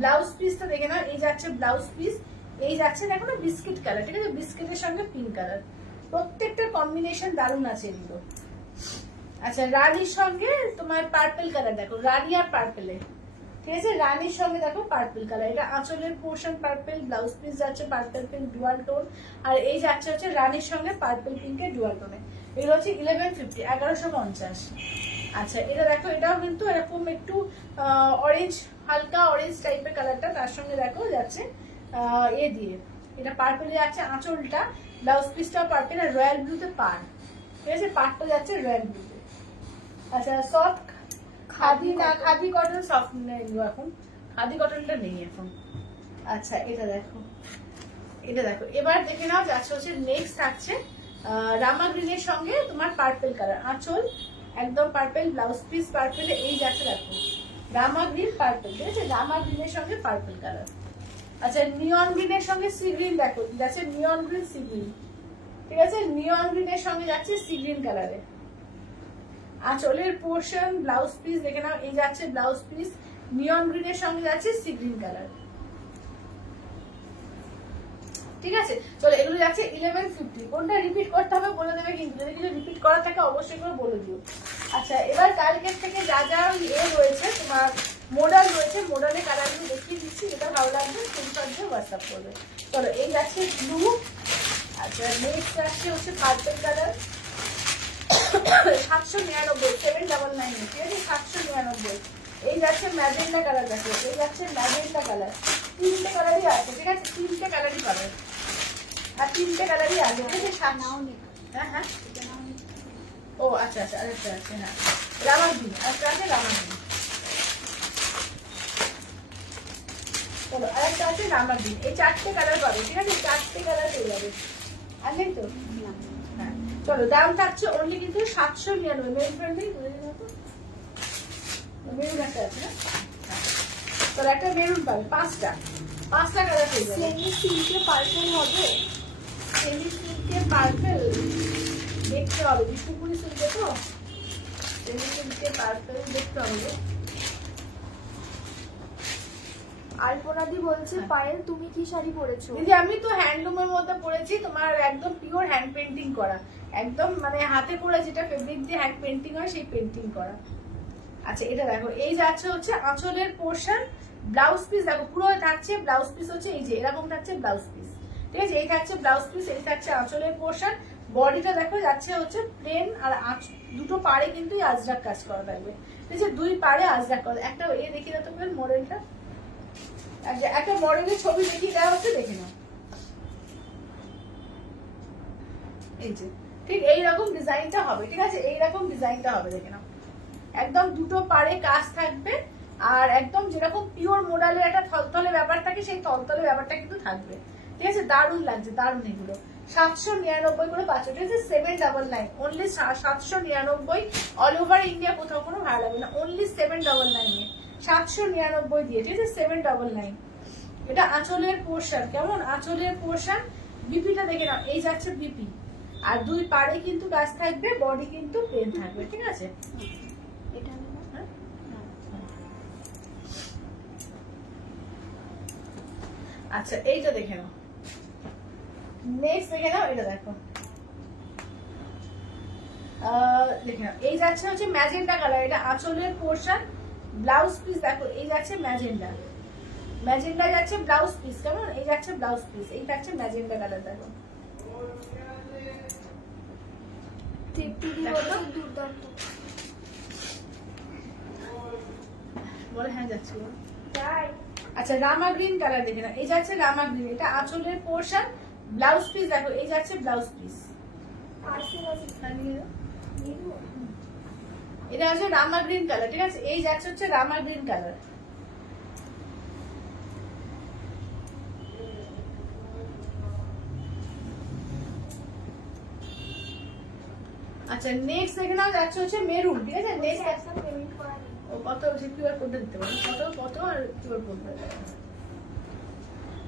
ব্লাউজ পিসটা দেখে নাও, এই যাচ্ছে ব্লাউজ পিস, এই যাচ্ছে দেখো না বিস্কিট কালার, ঠিক আছে, বিস্কিটের সঙ্গে পিঙ্ক কালার, প্রত্যেকটা কম্বিনেশন দারুণ আছে এগুলো। আচ্ছা রানীর সঙ্গে তোমার পার্পল কালার, দেখো রানী আর পার্পেলে, ঠিক আছে, রানীর সঙ্গে দেখো পার্পল কালার, এটা আঁচলের পোর্শন পার্পল, ব্লাউজ পিস যাচ্ছে পার্পল পিঙ্ক ডুয়াল টোন, আর এই যাচ্ছে হচ্ছে রানীর সঙ্গে পার্পল পিঙ্কের ডুয়াল টোনে। এগুলো হচ্ছে 1150, 1150। আচ্ছা এটা দেখো, এটাও কিন্তু এরকম একটু অরেঞ্জ, হালকা অরেঞ্জ টাইপের কালারটা, তার সঙ্গে দেখো যাচ্ছে এ দিয়ে, এটা পার্পলে যাচ্ছে আঁচলটা, ব্লাউজ পিসটাও পার্পল, আর রয়্যাল ব্লুতে পার, ঠিক আছে, পারটা যাচ্ছে রয়্যাল ব্লুতে। আচ্ছা সফট খাদি না, খাদি কটন সফট নেই এখন, খাদি কটনটা নেই এখন। আচ্ছা এটা দেখো, এটা দেখো এবার দেখে নাও, যাচ্ছে হচ্ছে নেক্সট থাকছে রামা গ্রিনের সঙ্গে তোমার পার্পল কালার, আঁচল একদম পার্পল, ব্লাউজ পিস পার্পলে, এই যাচ্ছে দেখো রামা গ্রিন পার্পল, ঠিক আছে, রামা গ্রিনের সঙ্গে পার্পল কালার। আচ্ছা নিয়ন গ্রিনের সঙ্গে সি গ্রিন, দেখো যাচ্ছে নিয়ন গ্রিন সি গ্রিন, ঠিক আছে, নিয়ন গ্রিনের সঙ্গে যাচ্ছে সি গ্রিন কালারে। আঁচলের পোর্শন ব্লাউজ পিস দেখে নাও, এই যাচ্ছে ব্লাউজ পিস, নিয়ন গ্রিনের সঙ্গে যাচ্ছে সি গ্রিন কালার, ঠিক আছে। চলো এগুলো যাচ্ছে 1150, কোনটা রিপিট করতে হবে বলে দেবে কিন্তু, যদি কিছু রিপিট করা থাকে অবশ্যই করে বলে দিও। আচ্ছা এবার কালকের থেকে যা যা এ রয়েছে তোমার মডেল রয়েছে, মডেলের কালারগুলো দেখিয়ে দিচ্ছি, যেটা ভালো লাগবে স্ক্রিনশট দিয়ে হোয়াটসঅ্যাপ করবে। চলো এই যাচ্ছে ব্লু, আচ্ছা নেক্সট আসছে হচ্ছে পার্পল কালার, 799, 799, ঠিক আছে, 799। এই যাচ্ছে ম্যাজেন্টা কালার, দেখো এই যাচ্ছে ম্যাজেন্টা কালার, তিনটে কালারই আছে, ঠিক আছে, তিনটে কালারই পাবে, আর তিনটে কালারই আছে, ঠিক আছে। হ্যাঁ হ্যাঁ ও আচ্ছা আচ্ছা আরেকটা আছে, হ্যাঁ রামার দিন, আরেকটা আছে রামার দিন, চলো আরেকটা আছে রামার দিন। এই চারটে কালার পাবে, ঠিক আছে, চারটে কালার পেয়ে যাবে, আর নেই তো, হ্যাঁ। চলো দাম থাকছে অনলি কিন্তু 799, মেরুন ফ্রেন্ডলি মেরুন একটা আছে না, চলো একটা মেরুন পাবে, পাঁচটা কালার পেয়ে যাবে। সেমি সিল্কে পার্পল হবে? সেমি সিল্কে পার্পল দেখতে হবে, বিষ্ণুপুরি সিল্কে তো, সেমি সিল্কে পার্পল দেখতে হবে। আলপনাদি বলছে পায়েল তুমি কি শাড়ি পরেছো? দিদি আমি তো হ্যান্ডলুমের মধ্যে পরেছি, তোমার একদম পিওর হ্যান্ড পেন্টিং করা, একদম মানে হাতে করে যেটা ফেব্রিক দিয়ে হ্যান্ড পেন্টিং হয় সেই পেন্টিং করা। আচ্ছা এটা দেখো, এই যাচ্ছে হচ্ছে আঁচলের পোর্শন, ব্লাউজ পিস দেখো পুরো থাকছে, ব্লাউজ পিস হচ্ছে এই যে এরকম থাকছে ব্লাউজ পিস, ঠিক আছে, এই থাকছে ব্লাউজ পিস, এই থাকছে আঁচলের পোর্শন, বডিটা দেখো যাচ্ছে হচ্ছে প্লেন, আর দুটো পাড়ে কিন্তু আজরাক কাজ করা থাকবে, ঠিক আছে? দুই পাড়ে আজরাক করা। একটা দেখিয়ে দাও তোমার মডেলটা, একটা মডেলের ছবি দেখিয়ে দেওয়া হচ্ছে, দেখে নাও। এই যে ঠিক এইরকম ডিজাইনটা হবে, ঠিক আছে? এইরকম ডিজাইনটা হবে, দেখে নাও। একদম দুটো পাড়ে কাজ থাকবে, আর একদম যেরকম পিওর মোডালের একটা থলথলে ব্যাপার থাকে, সেই থলথলে ব্যাপারটা কিন্তু থাকবে, ঠিক আছে? দারুণ লাগছে, দারুণ এগুলো। 799 করে পাচ্ছ, ঠিক আছে? 799 অনলি, 799 অল ওভার ইন্ডিয়া, কোথাও কোনো ভাড়া লাগবে না, অনলি 799 799 দিয়ে, ঠিক আছে? 799। এটা আঁচলের পোর্শন, কেমন আঁচলের পোর্শন, বিপিটা দেখে নাও, এই যাচ্ছে বিপি, আর দুই পাড়ে কিন্তু কাজ থাকবে, বডি কিন্তু প্লেন থাকবে, ঠিক আছে? এটা নেবো। আচ্ছা এইটা দেখে নাও, নেক্সট দেখে নাও, এটা দেখো, দেখে নাও, এই যাচ্ছে হচ্ছে ম্যাজেন্ডা কালার, এটা আঁচলের পোর্শন, ব্লাউজ পিস দেখো, এই যাচ্ছে ম্যাজেন্ডা, ম্যাজেন্ডা যাচ্ছে ব্লাউজ পিস, কেমন? এই যাচ্ছে ব্লাউজ পিস, এই যাচ্ছে ম্যাজেন্ডা কালার, দেখো। দুর্দান্ত বলে হ্যাঁ যাচ্ছে। তাই আচ্ছা রামা গ্রিন কালার দেখে নাও, এই যাচ্ছে রামা গ্রিন, এটা আঁচলের পোর্শন, ব্লাউজ পিস দেখো, এই যাচ্ছে ব্লাউজ পিস, এটা হচ্ছে রামা গ্রিন কালার, ঠিক আছে? এই যাচ্ছে হচ্ছে রামা গ্রিন কালার। আচ্ছা নেক্সট দেখে নাও, যাচ্ছে হচ্ছে মেরুন, ঠিক আছে? নেক্সট কত কিউআর কোডটা দিতে পারো, কত আর কিউআর কোডটা।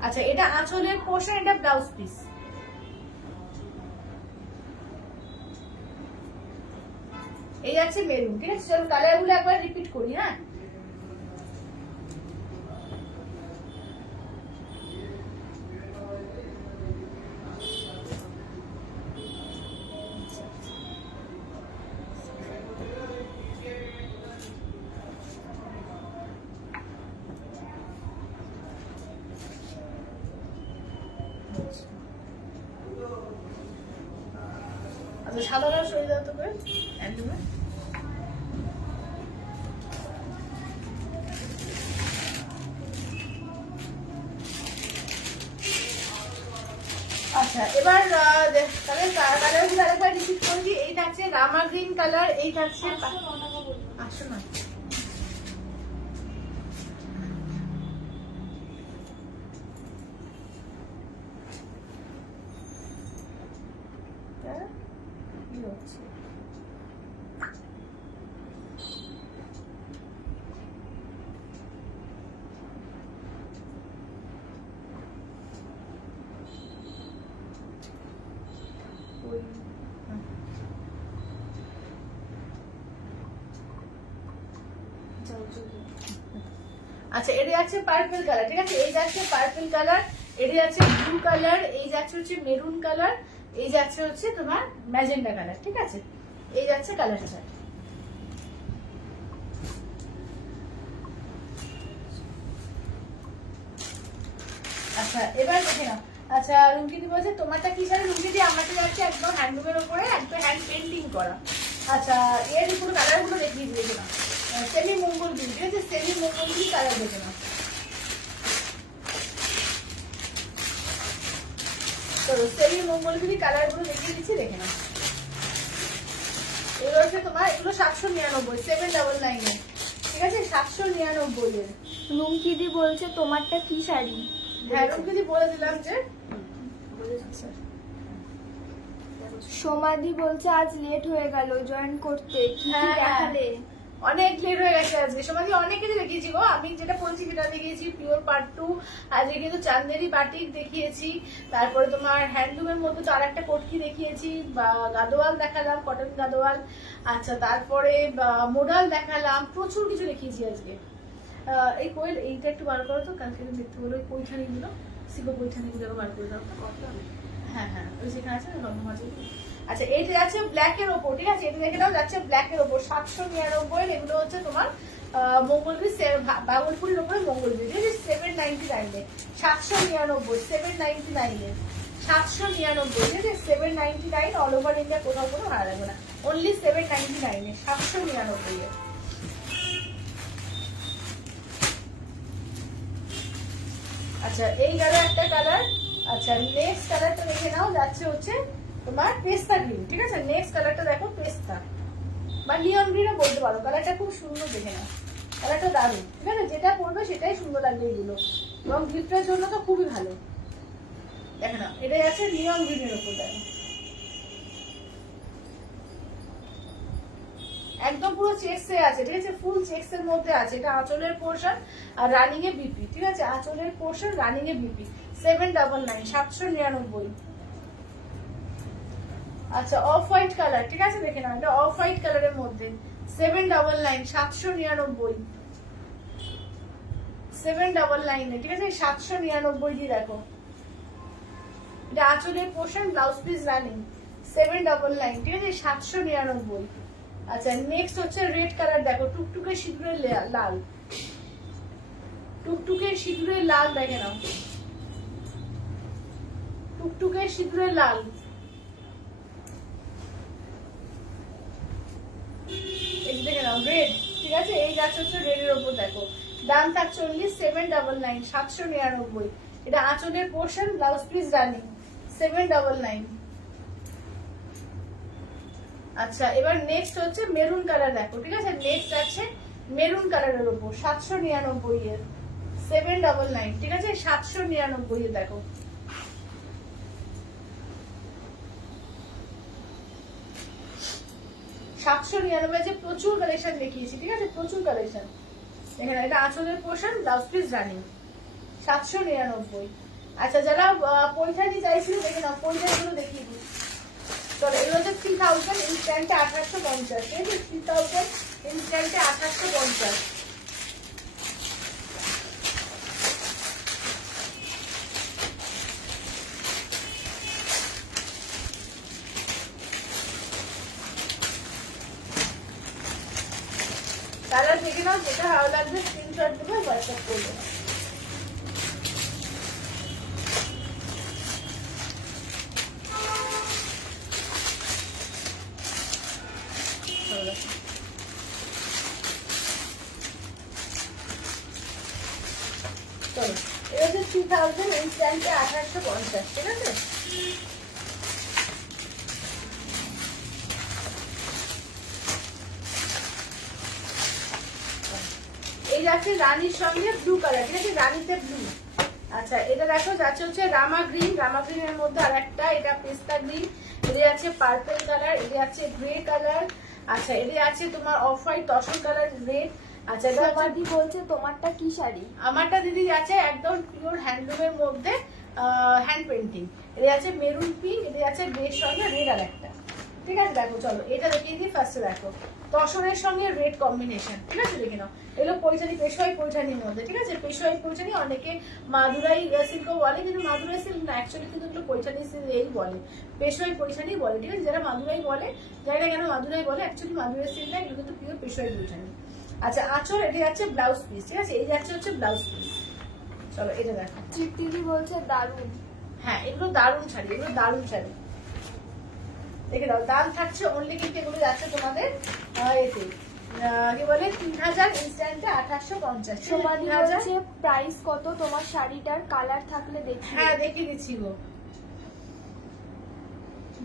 আচ্ছা এটা আঁচলের পোর্শন, এটা ব্লাউজ পিস, এই যাচ্ছে মেরুন, ঠিক আছে? চলো কালারগুলো একবার রিপিট করি, হ্যাঁ? আচ্ছা সাদা রস হয়ে যাও তো করে একদমই। আচ্ছা এবার তাহলে কালারগুলো আরেকবার রিপিট করে দিই। এই থাকছে রামা গ্রিন কালার, এই থাকছে আসো না, কি হচ্ছে? আচ্ছা এটা যাচ্ছে পার্পল কালার, ঠিক আছে? এই যাচ্ছে পার্পল কালার, এটা যাচ্ছে ব্লু কালার, এই যাচ্ছে হচ্ছে মেরুন কালার, এই যাচ্ছে হচ্ছে তোমার ম্যাজেন্ডা কালার, ঠিক আছে? এই যাচ্ছে কালার চার্ট। আচ্ছা এবার দেখে নাও। আচ্ছা রুমকিদি বলছে তোমারটা কি শাড়ি? রুমকিদি আমারটা যাচ্ছে একদম হ্যান্ডলুমের উপরে, একদম হ্যান্ড পেন্টিং করা। আচ্ছা এর পুরো কালারগুলো দেখিয়ে দিয়েছে না, সেমি মঙ্গলগিরি, ঠিক আছে? সেমি মঙ্গলগিরি কালার দেখে নাও। তো সেমি মঙ্গলগিরি কালারগুলো দেখিয়ে দিচ্ছি, দেখে নাও। এগুলো হচ্ছে তোমার, এগুলো 799, 799, ঠিক আছে? 799 এর। রুমকিদি বলছে তোমারটা কি শাড়ি? হ্যাঁ রুমকিদি বলে দিলাম যে। সমাধি বলছে আজ লেট হয়ে গেল জয়েন করতে, কি হ্যাঁ, দেখালে? অনেক লেট হয়ে গেছে আজকে। সমাধি অনেক কিছু দেখিয়েছি গো, আমি যেটা বলছি সেটা দেখিয়েছি, পিওর পার্ট 2, আজকে কিন্তু চান্দেরি বাটিক দেখিয়েছি, তারপরে তোমার হ্যান্ডলুমের মধ্যে তো আর একটা কটকি দেখিয়েছি, বা গাদোয়াল দেখালাম, কটন গাদোয়াল। আচ্ছা তারপরে মোডাল দেখালাম, প্রচুর কিছু দেখিয়েছি আজকে। এই কোয়েল এইটা একটু বার করো তো, কালকে দেখতে বলো ওই পৈঠানিগুলো, সিগো পৈঠানিগুলো বার করে দাও তো। হ্যাঁ হ্যাঁ ওই যেখানে আছে লম্বা মাছ। আচ্ছা এইটা যাচ্ছে ব্ল্যাক এর ওপর, ঠিক আছে? এটা দেখে নাও, যাচ্ছে ব্ল্যাক এর ওপর 799। এগুলো হচ্ছে তোমার মঙ্গলগিরি, ভাগলপুরের ওপরে মঙ্গলগিরি, ঠিক আছে? 799 এ 799, 799 এ 799, ঠিক আছে? 799 অল ওভার ইন্ডিয়া, কোথাও কোনো ভাড়া লাগবে না, অনলি 799 799 আচ্ছা এই গেল একটা কালার। আচ্ছা নেক্সট কালারটা দেখে নাও, যাচ্ছে হচ্ছে তোমার পেস্তা গ্রিন, ঠিক আছে? নেক্সট কালারটা দেখো পেস্তা বা নিয়ন গ্রিনও বলতে পারো, কালারটা খুব সুন্দর, দেখে নাও কালারটা দারুণ, ঠিক আছে? যেটা পরবে সেটাই সুন্দর লাগবে এগুলো, এবং গিফটের জন্য তো খুবই ভালো। দেখে নাও এটাই আছে নিয়ন গ্রিনের উপর, দেখো একদম পুরো চেক্সে আছে, ঠিক আছে? ফুল চেক্সের মধ্যে আছে, এটা আঁচলের পোর্শন আর রানিং এ বিপি, ঠিক আছে? আঁচলের পোর্শন, রানিং এ বিপি, 799 799। আচ্ছা অফ হোয়াইট কালার, ঠিক আছে? দেখে নাও এটা অফ হোয়াইট কালারের মধ্যে 799 799 799, ঠিক আছে? 799 দিয়ে দেখো, এটা আঁচলের পোর্শন, ব্লাউজ পিস রানিং, 799, ঠিক আছে? 799। আচ্ছা নেক্সট হচ্ছে রেড কালার, দেখো টুকটুকে সিঁদুরের লাল, টুকটুকে সিঁদুরের লাল, দেখে নাও টুকটুকে সিঁদুরের লাল, দেখে নাও রেড, ঠিক আছে? এই যাচ্ছে হচ্ছে রেডের ওপর, দেখো দাম থাকছে অনলি 799 799, এটা আঁচলের পোর্শন, ব্লাউজ পিস রানিং, 799। আচ্ছা এবার নেক্সট হচ্ছে মেরুন কালার, দেখো ঠিক আছে? নেক্সট আছে মেরুন কালারের উপর 799 এর 799, ঠিক আছে? 799 এর দেখো, যে প্রচুর কালেকশন দেখিয়েছি, ঠিক আছে? প্রচুর কালেকশন, এখানে এটা আঁচলের পোর্শন, ব্লাউজ পিস রানিং, 799। আচ্ছা যারা পৈঠানি চাইছিল, দেখে নাও পৈঠানিগুলো দেখিয়ে দিই। চলো এগুলো হচ্ছে 3000 ইনস্ট্যান্টে 1850, ঠিক আছে? 3000 ইনস্ট্যান্টে 1850। কালার দেখে নাও, যেটা ভালো লাগবে স্ক্রিনশট দেবে, হোয়াটসঅ্যাপ করবে। চলো এটা হচ্ছে 3000 ইনস্ট্যান্টে 1850, ঠিক আছে? এই যাচ্ছে রানীর সঙ্গে ব্লু কালার, ঠিক আছে? রানীতে ব্লু। আচ্ছা এটা দেখো যাচ্ছে হচ্ছে রামা গ্রিন, রামা গ্রিনের মধ্যে আর একটা, এটা পেস্তা গ্রিন, এটা আছে পার্পল কালার, এটা আছে গ্রে কালার, আচ্ছা এটা আছে তোমার off white tussar colour red. আচ্ছা এটা তোমাদি বলছে তোমারটা কি শাড়ি? আমারটা দিদি আছে একদম পিওর হ্যান্ডলুমের মধ্যে, হ্যান্ড পেন্টিং, এটা আছে মেরুন পিঙ্ক, এটা আছে গ্রের সঙ্গে রেড আর একটা, ঠিক আছে? দেখো চলো এটা দেখিয়ে দিই ফার্স্টে, দেখো তসরের সঙ্গে রেড কম্বিনেশন, ঠিক আছে? দেখে নাও এগুলো পৈঠানি, পেশোয়াই পৈঠানির মধ্যে, ঠিক আছে? পেশোয়াই পৈঠানি, অনেকে মাদুরাই সিল্কও বলে, কিন্তু মাদুরাই সিল্ক না, অ্যাকচুয়ালি কিন্তু এগুলো পৈঠানি সিল্ক এই বলে, পেশোয়াই পৈঠানি বলে, ঠিক আছে? যারা মাদুরাই বলে, জানি না কেন মাদুরাই বলে, অ্যাকচুয়ালি মাদুরাই সিল্ক না, এগুলো কিন্তু পিওর পেশোয়াই পৈঠানি। আচ্ছা আঁচল, এটা যাচ্ছে ব্লাউজ পিস, ঠিক আছে? এই যাচ্ছে হচ্ছে ব্লাউজ পিস। চলো এটা দেখো, চিত্তিদি বলছে দারুণ। হ্যাঁ এগুলো দারুণ শাড়ি, এগুলো দারুণ শাড়ি, দেখে দাও। দাম থাকছে অনলি কিন্তু এগুলো যাচ্ছে তোমাদের এতে কি বলে 3000 ইনস্ট্যান্টে 1850। সোমালি বলছে প্রাইস কত তোমার শাড়িটার? কালার থাকলে দেখি। হ্যাঁ দেখিয়ে দিচ্ছি গো,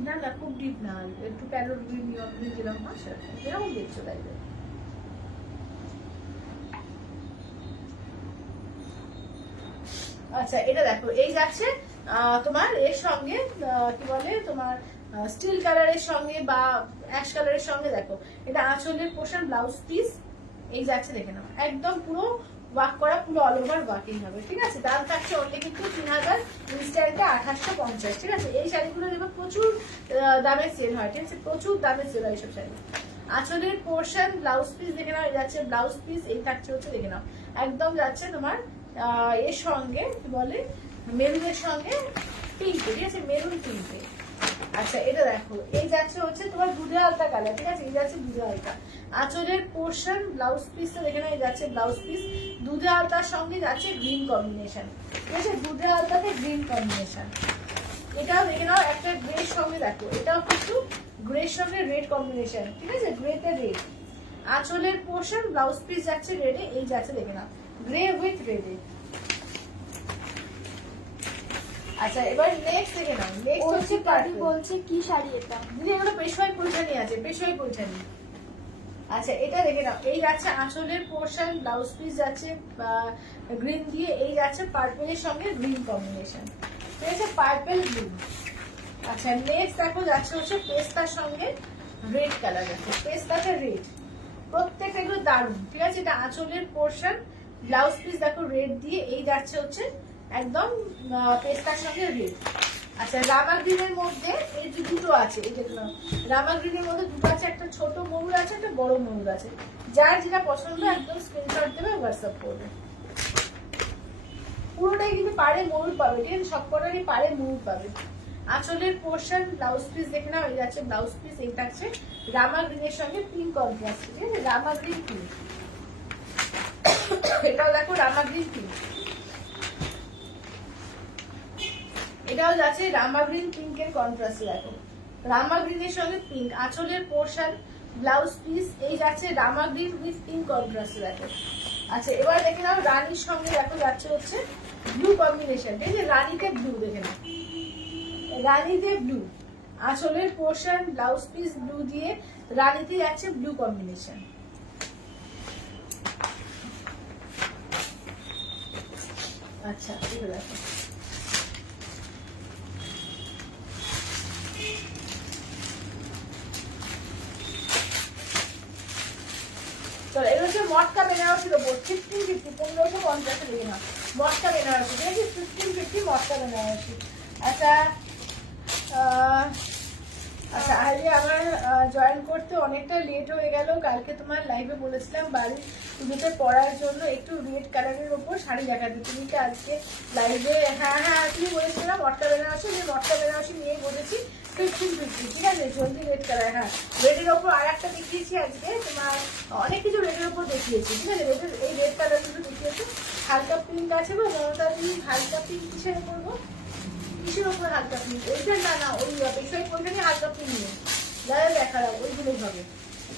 না না খুব ডিপ না, একটু প্যারোট গ্রিন নিয়ন গ্রিন যেরকম হয় সেরকম, যেরকম দেখছো তাই। আচ্ছা এটা দেখো, এই যাচ্ছে তোমার এর সঙ্গে কি বলে তোমার স্টিল কালারের সঙ্গে বা অ্যাশ কালারের সঙ্গে, দেখো এটা আঁচলের পোর্শন, ব্লাউজ পিস, এই যাচ্ছে দেখে নাও একদম পুরো ওয়ার্ক করা, পুরো অল ওভার ওয়ার্কিং হবে, ঠিক আছে? দাম থাকছে অনলি কিন্তু 3000 ইনস্ট্যান্টে 1850, ঠিক আছে? এই শাড়িগুলো দেখবে প্রচুর দামে সেল হয়, ঠিক আছে? প্রচুর দামে সেল হয় এইসব শাড়ি। আঁচলের পোর্শন, ব্লাউজ পিস দেখে নাও, এই যাচ্ছে ব্লাউজ পিস, এই থাকছে হচ্ছে দেখে নাও একদম যাচ্ছে তোমার এর সঙ্গে কি বলে মেরুনের সঙ্গে পিঙ্কে, ঠিক আছে? মেরুন পিঙ্কে। আচ্ছা এটা দেখো, এই যাচ্ছে হচ্ছে তোমার দুধে আলতা কালার, ঠিক আছে? এই যাচ্ছে দুধে আলতা, আঁচলের পোর্শন, ব্লাউজ পিসটা দেখে নাও, এই যাচ্ছে ব্লাউজ পিস, দুধে আলতার সঙ্গে যাচ্ছে গ্রিন কম্বিনেশন, ঠিক আছে? দুধে আলতাতে গ্রিন কম্বিনেশন, এটাও দেখে নাও একটা গ্রের সঙ্গে, দেখো এটাও কিন্তু গ্রের সঙ্গে রেড কম্বিনেশন, ঠিক আছে, গ্রেতে রেড। আঁচলের পোর্শন ব্লাউজ পিস যাচ্ছে রেডে, এই যাচ্ছে দেখে নাও গ্রে উইথ রেডে। আচ্ছা এবার নেক্সট দেখে নাও, নেক্সট হচ্ছে পার্টি বলছে কি শাড়ি এটা? দিদি এগুলো পেশোয়াই পৈঠানি আছে, পেশোয়াই পৈঠানি। আচ্ছা এটা দেখে নাও, এই যাচ্ছে আঁচলের পোর্শন, ব্লাউজ পিস যাচ্ছে গ্রিন দিয়ে, এই যাচ্ছে পার্পেলের সঙ্গে গ্রিন কম্বিনেশন, ঠিক আছে, পার্পেল গ্রিন। আচ্ছা নেক্সট দেখো যাচ্ছে হচ্ছে পেস্তার সঙ্গে রেড কালার যাচ্ছে, পেস্তাটা রেড, প্রত্যেকটা এগুলো দারুণ, ঠিক আছে। এটা আঁচলের পোর্শন, ব্লাউজ পিস দেখো রেড দিয়ে, এই যাচ্ছে হচ্ছে একদম পেস্তার সঙ্গে রেড। আচ্ছা রামা গ্রিনের মধ্যে এই যে দুটো আছে, এই যে রামা গ্রিনের মধ্যে দুটো আছে, একটা ছোট ময়ূর আছে, একটা বড় ময়ূর আছে, যার যেটা পছন্দ একদম স্ক্রিনশট দেবে, হোয়াটসঅ্যাপ করবে। পুরোটাই কিন্তু পাড়ে ময়ূর পাবে, ঠিক আছে, সবকটারই পাড়ে ময়ূর পাবে। আঁচলের পোর্শন, ব্লাউজ পিস দেখে নাও, এই যাচ্ছে ব্লাউজ পিস, এই থাকছে রামা গ্রিনের সঙ্গে পিঙ্ক কন্ট্রাস্ট, ঠিক আছে, রামা গ্রিন পিঙ্ক। এটাও দেখো রামা গ্রিন পিঙ্ক, এটাও যাচ্ছে রামা গ্রিন পিঙ্কের কন্ট্রাস্টে, দেখো রামা গ্রিনের সঙ্গে পিঙ্ক। আঁচলের পোর্শন, ব্লাউজ পিস, এই যাচ্ছে রামা গ্রিন উইথ পিঙ্ক কন্ট্রাস্টে, দেখো। আচ্ছা এবার দেখে নাও রানীর সঙ্গে দেখো যাচ্ছে হচ্ছে ব্লু কম্বিনেশন, ঠিক আছে, রানীতে ব্লু দেখে নাও, রানীতে ব্লু। আঁচলের পোর্শন, ব্লাউজ পিস ব্লু দিয়ে, রানীতে যাচ্ছে ব্লু কম্বিনেশন। আচ্ছা এটা দেখো, চলো এটা হচ্ছে মটকা বেনারসির ওপর 1550, 1550 দেখে নাও, মটকা বেনারসি, ঠিক আছে, 1550 মটকা বেনারসি। আচ্ছা আচ্ছা আজকে আমার জয়েন করতে অনেকটা লেট হয়ে গেল। কালকে তোমার লাইভে বলেছিলাম বাড়ির পুজোতে পরার জন্য একটু রেড কালারের ওপর শাড়ি দেখাতে, তুমি কি আজকে লাইভে? হ্যাঁ হ্যাঁ তুমি বলেছিলাম মটকা বেনারসি, যে মটকা বেনারসি নিয়ে বলেছি 1550, ঠিক আছে, জলদি রেড কালার। হ্যাঁ রেডের ওপর আর একটা দেখিয়েছি আজকে, তোমার অনেক কিছু রেডের ওপর দেখিয়েছি, ঠিক আছে, রেডের এই রেড কালার দুটো দেখিয়েছি। হালকা পিঙ্ক আছে বা মমতা তুমি হালকা পিঙ্ক কিসের করবো, কিসের ওপর হালকা পিঙ্ক? ওইটা না না, ওই পেশাই কোনটা নিয়ে হালকা পিঙ্ক নিয়ে যারা দেখা যাবে ওইগুলোই হবে।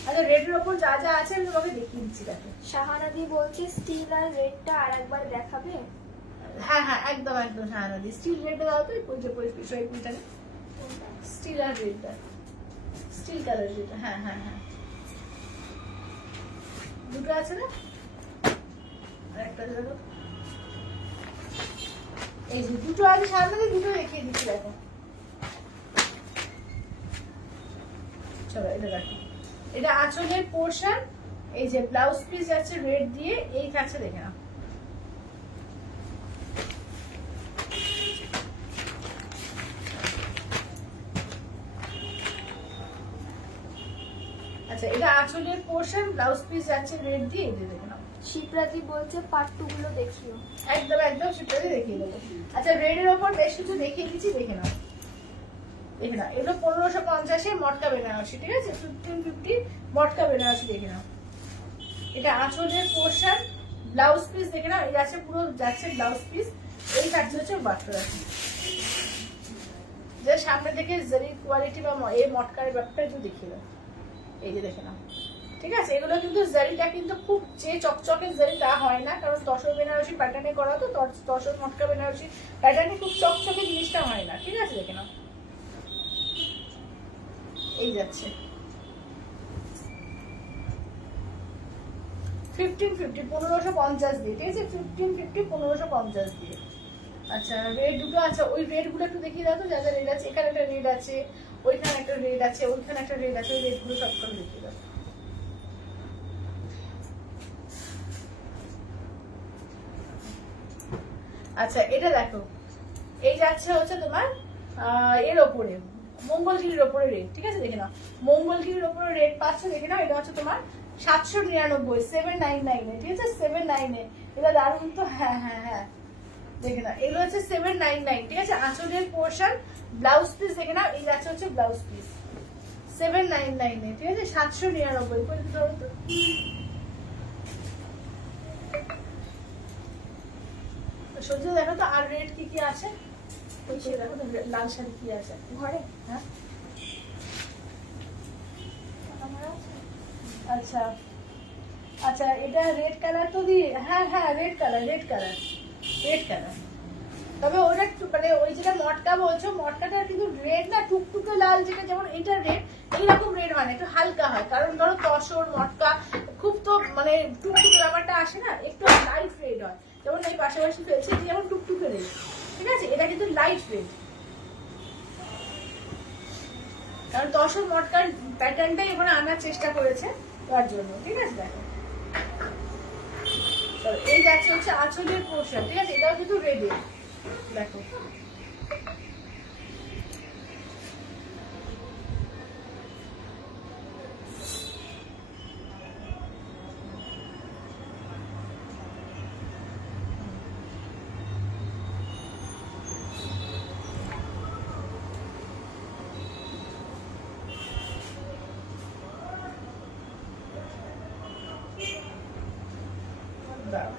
আচ্ছা রেডের ওপর যা যা আছে আমি তোমাকে দেখিয়ে দিচ্ছি, দেখো। শাহানাদি বলছে স্টিল আর রেডটা আর একবার দেখাবে? হ্যাঁ হ্যাঁ একদম একদম, শাহানাদি স্টিল রেডটা দাও তো, পেশাই কোনটা স্টিল আর রেডটা, স্টিল কালার যেটা, হ্যাঁ হ্যাঁ হ্যাঁ দুটো আছে না, আর একটা দেখো, এই যে দুটো আছে সামনে, দুটো দেখিয়ে দিচ্ছি, দেখো। চলো এটা দেখো, এটা আঁচলের পোর্শন, এই যে ব্লাউজ পিস যাচ্ছে রেড দিয়ে, এই থাকছে দেখে নাও। আচ্ছা এটা আঁচলের পোর্শন, ব্লাউজ পিস যাচ্ছে রেড দিয়ে, এই যে দেখে নাও। শিপ্রাতি বলছে পার্ট 2 গুলো দেখিও। একদম একদম সেটাই দেখিয়ে দেবো। আচ্ছা রেডের ওপর বেশ কিছু দেখিয়ে দিচ্ছি, দেখে নাও, দেখে নাও। এগুলো 1550 মটকা বেনারসি, ঠিক আছে, 1550 মটকা বেনারসি, দেখে নাও। এটা আঁচলের পোর্শন, ব্লাউজ পিস দেখে নাও, এই যাচ্ছে পুরো যাচ্ছে ব্লাউজ পিস, এই থাকছে হচ্ছে বাট্টা, যে সামনে থেকে জারির কোয়ালিটি বা এই মটকার ব্যাপারটা একটু দেখিয়ে দাও, এই যে দেখে নাও, ঠিক আছে। এগুলো কিন্তু জারিটা কিন্তু খুব যে চকচকে জারি তা হয় না, কারণ তসর বেনারসি প্যাটার্নে করা, তো তসর মটকা বেনারসি প্যাটার্নে খুব চকচকে জিনিসটা হয় না, ঠিক আছে, দেখে নাও, এই যাচ্ছে 1550, 1550 দিয়ে, ঠিক আছে, 1550 1550 দিয়ে। আচ্ছা রেড দুটো আছে, ওই রেড গুলো একটু দেখিয়ে দাও তো, যা যা রেড আছে, এখানে একটা রেড আছে, ওইখানে একটা রেড আছে, ওইখানে একটা রেড আছে, ওই রেড গুলো সব করে দেখিয়ে দাও। আচ্ছা এটা দেখো, এই যাচ্ছে হচ্ছে তোমার এর ওপরে মঙ্গলগিরির ওপরে রেড, ঠিক আছে, দেখে নাও, মঙ্গলগিরির ওপরে রেড পাচ্ছ, দেখে নাও। এটা হচ্ছে তোমার 799, 799, ঠিক আছে, 79, এটা দারুণ তো, হ্যাঁ হ্যাঁ হ্যাঁ দেখে নাও, এগুলো হচ্ছে 799, ঠিক আছে। আঁচলের পোর্শন, ব্লাউজ পিস দেখে নাও, এই যাচ্ছে হচ্ছে ব্লাউজ পিস 799, ঠিক আছে, 799 করে দিতে হবে তো। সহ্য দেখো তো আর রেট কি কি আছে, দেখো তো লাল শাড়ি কি আছে ঘরে হ্যাঁ আমার আছে। আচ্ছা আচ্ছা এটা রেড কালার তো দি হ্যাঁ হ্যাঁ রেড কালার তবে ওটা মানে ওই যেটা মটকা বলছো মটকাটা কিন্তু রেড না টুকটুকে লাল যেটা যেমন এটা রেড এইরকম রেড হয় না একটু হালকা হয় কারণ ধরো তসর মটকা খুব তো মানে টুকটুকে ব্যাপারটা আসে না একটু লাইট রেড হয় যেমন এই পাশাপাশি ফেলছে যেমন টুকটুকে রেড ঠিক আছে এটা কিন্তু লাইট রেড কারণ তসর মটকার প্যাটার্নটাই এখানে আনার চেষ্টা করেছে তার জন্য ঠিক আছে দেখো এই যাচ্ছে হচ্ছে আঁচলের পোর্শন ঠিক আছে এটাও কিন্তু রেডি দেখো দাও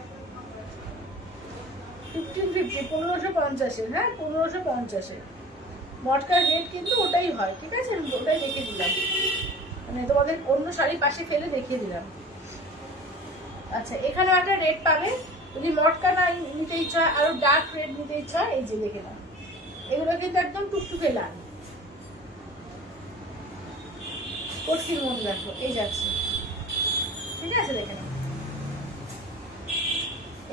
1550 হ্যাঁ 1550 মটকার রেট কিন্তু ওটাই হয় ঠিক আছে আমি ওটাই রেখে দিলাম মানে তোমাদের অন্য শাড়ি পাশে ফেলে দেখিয়ে দিলাম আচ্ছা এখানে একটা রেট পাবে যদি মটকা না নিতে ইচ্ছা হয় আরো ডার্ক রেড নিতে ইচ্ছা হয় এই যে দেখে নাও এগুলো কিন্তু একদম টুকটুকে লাল কঠির মধ্যে দেখো এই যাচ্ছে ঠিক আছে দেখে নাও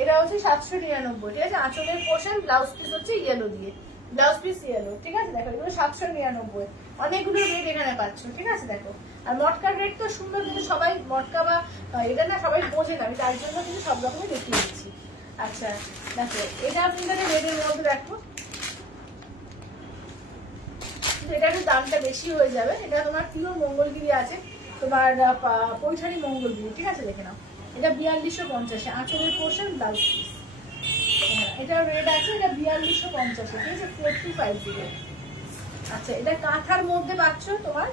এটা হচ্ছে 799 ঠিক আছে আঁচলের পোর্শন ব্লাউজ পিস হচ্ছে ইয়েলো দিয়ে ব্লাউজ পিস ইয়েলো ঠিক আছে দেখো এগুলো 799 অনেকগুলো রেট এখানে পাচ্ছ ঠিক আছে দেখো আর মটকার রেট তো সুন্দর কিন্তু সবাই মটকা বা এটা না সবাই বোঝে না আমি তার জন্য কিন্তু সব রকমই দেখিয়ে দিচ্ছি আচ্ছা দেখো এটা আপনাদের রেটের মধ্যে দেখো এটা একটু দামটা বেশি হয়ে যাবে এটা তোমার পিওর মঙ্গলগিরি আছে তোমার পৈঠানি মঙ্গলগিরি ঠিক আছে দেখে নাও এটা 4250 আঁচলের পোর্শন ব্লাউজ পিস এটা রেট আছে এটা 4250 ঠিক আছে 4050 আচ্ছা এটা কাঁথার মধ্যে পাচ্ছ তোমার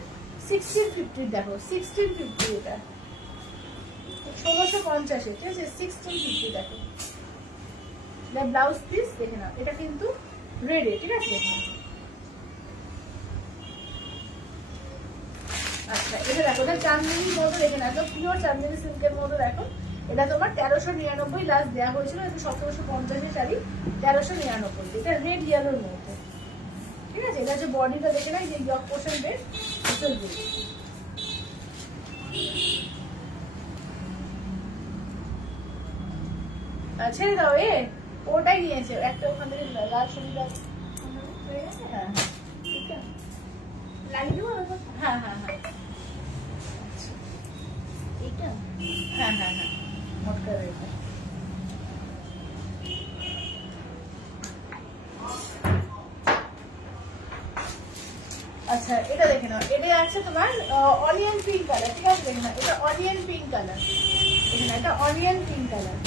1650 দেখো 1650 এটা 1650 ঠিক আছে 1650 দেখো এটা ব্লাউজ পিস দেখে নাও এটা কিন্তু রেডি ঠিক আছে দেখে নাও আচ্ছা এটা দেখো এটা চাঁদনি মতো দেখে না একদম পিওর চাঁদনি সিল্কের মতো দেখো এটা তোমার 1399 লাস্ট দেওয়া হয়েছিল এটা 1750 শাড়ি 1399 এটা রেড ইয়েলোর মধ্যে ঠিক আছে এটা হচ্ছে বডিটা দেখে নাই যে ইয়ক পোর্শন রেড চলবে ছেড়ে দাও ওটাই নিয়েছে একটা ওখান থেকে লাল সুবিধা হ্যাঁ ঠিক আছে লাগিয়ে দেবো হ্যাঁ হ্যাঁ হ্যাঁ এটা হ্যাঁ হ্যাঁ হ্যাঁ মটকার এটা আচ্ছা এটা দেখে নাও এটা আছে তোমার অনিয়ন পিঙ্ক কালার ঠিক আছে দেখে নাও এটা অনিয়ন পিঙ্ক কালার দেখে নাও এটা অনিয়ন পিঙ্ক কালার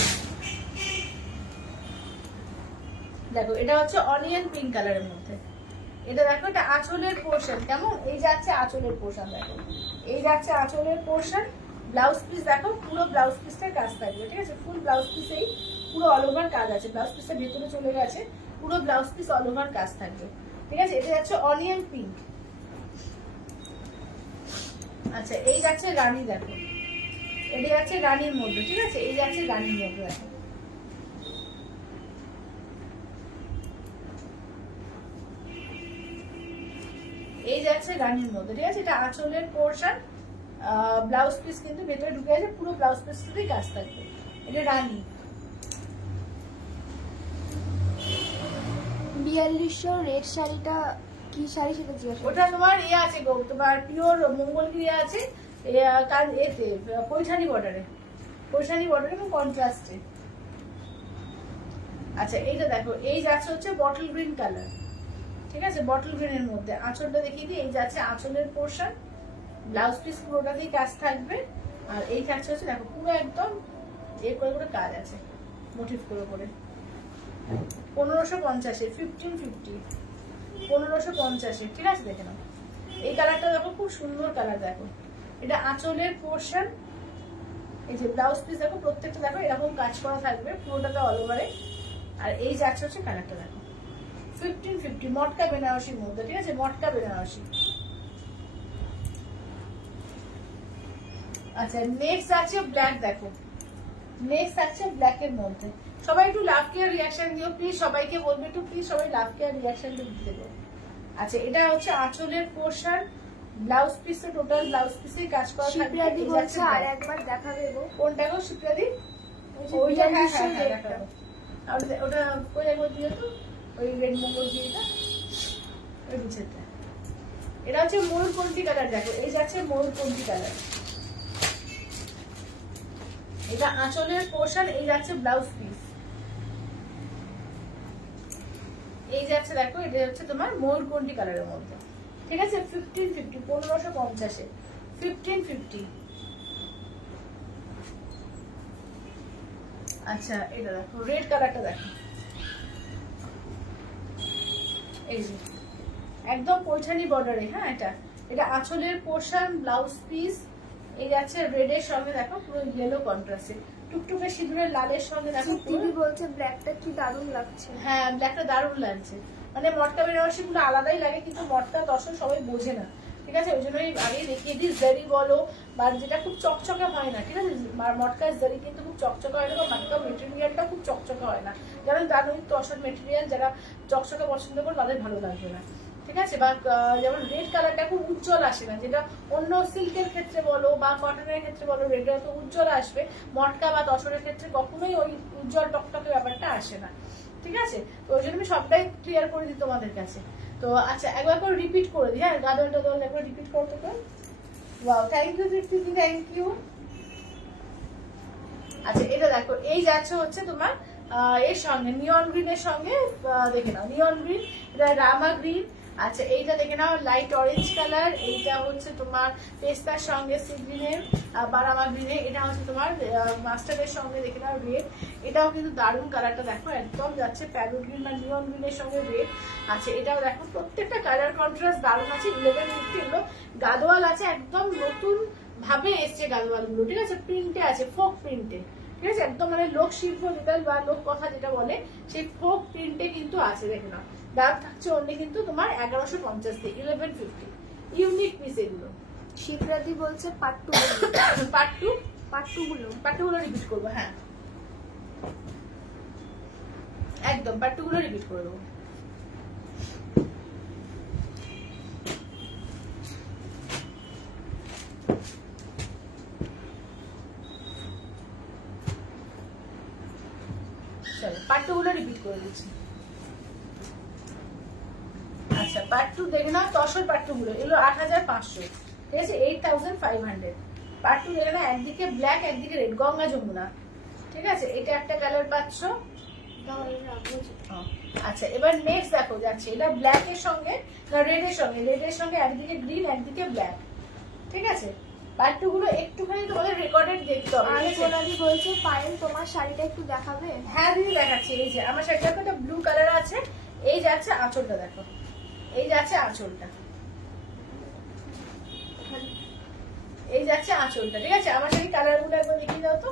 দেখো এটা হচ্ছে অনিয়ন পিঙ্ক কালারের মধ্যে এটা দেখো এটা আঁচলের পোর্শন কেমন এই যাচ্ছে আঁচলের পোর্শন দেখো এই যাচ্ছে আঁচলের পোর্শন ব্লাউজ পিস দেখো পুরো ব্লাউজ পিসটার কাজ থাকবে ঠিক আছে ফুল ব্লাউজ পিসেই পুরো অল ওভার কাজ আছে ব্লাউজ পিসটা ভেতরে চলে গেছে পুরো ব্লাউজ পিস অল ওভার কাজ থাকবে ঠিক আছে এটা যাচ্ছে অনিয়ন পিঙ্ক আচ্ছা এই যাচ্ছে রানী দেখো এটা যাচ্ছে রানীর মধ্যে ঠিক আছে এই যাচ্ছে রানীর মধ্যে দেখো এই যাচ্ছে রানীর মধ্যে ঠিক আছে এটা আঁচলের পোর্শন ব্লাউজ পিস কিন্তু ভেতরে ঢুকে আছে পুরো ব্লাউজ পিসটাতেই কাজ থাকবে এটা রানী 4200 রেড শাড়িটা কি শাড়ি সেটা জিজ্ঞাসা ওটা তোমার আছে গো তোমার পিওর মঙ্গলগিরি আছে কাজ এতে পৈঠানি বর্ডারে এবং কন্ট্রাস্টে আচ্ছা এইটা দেখো এই যাচ্ছে হচ্ছে বটল গ্রিন কালার ঠিক আছে বটল গ্রিনের মধ্যে আঁচলটা দেখিয়ে দিই এই যাচ্ছে আঁচলের পোর্শন ব্লাউজ পিস পুরোটাতেই কাজ থাকবে আর এই থাকছে হচ্ছে দেখো পুরো একদম করে করে কাজ আছে মোটিভ করে 1550 1550 1550 ঠিক আছে দেখে নাও এই কালারটা দেখো খুব সুন্দর কালার দেখো এটা আঁচলের পোর্শন এই যে ব্লাউজ পিস দেখো প্রত্যেকটা দেখো এরকম কাজ করা থাকবে পুরোটাতে অল ওভারে আর এই যাচ্ছে হচ্ছে কালারটা দেখো 1550 মটকা বেনারসির মধ্যে, ঠিক আছে, মটকা বেনারসি। আচ্ছা নেক্সট আছে ব্ল্যাক, দেখো নেক্সট আছে ব্ল্যাক এর মধ্যে। সবাই একটু লাভ কেয়ার রিয়াকশন দিও প্লিজ, সবাইকে বলবে একটু প্লিজ সবাই লাভ কেয়ার রিয়াকশন দিতে দেবো। আচ্ছা এটা হচ্ছে আঁচলের পোর্শন, ব্লাউজ পিসে টোটাল ব্লাউজ পিসে কাজ করা থাকবে। শিপ্রাদি বলছে আর একবার দেখাবে গো। কোনটা গো শিপ্রাদি? ওইটা দেখাবো। আর ওটা কই একবার দিও তো, ওই রেড মঙ্গল দিয়েটা, ওই নিচেটা। এটা হচ্ছে ময়ূরকণ্ঠী কালার, দেখো এই যাচ্ছে ময়ূরকণ্ঠী কালার। এটা আঁচলের পোর্শন, এই যাচ্ছে ব্লাউজ পিস, এই যাচ্ছে দেখো এটা হচ্ছে তোমার ময়ূরকণ্ঠী কালারের মধ্যে, ঠিক আছে। 1550 1550 1550। আচ্ছা এটা দেখো রেড কালারটা দেখো, এই যে একদম পৈঠানি বর্ডারে, হ্যাঁ এটা এটা আঁচলের পোর্শন, ব্লাউজ পিস, এই যাচ্ছে রেড এর সঙ্গে দেখো পুরো ইয়েলো কন্ট্রাস্টে, টুকটুকে সিঁদুরের লালের সঙ্গে দেখো পুরো। দিদি বলছে ব্ল্যাকটা কি দারুণ লাগছে। হ্যাঁ ব্ল্যাকটা দারুণ লাগছে, মানে মটকা বেনারসি গুলো আলাদাই লাগে, কিন্তু মটকা দর্শন সবাই বোঝে না, ঠিক আছে, ওই জন্য আগে দেখিয়ে দিই। জারি বলো বা যেটা খুব চকচকে হয় না, ঠিক আছে, মটকার জারি কিন্তু খুব চকচকে হয় না, বা মটকা মেটেরিয়ালটা খুব চকচকে হয় না, যেমন জানুই তসর মেটেরিয়াল যারা চকচকে পছন্দ করে তাদের ভালো লাগবে না, ঠিক আছে। বা যেমন রেড কালারটা খুব উজ্জ্বল আসে না, যেটা অন্য সিল্কের ক্ষেত্রে বলো বা কটনের ক্ষেত্রে বলো রেডটা তো উজ্জ্বল আসবে, মটকা বা তসরের ক্ষেত্রে কখনোই ওই উজ্জ্বল টকটকে ব্যাপারটা আসে না, ঠিক আছে। তো ওই জন্য আমি সবটাই ক্লিয়ার করে দিই তোমাদের কাছে। তো আচ্ছা একবার করে রিপিট করে দিই, হ্যাঁ গাদল টাদল একবার রিপিট করতে তো। Wow thank you Dipti, thank you. আচ্ছা এটা দেখো এই যাচ্ছে হচ্ছে তোমার এর সঙ্গে নিয়ন গ্রিনের সঙ্গে, দেখে নাও নিয়ন গ্রিন, এটা রামা গ্রিন। আচ্ছা এইটা দেখে নাও লাইট অরেঞ্জ কালার, এইটা হচ্ছে তোমার পেস্তার সঙ্গে সি গ্রিনের বা রামা গ্রিনের, এটা হচ্ছে তোমার মাস্টার্ডের সঙ্গে দেখে নাও রেড, এটাও কিন্তু দারুণ কালারটা দেখো, একদম যাচ্ছে প্যারোট গ্রিন বা নিয়ন গ্রিনের সঙ্গে রেড। আচ্ছা এটাও দেখো প্রত্যেকটা কালার কন্ট্রাস্ট দারুণ আছে। 1150 এগুলো গাদোয়াল আছে, একদম নতুন ভাবে এসছে গাদোয়াল গুলো, ঠিক আছে, প্রিন্টে আছে, ফোক প্রিন্টে, ঠিক আছে, একদম মানে লোক শিল্প যেটা বা লোক কথা যেটা বলে সেই ফোক প্রিন্টে কিন্তু আছে, দেখে নাও। দাম থাকছে অনলি কিন্তু তোমার 1150 থেকে 1150, ইউনিক পিস এগুলো। শিপ্রাদি বলছে পাট্টু পাট্টু পাট্টুগুলো রিপিট করবো, হ্যাঁ একদম পাট্টুগুলো রিপিট করে দেবো। চলো পাট্টুগুলো রিপিট করে দিচ্ছি। আচ্ছা পাট্টু দেখে নাও, তসর পাট্টুগুলো এগুলো 8500, ঠিক আছে, 8500 পাট্টু দেখে নাও, একদিকে ব্ল্যাক একদিকে রেড, গঙ্গা যমুনা, ঠিক আছে, এটা একটা কালার পাচ্ছ। আচ্ছা এবার নেক্সট দেখো যাচ্ছে এটা ব্ল্যাক এর সঙ্গে রেড এর সঙ্গে একদিকে গ্রিন একদিকে ব্ল্যাক, ঠিক আছে। পাট্টুগুলো একটুখানি তোমাদের রেকর্ডেড দেখতে হবে। আর সোনালি বলছে পায়েল তোমার শাড়িটা একটু দেখাবে। হ্যাঁ দিদি দেখাচ্ছি, এই যে আমার শাড়িটা একটা ব্লু কালার আছে, এই যাচ্ছে আঁচলটা দেখো, এই যাচ্ছে আঁচলটা, এই যাচ্ছে আঁচলটা, ঠিক আছে। আমার শাড়ি কালার গুলো একবার দেখিয়ে দাও তো।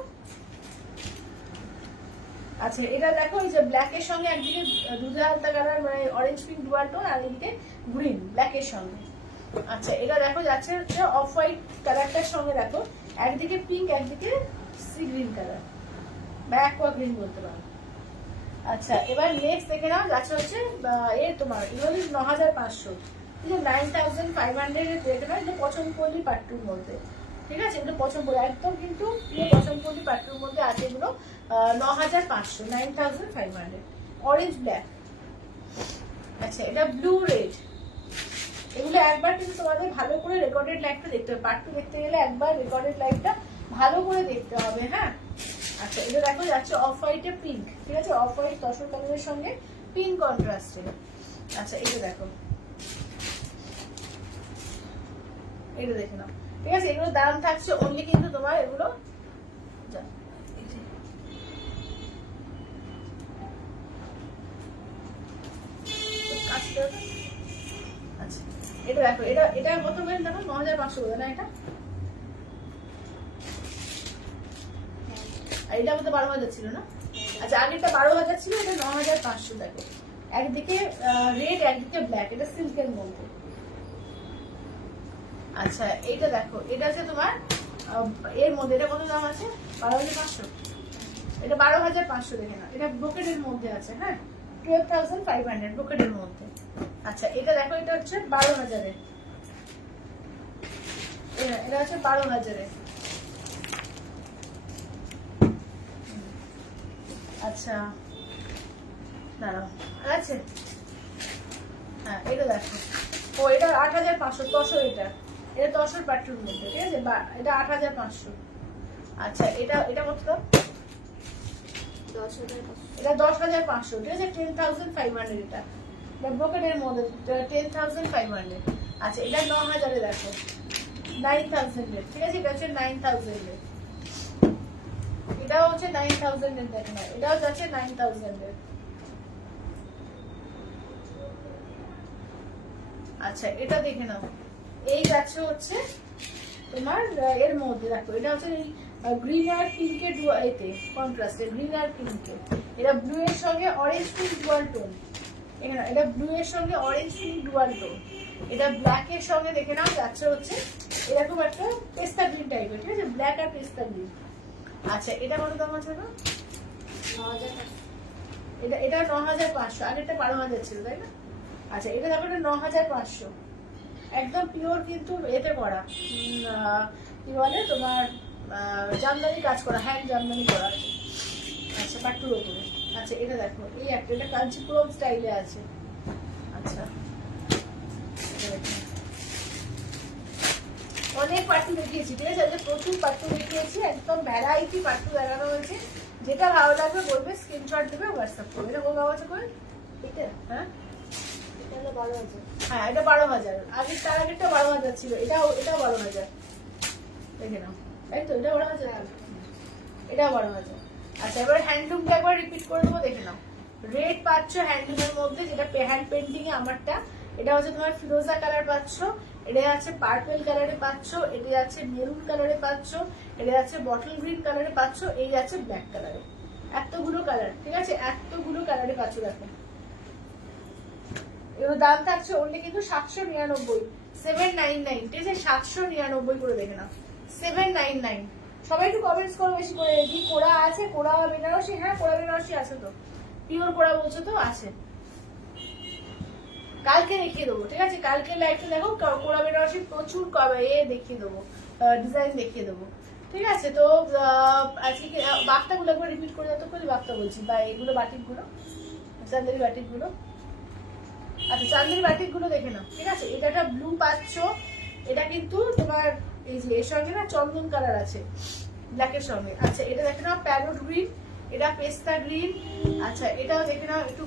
আচ্ছা এটা দেখো এই যে ব্ল্যাক এর সঙ্গে একদিকে দুধে হালকা কালার মানে অরেঞ্জ পিঙ্ক ডুয়াল টোন, আর এদিকে গ্রিন ব্ল্যাক এর সঙ্গে। আচ্ছা এটা দেখো যাচ্ছে হচ্ছে অফ হোয়াইট কালারটার সঙ্গে দেখো একদিকে পিঙ্ক একদিকে সি গ্রিন কালার বা অ্যাকোয়া গ্রিন বলতে পারো। আচ্ছা এবার নেক্সট দেখে নাও যাচ্ছে হচ্ছে এর তোমার এগুলো 9500, ঠিক আছে, 9500 এর দেখে নাও, এটা পছন্দপল্লী পাট্টুর মধ্যে, ঠিক আছে, এগুলো পছন্দপল্লী একদম কিন্তু প্রিয় পছন্দপল্লী পাট্টুর মধ্যে আছে এগুলো 9500, 9500 অরেঞ্জ ব্ল্যাক। আচ্ছা এটা ব্লু রেড, এগুলো একবার কিন্তু তোমাদের ভালো করে রেকর্ডেড লাইভটা দেখতে হবে, পার্ট 2 দেখতে গেলে একবার রেকর্ডেড লাইভটা ভালো করে দেখতে হবে, হ্যাঁ। আচ্ছা এটা দেখো যাচ্ছে অফ হোয়াইটে পিঙ্ক, ঠিক আছে, অফ হোয়াইট তসর কালারের সঙ্গে পিঙ্ক কন্ট্রাস্টে। আচ্ছা এটা দেখো, এটা দেখে নাও, ঠিক আছে, এগুলো দাম থাকছে অনলি কিন্তু তোমার এগুলো আচ্ছা এটা দেখো, এটা কত বলেন দেখো 9500 বলে না এটা, আর এটা আমাদের 12000 ছিল না। আচ্ছা আগেরটা 12000 ছিল, এটা 9500 দেখো, একদিকে রেড একদিকে ব্ল্যাক, এটা সিল্কের মধ্যে। আচ্ছা এইটা দেখো, এটা হচ্ছে তোমার এর মধ্যে, এটা কত দাম আছে? 12,500। এটা 12,500 দেখে না, এটা ব্রোকেডের মধ্যে আছে। হ্যাঁ 12,500 ব্রোকেডের মধ্যে। আচ্ছা এটা দেখো, এটা হচ্ছে 12,000-এর, এটা হচ্ছে 12,000-এর। আচ্ছা দাঁড়াও, আছে হ্যাঁ এটা দেখো, ও এটা 8,500 তসর, এটা তসর পাট্টুর মধ্যে, ঠিক আছে, এটা 8,500। আচ্ছা এটা এটা কত দাম? 10,500। এটা 10,500, ঠিক আছে, 10,500 এটা ব্রোকেডের মধ্যে, 10,500। আচ্ছা এটা 9,000-এ দেখো, 9,000-এর, ঠিক আছে, এটা হচ্ছে 9,000-এর, এটাও হচ্ছে 9,000-এর, দেখো না এটাও যাচ্ছে 9,000-এর। আচ্ছা এটা দেখে নাও, এই যাচ্ছে হচ্ছে তোমার এর মধ্যে, দেখো এটা হচ্ছে এই গ্রিন আর পিঙ্কের এতে কন্ট্রাস্টে, গ্রিন আর পিঙ্কে, এটা ব্লু এর সঙ্গে অরেঞ্জ পিঙ্ক ডুয়াল টোন, এখানে এটা ব্লু এর সঙ্গে অরেঞ্জ পিঙ্ক ডুয়াল টোন, এটা ব্ল্যাক এর সঙ্গে দেখে নাও যাচ্ছে হচ্ছে এরকম একটা পেস্তা গ্রিন টাইপের, ঠিক আছে, ব্ল্যাক আর পেস্তা গ্রিন। আচ্ছা এটা কত দাম আছে না? 9,500। এটা 9,500, আগেরটা 12,000 ছিল তাই না? আচ্ছা এটা দেখো, এটা 9,500, একদম পিওর কিন্তু এতে করা, কি বলে তোমার জামদানি কাজ করা, হ্যান্ড জামদানি করা আছে। আচ্ছা পাট্টুর ওপরে। আচ্ছা এটা দেখো, এই একটা, এটা কাঞ্চিপুরম স্টাইলে আছে। আচ্ছা এটা দেখো, অনেক পাট্টু দেখিয়েছি, ঠিক আছে, আজকে প্রচুর পাট্টু দেখিয়েছি, একদম ভ্যারাইটি পাট্টু দেখানো হয়েছে। যেটা ভালো লাগবে বলবে, স্ক্রিনশট দেবে, হোয়াটসঅ্যাপ করবে। এটা কোন আছে করে এটা? হ্যাঁ এটা হলো 12,000। হ্যাঁ এটা 12,000, আগের তার আগেরটা 12,000 ছিল, এটাও 12,000 দেখে নাও, তাই তো, এটা 12,000, এটাও 12,000। আচ্ছা এবার হ্যান্ডলুমটা একবার রিপিট করে দেবো, দেখে নাও। রেড পাচ্ছ হ্যান্ডলুমের মধ্যে, যেটা হ্যান্ড পেন্টিং এ আমারটা, এটা হচ্ছে তোমার ফিরোজা কালার পাচ্ছ, এটা আছে পার্পল কালারে পাচ্ছ, এটা আছে মেরুন কালারে পাচ্ছ, এটা আছে বটল গ্রিন কালারে পাচ্ছ, এই আছে ব্ল্যাক কালারে, এতগুলো কালার, ঠিক আছে, এতগুলো কালারে পাচ্ছ। দেখো এর দাম থাকছে অনলি কিন্তু 799, 799, ঠিক আছে, 799 করে দেখে নাও, 799। সবাই একটু কমেন্টস করো বেশি করে, কি কোড়া আছে, কোড়া বেনারসি? হ্যাঁ কোড়া বেনারসি আছে তো, পিওর কোড়া বলছো তো, আছে, কালকে দেখিয়ে দেবো, ঠিক আছে, কালকে লাইভটা দেখো, কোড়া বেনারসি প্রচুর দেখিয়ে দেবো, ডিজাইন দেখিয়ে দেবো, ঠিক আছে। তো আজকে বাক্তাগুলো একবার রিপিট করে যত করে বাক্তা বলছি, বা এগুলো বাটিকগুলো, চান্দেরি বাটিকগুলো। আচ্ছা চান্দেরি বাটিকগুলো দেখে নাও, ঠিক আছে, এটা একটা ব্লু পাচ্ছ, এটা কিন্তু তোমার এই যে এর সঙ্গে না চন্দন কালার আছে ব্ল্যাকের সঙ্গে। আচ্ছা এটা দেখে নাও প্যারোট গ্রিন, এটা পেস্তা গ্রিন। আচ্ছা এটাও দেখে নাও একটু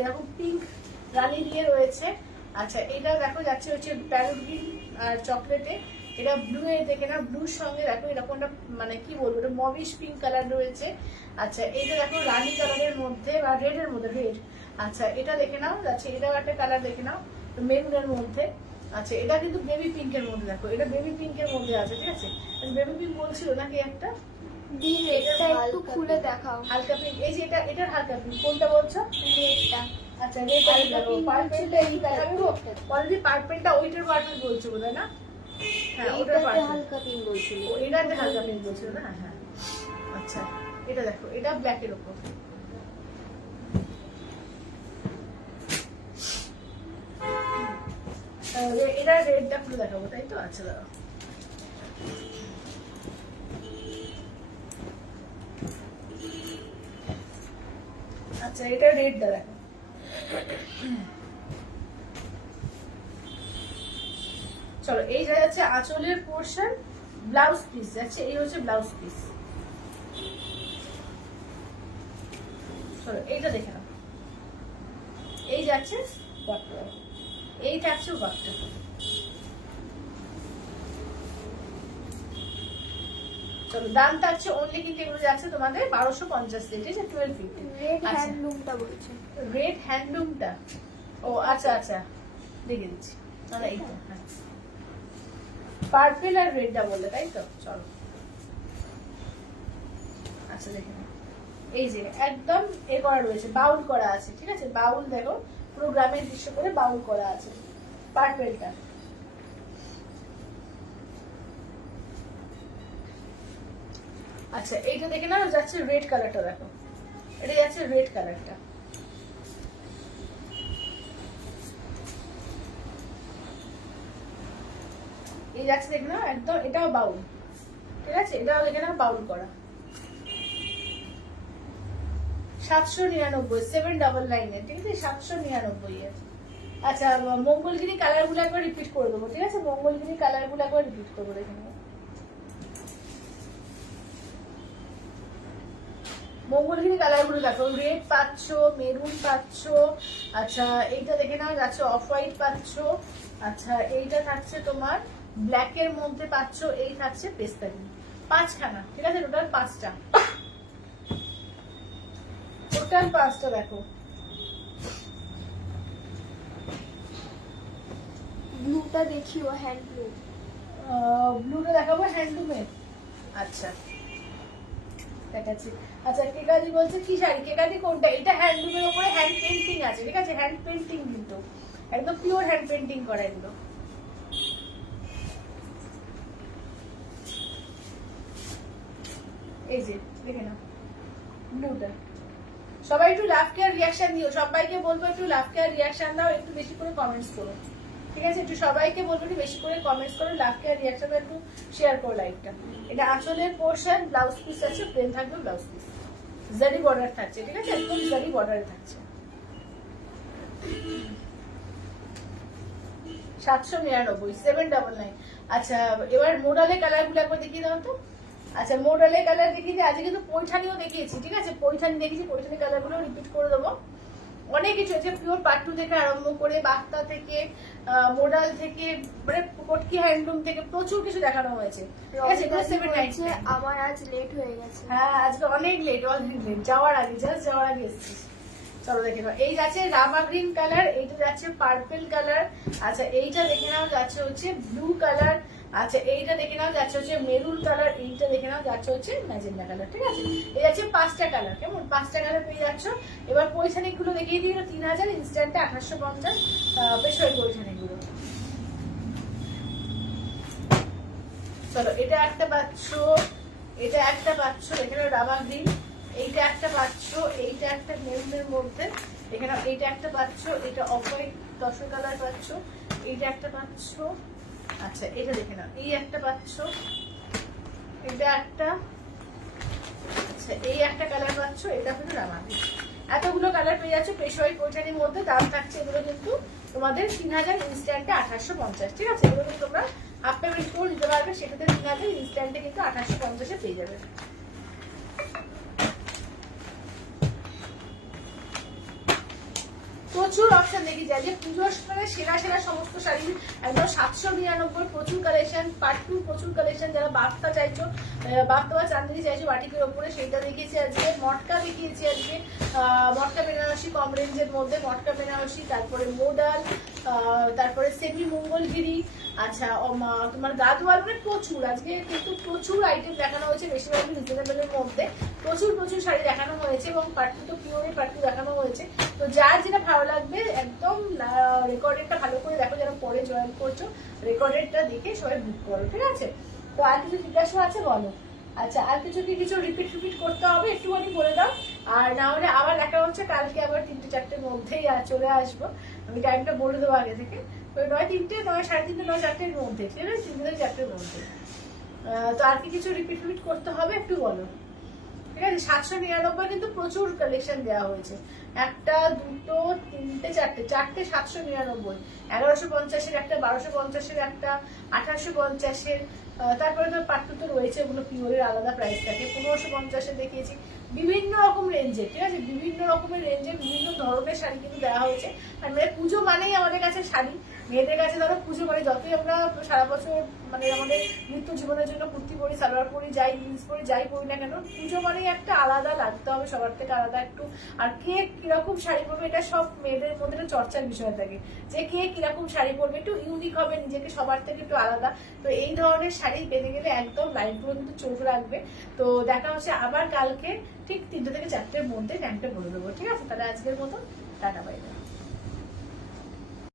এরকম পিঙ্ক রানী দিয়ে রয়েছে। আচ্ছা এটা দেখো যাচ্ছে হচ্ছে প্যারোট গ্রিন আর চকলেটে, এটা ব্লু এ দেখে নাও, ব্লুর সঙ্গে দেখো এরকম একটা মানে কি বলবো, এটা মবিশ পিঙ্ক কালার রয়েছে। আচ্ছা এইটা দেখো রানী কালারের মধ্যে বা রেড এর মধ্যে, রেড। আচ্ছা এটা দেখে নাও, আচ্ছা এটাও একটা কালার দেখে নাও মেরুনের মধ্যে। আচ্ছা এটা কিন্তু বেবি পিঙ্কের মধ্যে, দেখো এটা বেবি পিঙ্কের মধ্যে আছে, ঠিক আছে, বেবি পিঙ্ক বলছিল নাকি একটা, দিন এটা একটু খুলে দেখাও। হালকা পিঙ্ক, এই যে এটা, এটার হালকা পিঙ্ক, কোনটা বলছো? রেডটা। আচ্ছা রেড হালকা পিঙ্ক, পার্পলটা এই দেখাবো, অলরেডি পার্পলটা ওইটার পার্পল বলছো বোধহয় না? হ্যাঁ ওটার এইটাতে পার্পল, হালকা পিঙ্ক বলছিল। এটাতে হালকা পিঙ্ক বলছিল না? হ্যাঁ। আচ্ছা এটা দেখো, এটা ব্ল্যাকের উপর, এটা রেডটা পুরো দেখাবো তাই তো? আচ্ছা দাঁড়াও, আচ্ছা এটা রেডটা দেখো, চলো এই যাচ্ছে আঁচলের পোর্শন, ব্লাউজ পিস যাচ্ছে, এই হচ্ছে ব্লাউজ পিস। চলো এইটা দেখে নাও, এই যাচ্ছে বাক্টা, এই থাকছে বাক্টা। চলো দাম থাকছে অনলি কিন্তু এগুলো যাচ্ছে তোমাদের 1250, ঠিক আছে, 1250। রেড হ্যান্ডলুমটা বলছে। রেড হ্যান্ডলুমটা, ও আচ্ছা আচ্ছা দেখে দিচ্ছি, না না এইটা, হ্যাঁ পার্পল আর রেডটা বললে তাই তো? চলো আচ্ছা দেখে নাও, এই যে একদম এ করা রয়েছে, বাউল করা আছে, ঠিক আছে, বাউল দেখো পুরো গ্রামের দৃশ্য করে বাউল করা আছে পার্পেলটা। আচ্ছা এইটা দেখে নাও, যাচ্ছে রেড কালারটা, দেখো এটা যাচ্ছে রেড কালারটা। এই যাচ্ছে দেখে নাও একদম, এটাও বাউল, ঠিক আছে, এটাও দেখে নাও বাউল করা। 799, 799, ঠিক আছে, 799 এর। আচ্ছা মঙ্গলগিরি কালার গুলো একবার রিপিট করে দেবো, ঠিক আছে, মঙ্গলগিরি কালার গুলো একবার রিপিট করবো, দেখে নেবো। মঙ্গলগিরি কালার গুলো দেখো, রেড পাচ্ছ, মেরুন পাচ্ছ, আচ্ছা এইটা দেখে নাও যাচ্ছে অফ হোয়াইট পাচ্ছ, আচ্ছা এইটা থাকছে তোমার ব্ল্যাক এর মধ্যে পাচ্ছ, এই থাকছে পেস্তা গ্রিন। 5খানা, ঠিক আছে, টোটাল 5টা, টোটাল 5টা দেখো। ব্লুটা দেখিও, হ্যান্ড ব্লু। ব্লুটা দেখাবো হ্যান্ডলুমের, আচ্ছা দেখাচ্ছি। আচ্ছা কেকাদি বলছে কি শাড়ি, কেকাদি কোনটা, এটা হ্যান্ডলুমের উপরে হ্যান্ড পেন্টিং আছে, ঠিক আছে, হ্যান্ড পেন্টিং কিন্তু একদম পিওর হ্যান্ড পেন্টিং করা এগুলো। এই যে দেখে নাও ব্লুটা। সবাই একটু লাভ কেয়ার রিয়াকশন দিও, সবাইকে বলবো একটু লাভ কেয়ার রিয়াকশন দাও, একটু বেশি করে কমেন্টস করো, ঠিক আছে, একটু সবাইকে বলবো একটু বেশি করে কমেন্টস করো, লাভ কেয়ার রিয়াকশন একটু শেয়ার করো লাইভটা। এটা আঁচলের পোর্শন, ব্লাউজ পিস আছে, প্লেন থাকবে ব্লাউজ পিস, জারি বর্ডার থাকছে, ঠিক আছে, একদম জারি বর্ডারে থাকছে। 799, 799। আচ্ছা এবার মোডালের কালার গুলো একবার দেখিয়ে দাও তো। আচ্ছা মোডালের কালার দেখিয়ে আজকে কিন্তু পৈঠানিও দেখিয়েছি, ঠিক আছে, পৈঠানি দেখিয়েছি, পৈঠানি কালার গুলো রিপিট করে দেবো। অনেক কিছু আছে, পিওর পাট্টু থেকে আরম্ভ করে বাক্তা থেকে মোডাল থেকে মানে কটকি হ্যান্ডলুম থেকে প্রচুর কিছু দেখানো হয়েছে, ঠিক আছে, এগুলো 799। আমার আজ লেট হয়ে গেছে। হ্যাঁ আজকে অনেক লেট, অনেক লেট, যাওয়ার আগে, জাস্ট যাওয়ার আগে এসেছিস। চলো দেখে নাও, এই যাচ্ছে রামা গ্রিন কালার, এইটা যাচ্ছে পার্পল কালার, আচ্ছা এইটা দেখে নাও যাচ্ছে হচ্ছে ব্লু কালার, আচ্ছা এইটা দেখে নাও যাচ্ছে হচ্ছে মেরুন কালার, এইটা দেখে নাও যাচ্ছে হচ্ছে ম্যাজেন্ডা কালার, ঠিক আছে, এই যাচ্ছে 5টা কালার, কেমন 5টা কালার পেয়ে যাচ্ছ। এবার পয়সানিক গুলো দেখিয়ে দিই, 3000, ইনস্ট্যান্টে 1850, বেশ হয় পয়সানিক গুলো। চলো এটা একটা পাচ্ছ, এটা একটা পাচ্ছ, এখানে রামা গ্রিন, এইটা একটা পাচ্ছ, এইটা একটা মেরুনের মধ্যে, এখানে এইটা একটা পাচ্ছ, এটা অফ হোয়াইট তসর কালার পাচ্ছ, এইটা একটা পাচ্ছ, আচ্ছা এটা দেখে নাও, এই একটা পাচ্ছ, এটা একটা, আচ্ছা এই একটা কালার পাচ্ছ, এটা হলো রামা গ্রিন। এতগুলো কালার পেয়ে যাচ্ছ পেশোয়ারি পৈঠানির মধ্যে। দাম থাকছে এগুলো কিন্তু তোমাদের 3000, ইনস্ট্যান্টে 1850, ঠিক আছে, এগুলো কিন্তু তোমরা হাফ পেমেন্ট করে দিতে পারবে, সেক্ষেত্রে 3000, ইনস্ট্যান্টে কিন্তু 1850 পেয়ে যাবে। প্রচুর অপশন দেখি যায় যে পুজোর মানে সেরা সেরা সমস্ত শাড়ি একদম 799, প্রচুর কালেকশন, পাট্টু প্রচুর কালেকশন, যারা বাফতা চাইছো, বাফতা বা চান্দিনী চাইছো বাটিকের ওপরে, সেইটা দেখিয়েছি আজকে। মটকা দেখিয়েছি আজকে, মটকা বেনারসি কম রেঞ্জের মধ্যে, মটকা বেনারসি, তারপরে মোডাল, তারপরে সেমি মঙ্গলগিরি, আচ্ছা তোমার গাদওয়াল, মানে প্রচুর আজকে কিন্তু প্রচুর আইটেম দেখানো হয়েছে, বেশিরভাগই রিজনেবলের মধ্যে প্রচুর প্রচুর শাড়ি দেখানো হয়েছে, এবং পাট্টু তো পিওরের পাট্টু দেখানো হয়েছে। তো যার যেটা ভালো লাগবে একদম রেকর্ডেডটা ভালো করে দেখো, যারা পরে জয়েন করছো রেকর্ডেডটা দেখে সবাই বুক করো, ঠিক আছে। তো আর কিছু জিজ্ঞাসা আছে বলো। আচ্ছা আর কিছু রিপিট করতে হবে, একটুখানি বলে দাও, আর না হলে আবার দেখা হচ্ছে কালকে আবার 3টে-4টের মধ্যেই চলে আসবো, আমি টাইমটা বলে দেবো আগে থেকে, তো 9-3টে, 9-3:30, 9-4টের মধ্যে, ঠিক আছে, 3-4টের মধ্যে। তো আর কি কিছু রিপিট করতে হবে একটু বলো, ঠিক আছে। 799 কিন্তু প্রচুর কালেকশন দেওয়া হয়েছে, একটা, দুটো, তিনটে, চারটে 799, 1150-এর একটা, 1250-এর একটা, 1850-এর, তারপরে তো পাট্টু তো রয়েছে, ওগুলো পিওরের আলাদা প্রাইস থাকে, 1550-এ দেখিয়েছি, বিভিন্ন রকম রেঞ্জে, ঠিক আছে, বিভিন্ন রকমের রেঞ্জে বিভিন্ন ধরনের শাড়ি কিন্তু দেওয়া হয়েছে। আর মানে পুজো মানেই আমাদের কাছে শাড়ি, মেয়েদের কাছে ধরো পুজো করে যতই আমরা সারা বছর মানে আমাদের নিত্য জীবনের জন্য কুর্তি পরি, সালোয়ার পরি, যাই জিন্স পরি, যাই পরি না কেন, পুজো মানেই একটা আলাদা লাগতে হবে সবার থেকে আলাদা একটু। আর কে কিরকম শাড়ি পরবে এটা সব মেয়েদের মধ্যে একটা চর্চার বিষয় থাকে, যে কে কিরকম শাড়ি পরবে, একটু ইউনিক হবে, নিজেকে সবার থেকে একটু আলাদা। তো এই ধরনের শাড়ি পেতে গেলে একদম লাইনগুলো কিন্তু চোখ রাখবে। তো দেখা হচ্ছে আবার কালকে ঠিক 3টে থেকে 4টের মধ্যে টাইমটা বলে দেবো, ঠিক আছে? তাহলে আজকের মতো টাটা, বাই বাই।